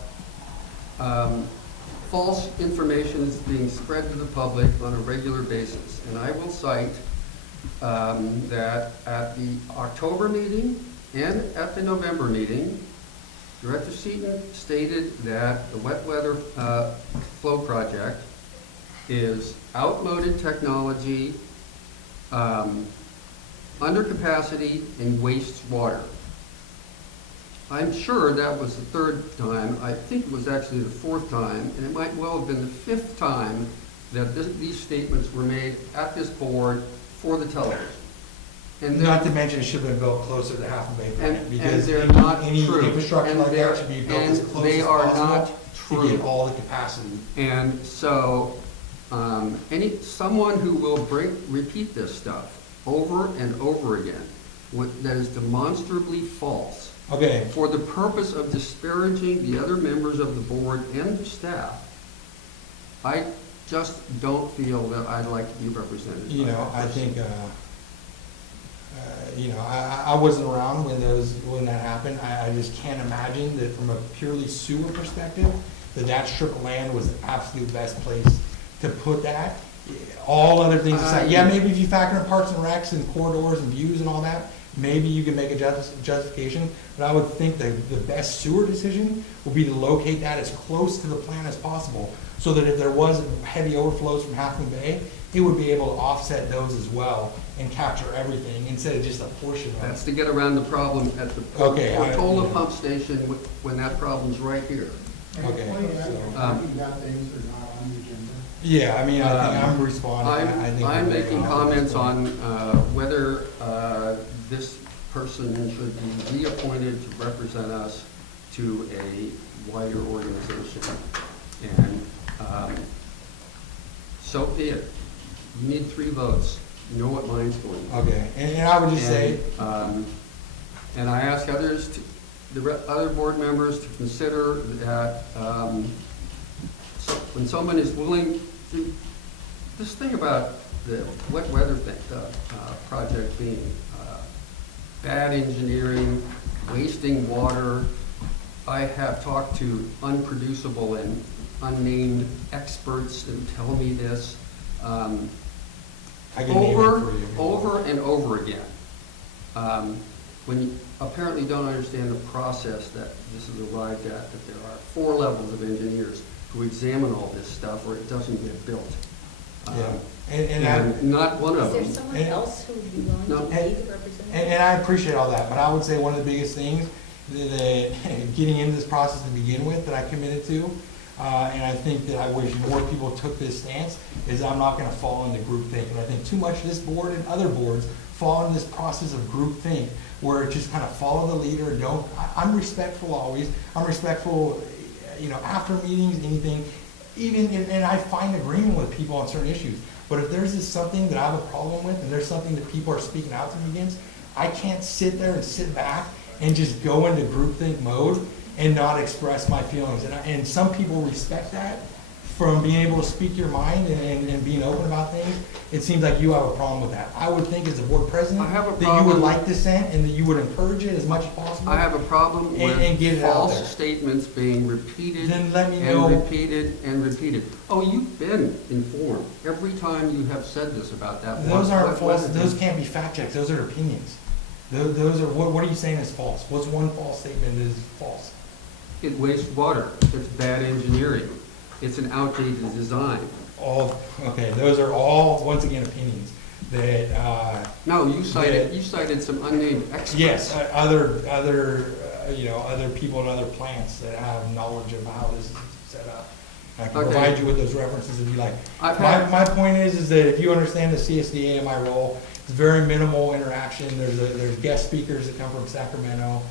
false information is being spread to the public on a regular basis. And I will cite that at the October meeting and at the November meeting, Director Seaton stated that the wet weather flow project is outmoded technology, under capacity, and wastes water. I'm sure that was the 3rd time. I think it was actually the 4th time, and it might well have been the 5th time that these statements were made at this board for the television. And Not to mention it should have been built closer to Half Bay plant, and because they're any, not any true. infrastructure And like they're- that should be built as and close they as are possible not to get true. all the capacity. And so, someone who will repeat this stuff over and over again, that is demonstrably false, Okay, for the purpose of disparaging the other members of the board and the staff, I just don't feel that I'd like to be represented. you by know, that I person. think, you know, I wasn't around when that happened. I just can't imagine that from a purely sewer perspective, that strip of land was the absolute best place to put that. All other things aside, yeah, maybe if you factor in parks and recs and corridors and views and all that, maybe you can make a justification, but I would think that the best sewer decision would be to locate that as close to the plant as possible, so that if there was heavy overflows from Half Moon Bay, it would be able to offset those as well and capture everything instead of just a portion of it. That's to get around the problem at the Portola pump station when that problem's right here. Okay. Talking about things that are not on the agenda. Yeah, I mean, I think I'm responding. I think I'm I'm making responding. comments on whether this person should be reappointed to represent us to a wider organization. And so be it. You need 3 votes. You know what mine's going to be. Okay, and I would just say, and I ask others, other board members to consider that when someone is willing to, this thing about the wet weather thing, project being bad engineering, wasting water. I have talked to unproducible and unnamed experts that tell me this I can name it for you. over and over again. When you apparently don't understand the process that this is arrived at, that there are 4 levels of engineers who examine all this stuff or it doesn't get built. Yeah. And not one of them. Is there someone else who would be willing No. to be the representative? and I appreciate all that, but I would say one of the biggest things that getting into this process to begin with that I committed to, and I think that I wish more people took this stance, is I'm not gonna fall into groupthink. And I think too much this board and other boards fall into this process of groupthink, where it just kind of follow the leader and don't, I'm respectful always. I'm respectful, you know, after meetings, anything, even, and I find agreement with people on certain issues. But if there's just something that I have a problem with, and there's something that people are speaking out to me against, I can't sit there and sit back and just go into groupthink mode and not express my feelings. And some people respect that, from being able to speak your mind and being open about things. It seems like you have a problem with that. I would think as a board president, I have a that you would problem. like dissent and that you would encourage it as much as possible. I have a problem And get with it out there. false statements being repeated Then let me and know. repeated and repeated. Oh, you've been informed every time you have said this about that. Those aren't What false, thing. those can't be fact checks, those are opinions. Those are, what are you saying is false? What's one false statement that is false? It wastes water. It's bad engineering. It's an outdated design. Okay, those are all, once again, opinions that, No, you cited some unnamed experts. yes, other, you know, other people and other plants that have knowledge of how this is set up. I can Okay. provide you with those references if you like. I've had- My point is that if you understand the CSDA and my role, it's very minimal interaction. There's guest speakers that come from Sacramento.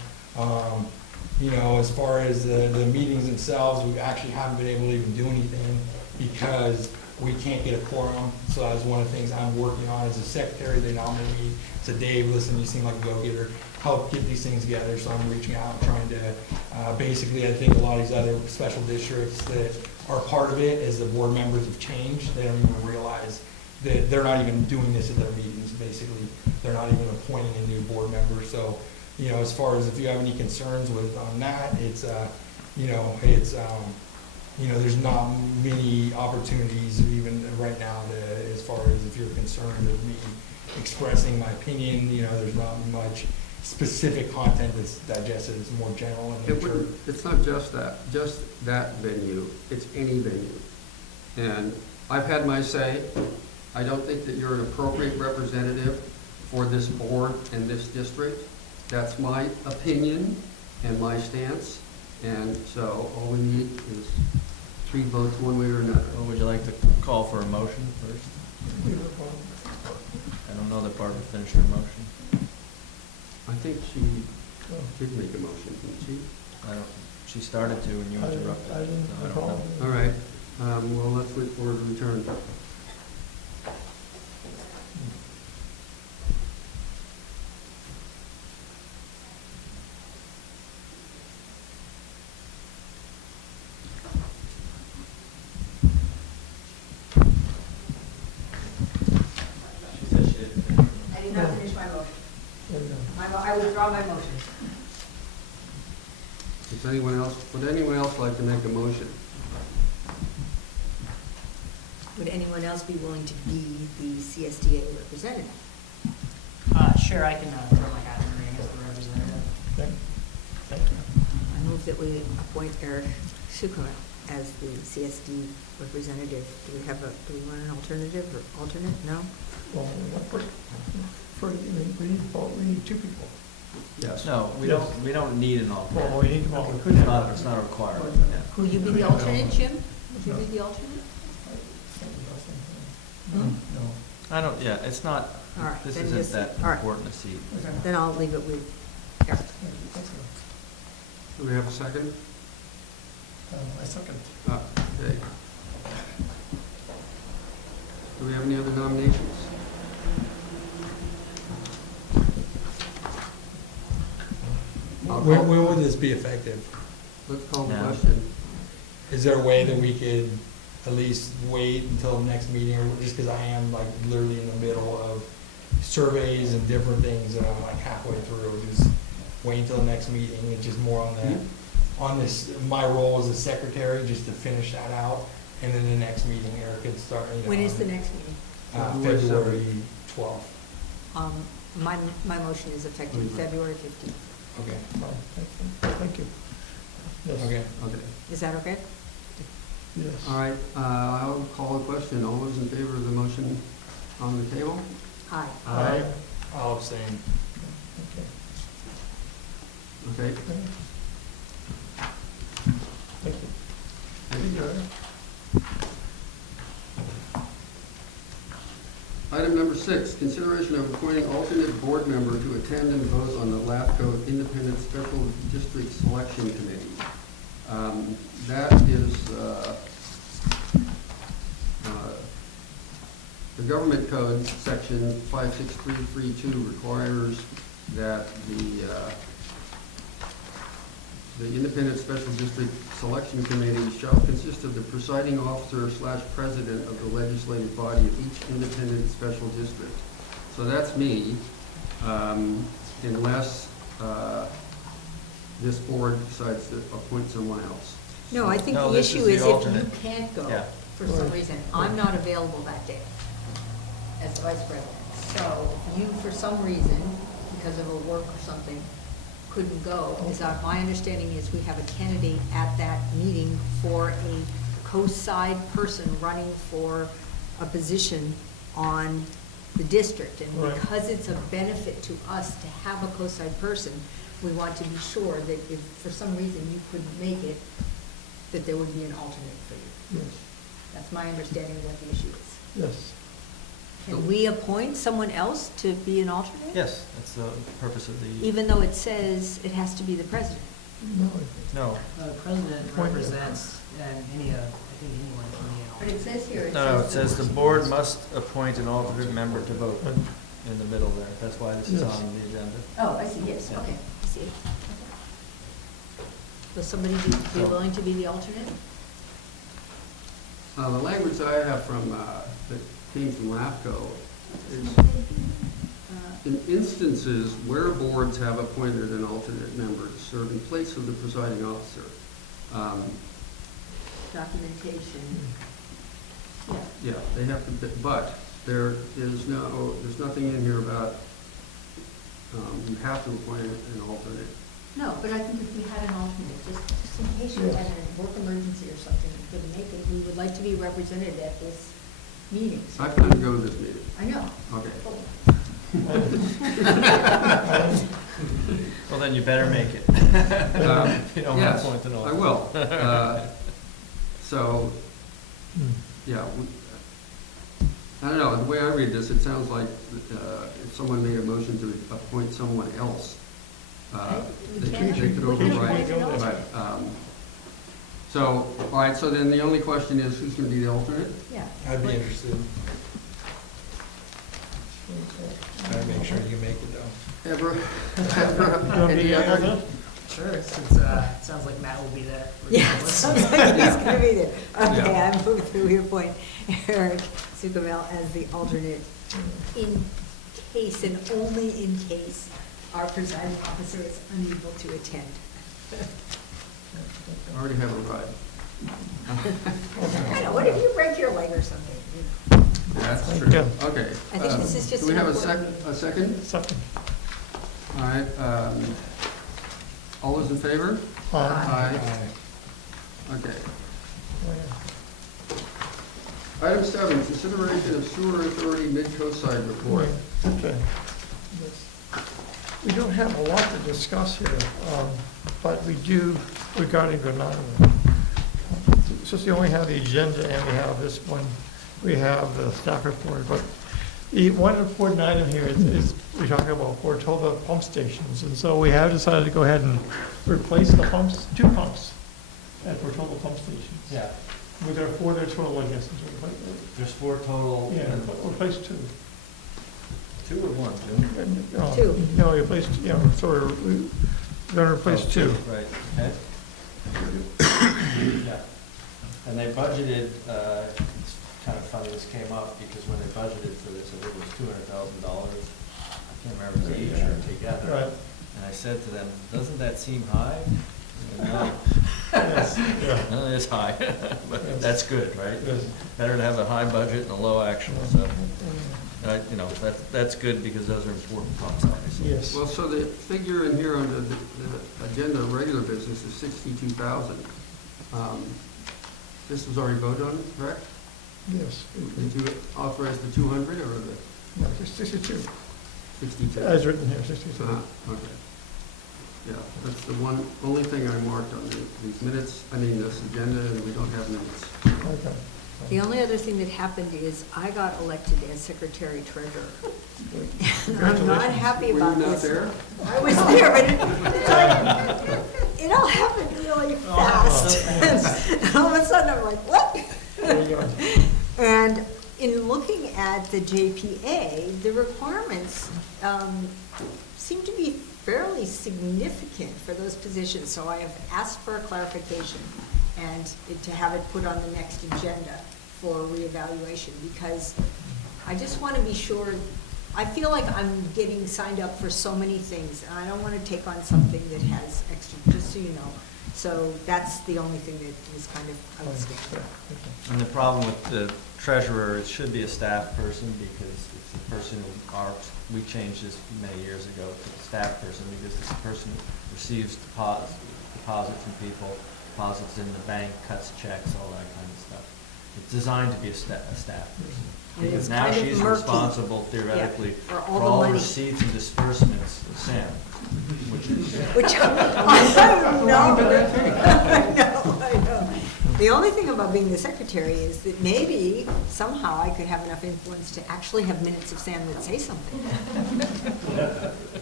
You know, as far as the meetings themselves, we actually haven't been able to even do anything because we can't get a quorum. So that's one of the things I'm working on as a secretary. They nominate me. So Dave, listen, you seem like a go-getter. Help get these things together. So I'm reaching out and trying to, basically, I think a lot of these other special districts that are part of it, as the board members have changed, they don't even realize that they're not even doing this at their meetings, basically. They're not even appointing a new board member. So, you know, as far as if you have any concerns with on that, it's, you know, it's, you know, there's not many opportunities even right now to, as far as if you're concerned with me expressing my opinion, you know, there's not much specific content that's digested. It's more general in nature. It's not just that venue. It's any venue. And I've had my say. I don't think that you're an appropriate representative for this board and this district. That's my opinion and my stance. And so all we need is 3 votes one way or another. Well, would you like to call for a motion first? I don't know that Barbara finished her motion. I think she did make a motion, didn't she? She started to and you interrupted. I didn't No, I don't recall. know. All right, well, let's wait for her to return. She said she didn't finish her motion. I did not finish my motion. There you go. I withdraw my motion. Would anyone else like to make a motion? Would anyone else be willing to be the CSDA representative? Sure, I can throw my hat in the ring as the representative. Okay. Thank you. I move that we appoint Eric Sukuma as the CSD representative. Do we want an alternative or alternate? No? Well, we need 2 people. Yes. No, we Yes. don't need an alternate. Well, we need them all. We could It's have not, one. it's not a requirement, yeah. Will you be the alternate, Jim? Would you be the alternate? No. I don't, yeah, it's not, All right, this then isn't just- that all right. important a seat. Then I'll leave it with Eric. Do we have a second? I second. Okay. Do we have any other nominations? I'll When, call- when would this be effective? Let's call the Now. question. Is there a way that we could at least wait until the next meeting, or just because I am like literally in the middle of surveys and different things, and I'm like halfway through, just wait until the next meeting, it's just more on that, on this, my role as a secretary, just to finish that out, and then the next meeting, Eric can start, you know. When is the next meeting? February 12th. My motion is effective February 15th. Okay. Thank you. Yes. Okay. Okay. Is that okay? Yes. All right, I'll call the question. All those in favor of the motion on the table? Aye. Aye. I'll abstain. Okay. Okay. Thank you. Thank you. Item number 6, consideration of appointing alternate board member to attend and vote on the LAFCO Independent Special District Selection Committee. That is, the government code, section 56332, requires that the Independent Special District Selection Committee shall consist of the presiding officer / president of the legislative body of each independent special district. So that's me, unless this board decides to appoint someone else. No, I think No, the this issue is the is if you alternate. can't go Yeah. for some reason. I'm not available that day as the vice president. So if you, for some reason, because of a work or something, couldn't go, my understanding is we have a candidate at that meeting for a co-side person running for a position on the district. And Right. because it's a benefit to us to have a co-side person, we want to be sure that if for some reason you couldn't make it, that there would be an alternate for you. Yes. That's my understanding of what the issue is. Yes. Can we appoint someone else to be an alternate? Yes, that's the purpose of the, Even though it says it has to be the president? No. no. The president represents, and I think anyone can be an But it says here, No, it says the board must appoint an alternate member to vote in the middle there. That's why this is Yes. on the agenda. Oh, I see, yes, Yeah. okay, I see it. Will somebody be willing to be the alternate? The language that I have from, that came from LAFCO is, in instances where boards have appointed an alternate member to serve in place of the presiding officer, Documentation. yeah, they have to, but there's nothing in here about, you have to appoint an alternate. No, but I think if we had an alternate, just in case you had a work emergency or something, and couldn't make it, we would like to be represented at this meeting. So I plan to go to this meeting. I know. Okay. Well, then you better make it. If you don't want Yes, to appoint an I alternate. will. So, Hmm. yeah, I don't know, the way I read this, it sounds like if someone made a motion to appoint someone else, they could override. Right, so, all right, so then the only question is, who's going to be the alternate? Yeah. I'd be interested. Gotta make sure you make it though. Ever? Any other? Sure, since it sounds like Matt will be there. Yeah, regardless. sounds like he's Yeah. gonna be there. Okay, Yeah. I move that we appoint Eric Sucamel as the alternate in case and only in case our presiding officer is unable to attend. I already have a ride. I know, what if you break your leg or something? You know. That's true. Yeah. Okay. I think this is just Do we an have a important second? Second. All right, all those in favor? Aye. Okay. Item 7, consideration of sewer authority mid-coast side report. Okay. We don't have a lot to discuss here, but we do regarding Granada. Since we only have the agenda and we have this one, we have the staff report, but the one important item here is we're talking about Portola pump stations, and so we have decided to go ahead and replace the pumps, 2 pumps at Portola pump stations. Yeah, With there are 4 there total, I guess. there's 4 total. Yeah, replace 2. 2 or 1, Jim? No, 2. No, we replaced, yeah, so we're gonna replace 2. Right, okay. Yeah, and they budgeted, it's kind of funny this came up, because when they budgeted for this, I think it was $200,000. I can't remember if it was each or together. Right. And I said to them, doesn't that seem high? And no, Yes, yeah. no, it's high, but Yes. that's good, right? Yes. Better to have a high budget and a low actual, so, you know, that's good, because those are important pumps, obviously. Yes. Well, so the figure in here under the agenda of regular business is 62,000. This was already voted on, correct? Yes. Did you authorize the 200 or the No, it's 62. 62? As written here, 62. Okay. Yeah, that's the only thing I marked on these minutes, this agenda, and we don't have minutes. Okay. The only other thing that happened is I got elected as secretary treasurer. And I'm not happy about this. Were you not there? I was there, but it's like, it all happened really fast. And all of a sudden, I'm like, what? There you go. And in looking at the JPA, the requirements seem to be fairly significant for those positions. So I have asked for a clarification and to have it put on the next agenda for reevaluation, because I just want to be sure. I feel like I'm getting signed up for so many things, and I don't want to take on something that has extra, just so you know. So that's the only thing that is kind of outstanding. And the problem with the treasurer, it should be a staff person, because it's the person we changed this many years ago to the staff person, because this person receives deposits from people, deposits in the bank, cuts checks, all that kind of stuff. It's designed to be a staff person. And Because it's now kind of she's murky. responsible theoretically Yeah, for for all the all money. receipts and disbursements of Sam, which is. Which, I know. The only thing about being the secretary is that maybe somehow I could have enough influence to actually have minutes of Sam that say something.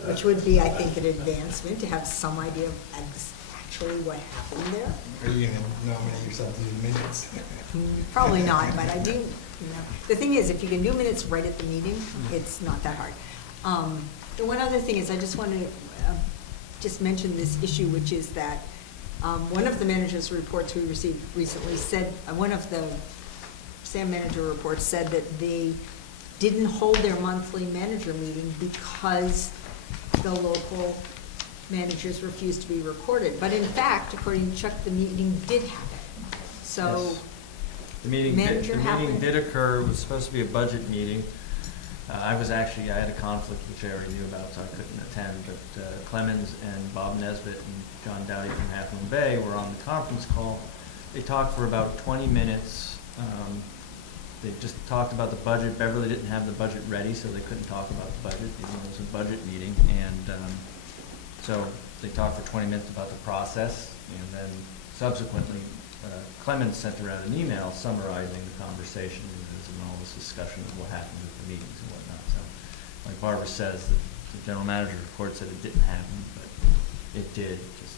Which would be, I think, an advancement, to have some idea of actually what happened there. Are you gonna nominate yourself to do minutes? Probably not, but I do, the thing is, if you can do minutes right at the meeting, it's not that hard. The one other thing is, I just want to just mention this issue, which is that one of the manager's reports we received recently said, one of the SAM manager reports said that they didn't hold their monthly manager meeting because the local managers refused to be recorded. But in fact, according to Chuck, the meeting did happen. So. Yes. The meeting did occur. It was supposed to be a budget meeting. I had a conflict, which I already knew about, so I couldn't attend, but Clemens and Bob Nesbitt and John Dowdy from Half Moon Bay were on the conference call. They talked for about 20 minutes. They just talked about the budget. Beverly didn't have the budget ready, so they couldn't talk about the budget, even though it was a budget meeting. And so they talked for 20 minutes about the process, and then subsequently Clemens sent around an email summarizing the conversation and all this discussion of what happened at the meetings and whatnot. So, like Barbara says, the general manager's report said it didn't happen, but it did, just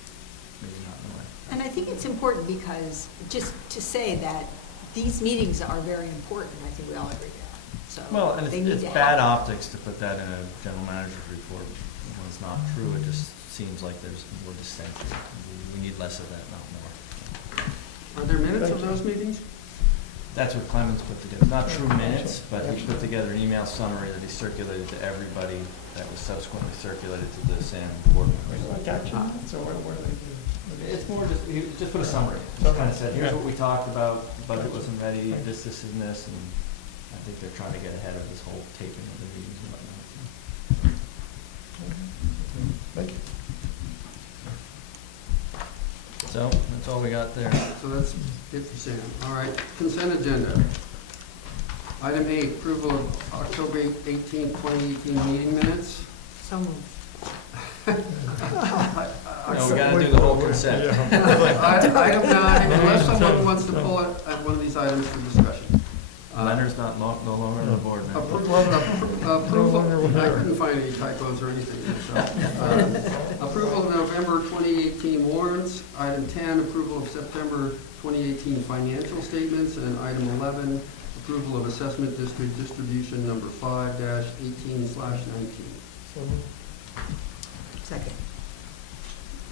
maybe not in the way. And I think it's important because, just to say that these meetings are very important, I think we all agree with that. So Well, and they need it's to bad happen. optics to put that in a general manager's report when it's not true. It just seems like there's more dissent. We need less of that, not more. Are there minutes of those meetings? That's what Clemens put together. Not true minutes, but he put together an email summary that he circulated to everybody that was subsequently circulated to the SAM board. So what do they do? It's more just, he just put a summary. Just kind of said, here's what we talked about, budget wasn't ready, this, and this, and I think they're trying to get ahead of this whole taping of the meetings and whatnot. Thank you. So, that's all we got there. So that's it for Sam. All right, consent agenda. Item 8, approval of October 18, 2018 meeting minutes. So moved. No, we gotta do the whole consent. Item 9, unless someone wants to pull it at one of these items for discussion. Leonard's no longer on the board now. Approval, I couldn't find any typos or anything. So, approval of November 2018 warrants. Item 10, approval of September 2018 financial statements. And item 11, approval of assessment district distribution number 5-18/19. Second.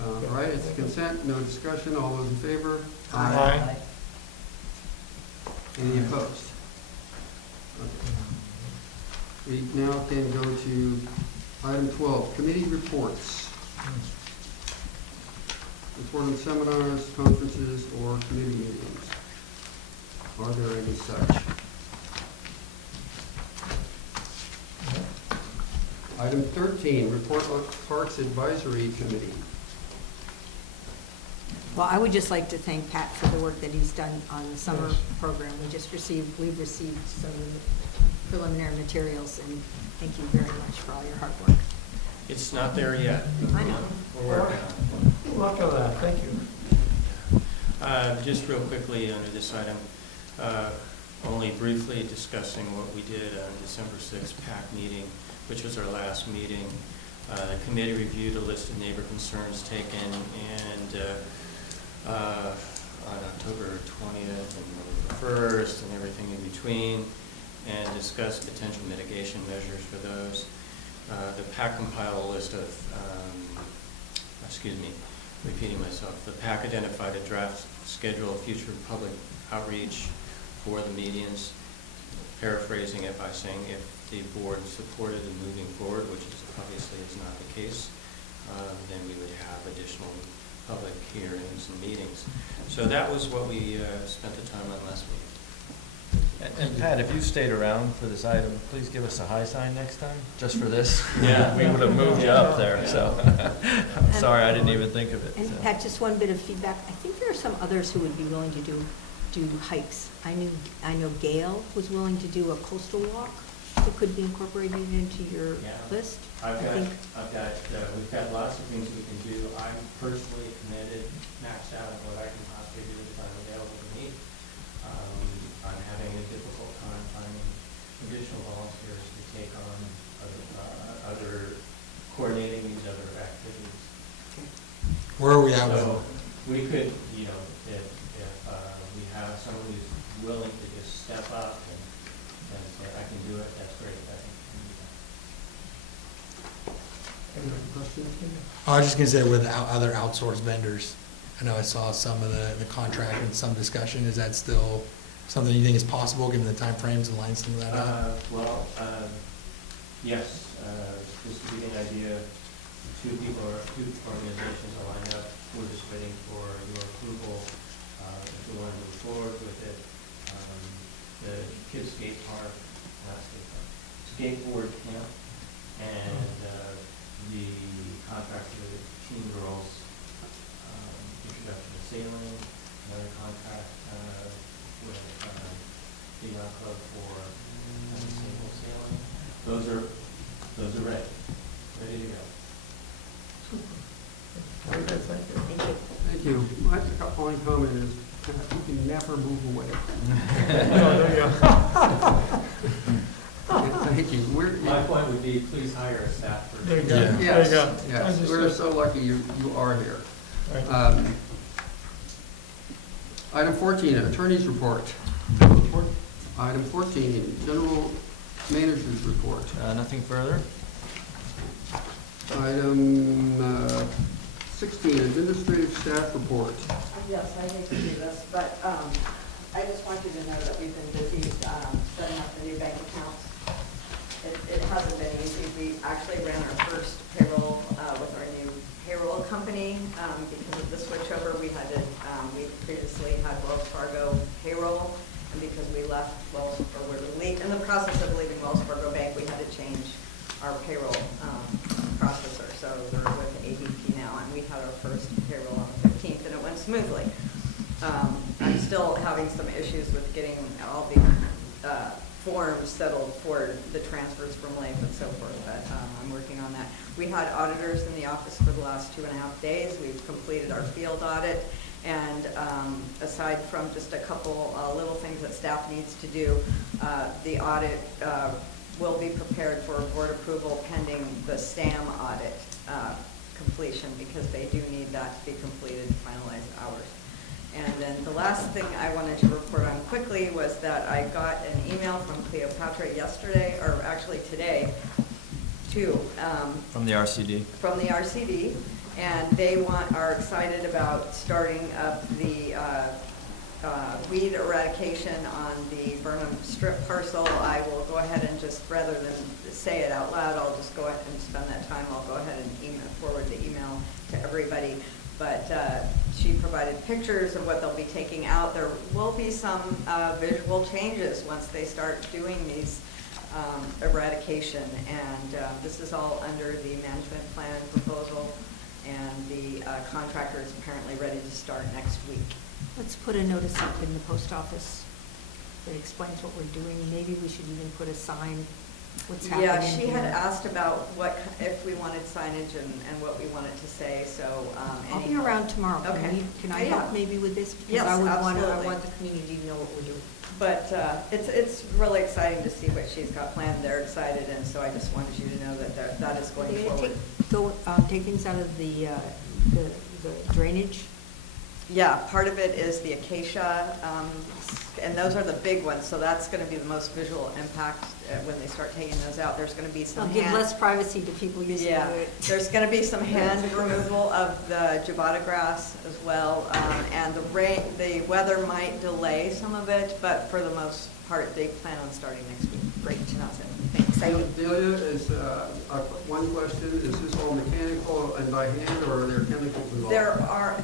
All right, it's consent, no discussion. All those in favor? Aye. Any opposed? Okay. We now can go to item 12, committee reports. Report on seminars, conferences, or committee meetings. Are there any such? Item 13, report on Parks Advisory Committee. Well, I would just like to thank Pat for the work that he's done on the summer program. We've received some preliminary materials, and thank you very much for all your hard work. It's not there yet. I know. We're working on it. Look at that, thank you. Just real quickly under this item, only briefly discussing what we did on December 6th PAC meeting, which was our last meeting. The committee reviewed a list of neighbor concerns taken and on October 20th and 1st and everything in between, and discussed potential mitigation measures for those. The PAC compiled a list of, repeating myself, the PAC identified a draft schedule of future public outreach for the medians, paraphrasing it by saying if the board supported in moving forward, which is obviously is not the case, then we would have additional public hearings and meetings. So that was what we spent the time on last week. And Pat, if you stayed around for this item, please give us a high sign next time, just for this. Yeah. We would have moved you up there, so. I'm sorry, I didn't even think of it. And so. Pat, just one bit of feedback. I think there are some others who would be willing to do hikes. I know Gail was willing to do a coastal walk that could be incorporated into your list. We've got lots of things we can do. I'm personally committed, maxed out on what I can possibly do if I'm available to meet. I'm having a difficult time finding additional volunteers to take on other coordinating these other activities. Where are we at with So we could, if we have someone who's willing to just step up and say, I can do it, that's great. I think we can do that. Any other questions? I was just gonna say with other outsourced vendors, I know I saw some of the contract and some discussion. Is that still something you think is possible given the timeframes and line some of that up? Yes. Just to give you an idea, two organizations are lined up. We're just waiting for your approval if we want to move forward with it. The kids skate park, not skate park, skateboard camp, and the contract with teen girls, introduction to sailing, another contract with the yacht club for single sailing. Those are ready to go. Very good, thank you. Thank you. Thank you. My only comment is, You can never move away. There you go. Thank you. My point would be, please hire a staff person. There you go. Yeah. There you Yes, go. yes, we're Understood. so lucky you are here. Right. Item 14, attorney's report. Item 14, general manager's report. Nothing further? Item 16, administrative staff report. Yes, I hate to do this, but I just want you to know that we've been busy setting up the new bank accounts. It hasn't been easy. We actually ran our first payroll with our new payroll company because of the switchover. We previously had Wells Fargo payroll, and because we left in the process of leaving Wells Fargo Bank, we had to change our payroll processor. So we're with ADP now, and we had our first payroll on the 15th, and it went smoothly. I'm still having some issues with getting all the forms settled for the transfers from Leif and so forth, but I'm working on that. We had auditors in the office for the last 2.5 days. We've completed our field audit, and aside from just a couple little things that staff needs to do, the audit will be prepared for board approval pending the STAM audit completion, because they do need that to be completed to finalize ours. And then the last thing I wanted to report on quickly was that I got an email from Cleopatra yesterday, or actually today, too. From the RCD? From the RCD, and they are excited about starting up the weed eradication on the Burnham Strip parcel. I will go ahead and just, rather than say it out loud, I'll just go ahead and spend that time. I'll go ahead and forward the email to everybody. But she provided pictures of what they'll be taking out. There will be some visual changes once they start doing these eradication. And this is all under the management plan proposal. And the contractor is apparently ready to start next week. Let's put a notice up in the post office that explains what we're doing. Maybe we should even put a sign, what's happening Yeah, she had here. asked about if we wanted signage and what we wanted to say, so. I'll be around tomorrow. Okay. Can I help maybe with this? Because Yes, I absolutely. want the community to know what we're doing. But it's really exciting to see what she's got planned. They're excited, and so I just wanted you to know that that is going forward. Take things out of the drainage? Yeah, part of it is the acacia, and those are the big ones, so that's going to be the most visual impact when they start taking those out. There's going to be some I'll give less privacy to people using it. There's going to be some hand removal of the jabata grass as well, and the weather might delay some of it, but for the most part, they plan on starting next week. Great, that's it. Thanks. Delia, is one question, is this all mechanical and by hand, or are there chemicals involved? There are,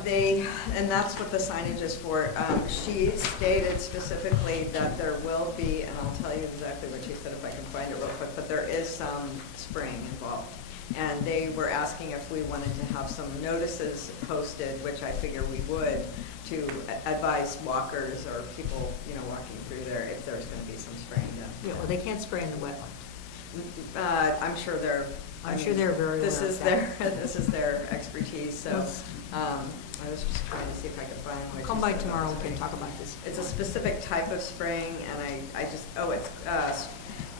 and that's what the signage is for. She stated specifically that there will be, and I'll tell you exactly what she said if I can find it real quick, but there is some spraying involved. And they were asking if we wanted to have some notices posted, which I figure we would, to advise walkers or people, walking through there if there's going to be some spraying done. Yeah, well, they can't spray in the wetland. I'm sure they're. I'm sure they're very This aware is of that. this is their expertise. So I was just trying to see if I could find. What Come she by said about tomorrow, we spraying. can talk about this. It's a specific type of spraying, and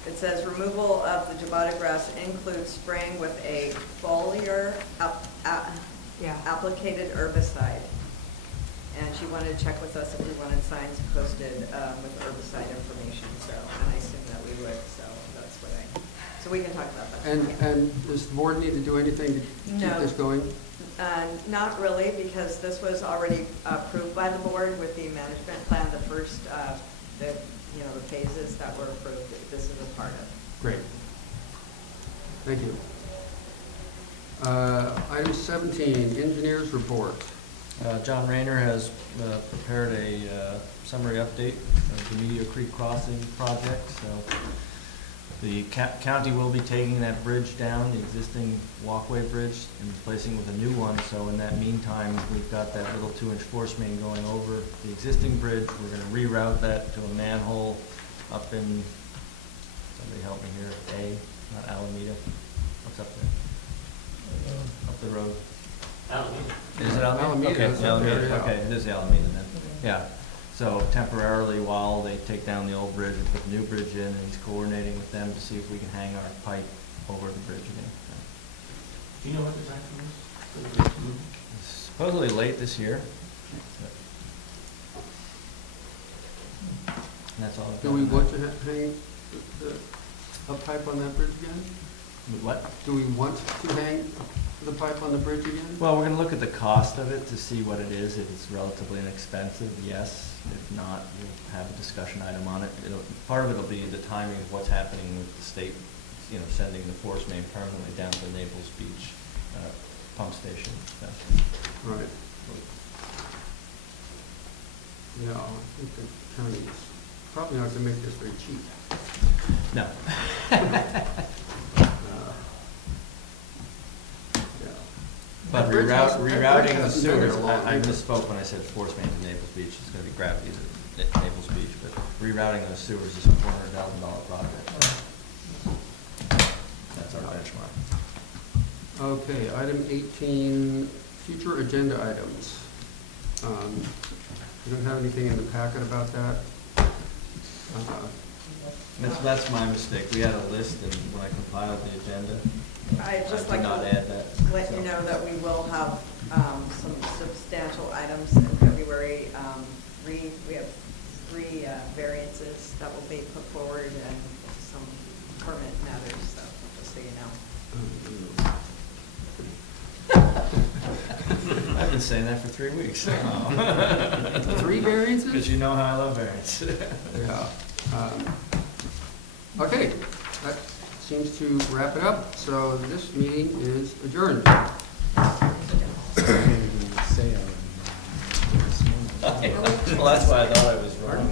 it says removal of the jabata grass includes spraying with a foliar applicated herbicide. And she wanted to check with us if we wanted signs posted with herbicide information. So, and I assume that we would. So that's what so we can talk about that. And does the board need to do anything to keep this going? Not really, because this was already approved by the board with the management plan. The first, the phases that were approved. This is a part of. Great. Thank you. Item 17, engineers report. John Rayner has prepared a summary update of the Meteor Creek Crossing project. So the county will be taking that bridge down, the existing walkway bridge, and replacing with a new one. So in that meantime, we've got that little 2-inch force main going over the existing bridge. We're going to reroute that to a manhole up in, somebody help me here, not Alameda. What's up there? Up the road. Alameda. Is it Alameda? Alameda, Okay, it's up Alameda. there, yeah. Okay, it is Alameda then. Yeah, so temporarily while they take down the old bridge and put the new bridge in, and he's coordinating with them to see if we can hang our pipe over the bridge again. Do you know what the timeframe is for the bridge moving? Supposedly late this year. And that's all I've got. Do we want to hang a pipe on that bridge again? What? Do we want to hang the pipe on the bridge again? Well, we're gonna look at the cost of it to see what it is. If it's relatively inexpensive, yes. If not, we'll have a discussion item on it. Part of it'll be the timing of what's happening with the state, sending the force main permanently down to Naples Beach pump station. So. Right. Yeah, I think the county is probably not gonna make this very cheap. No. But That bridge has- rerouting that bridge the hasn't been there sewers, long I either. misspoke when I said force main to Naples Beach, it's gonna be gravity to Naples Beach, but rerouting those sewers is a $400,000 project. That's our benchmark. Okay, item 18, future agenda items. You don't have anything in the packet about that? That's my mistake. We had a list, and when I compiled the agenda, I'd just I like did not to add that. let you so. know that we will have some substantial items in February. We have 3 variances that will be put forward and some permit matters, so just so you know. I've been saying that for 3 weeks. 3 variances? Because you know how I love variance. Yeah. Okay, that seems to wrap it up. So this meeting is adjourned. Well, that's why I thought I was wrong.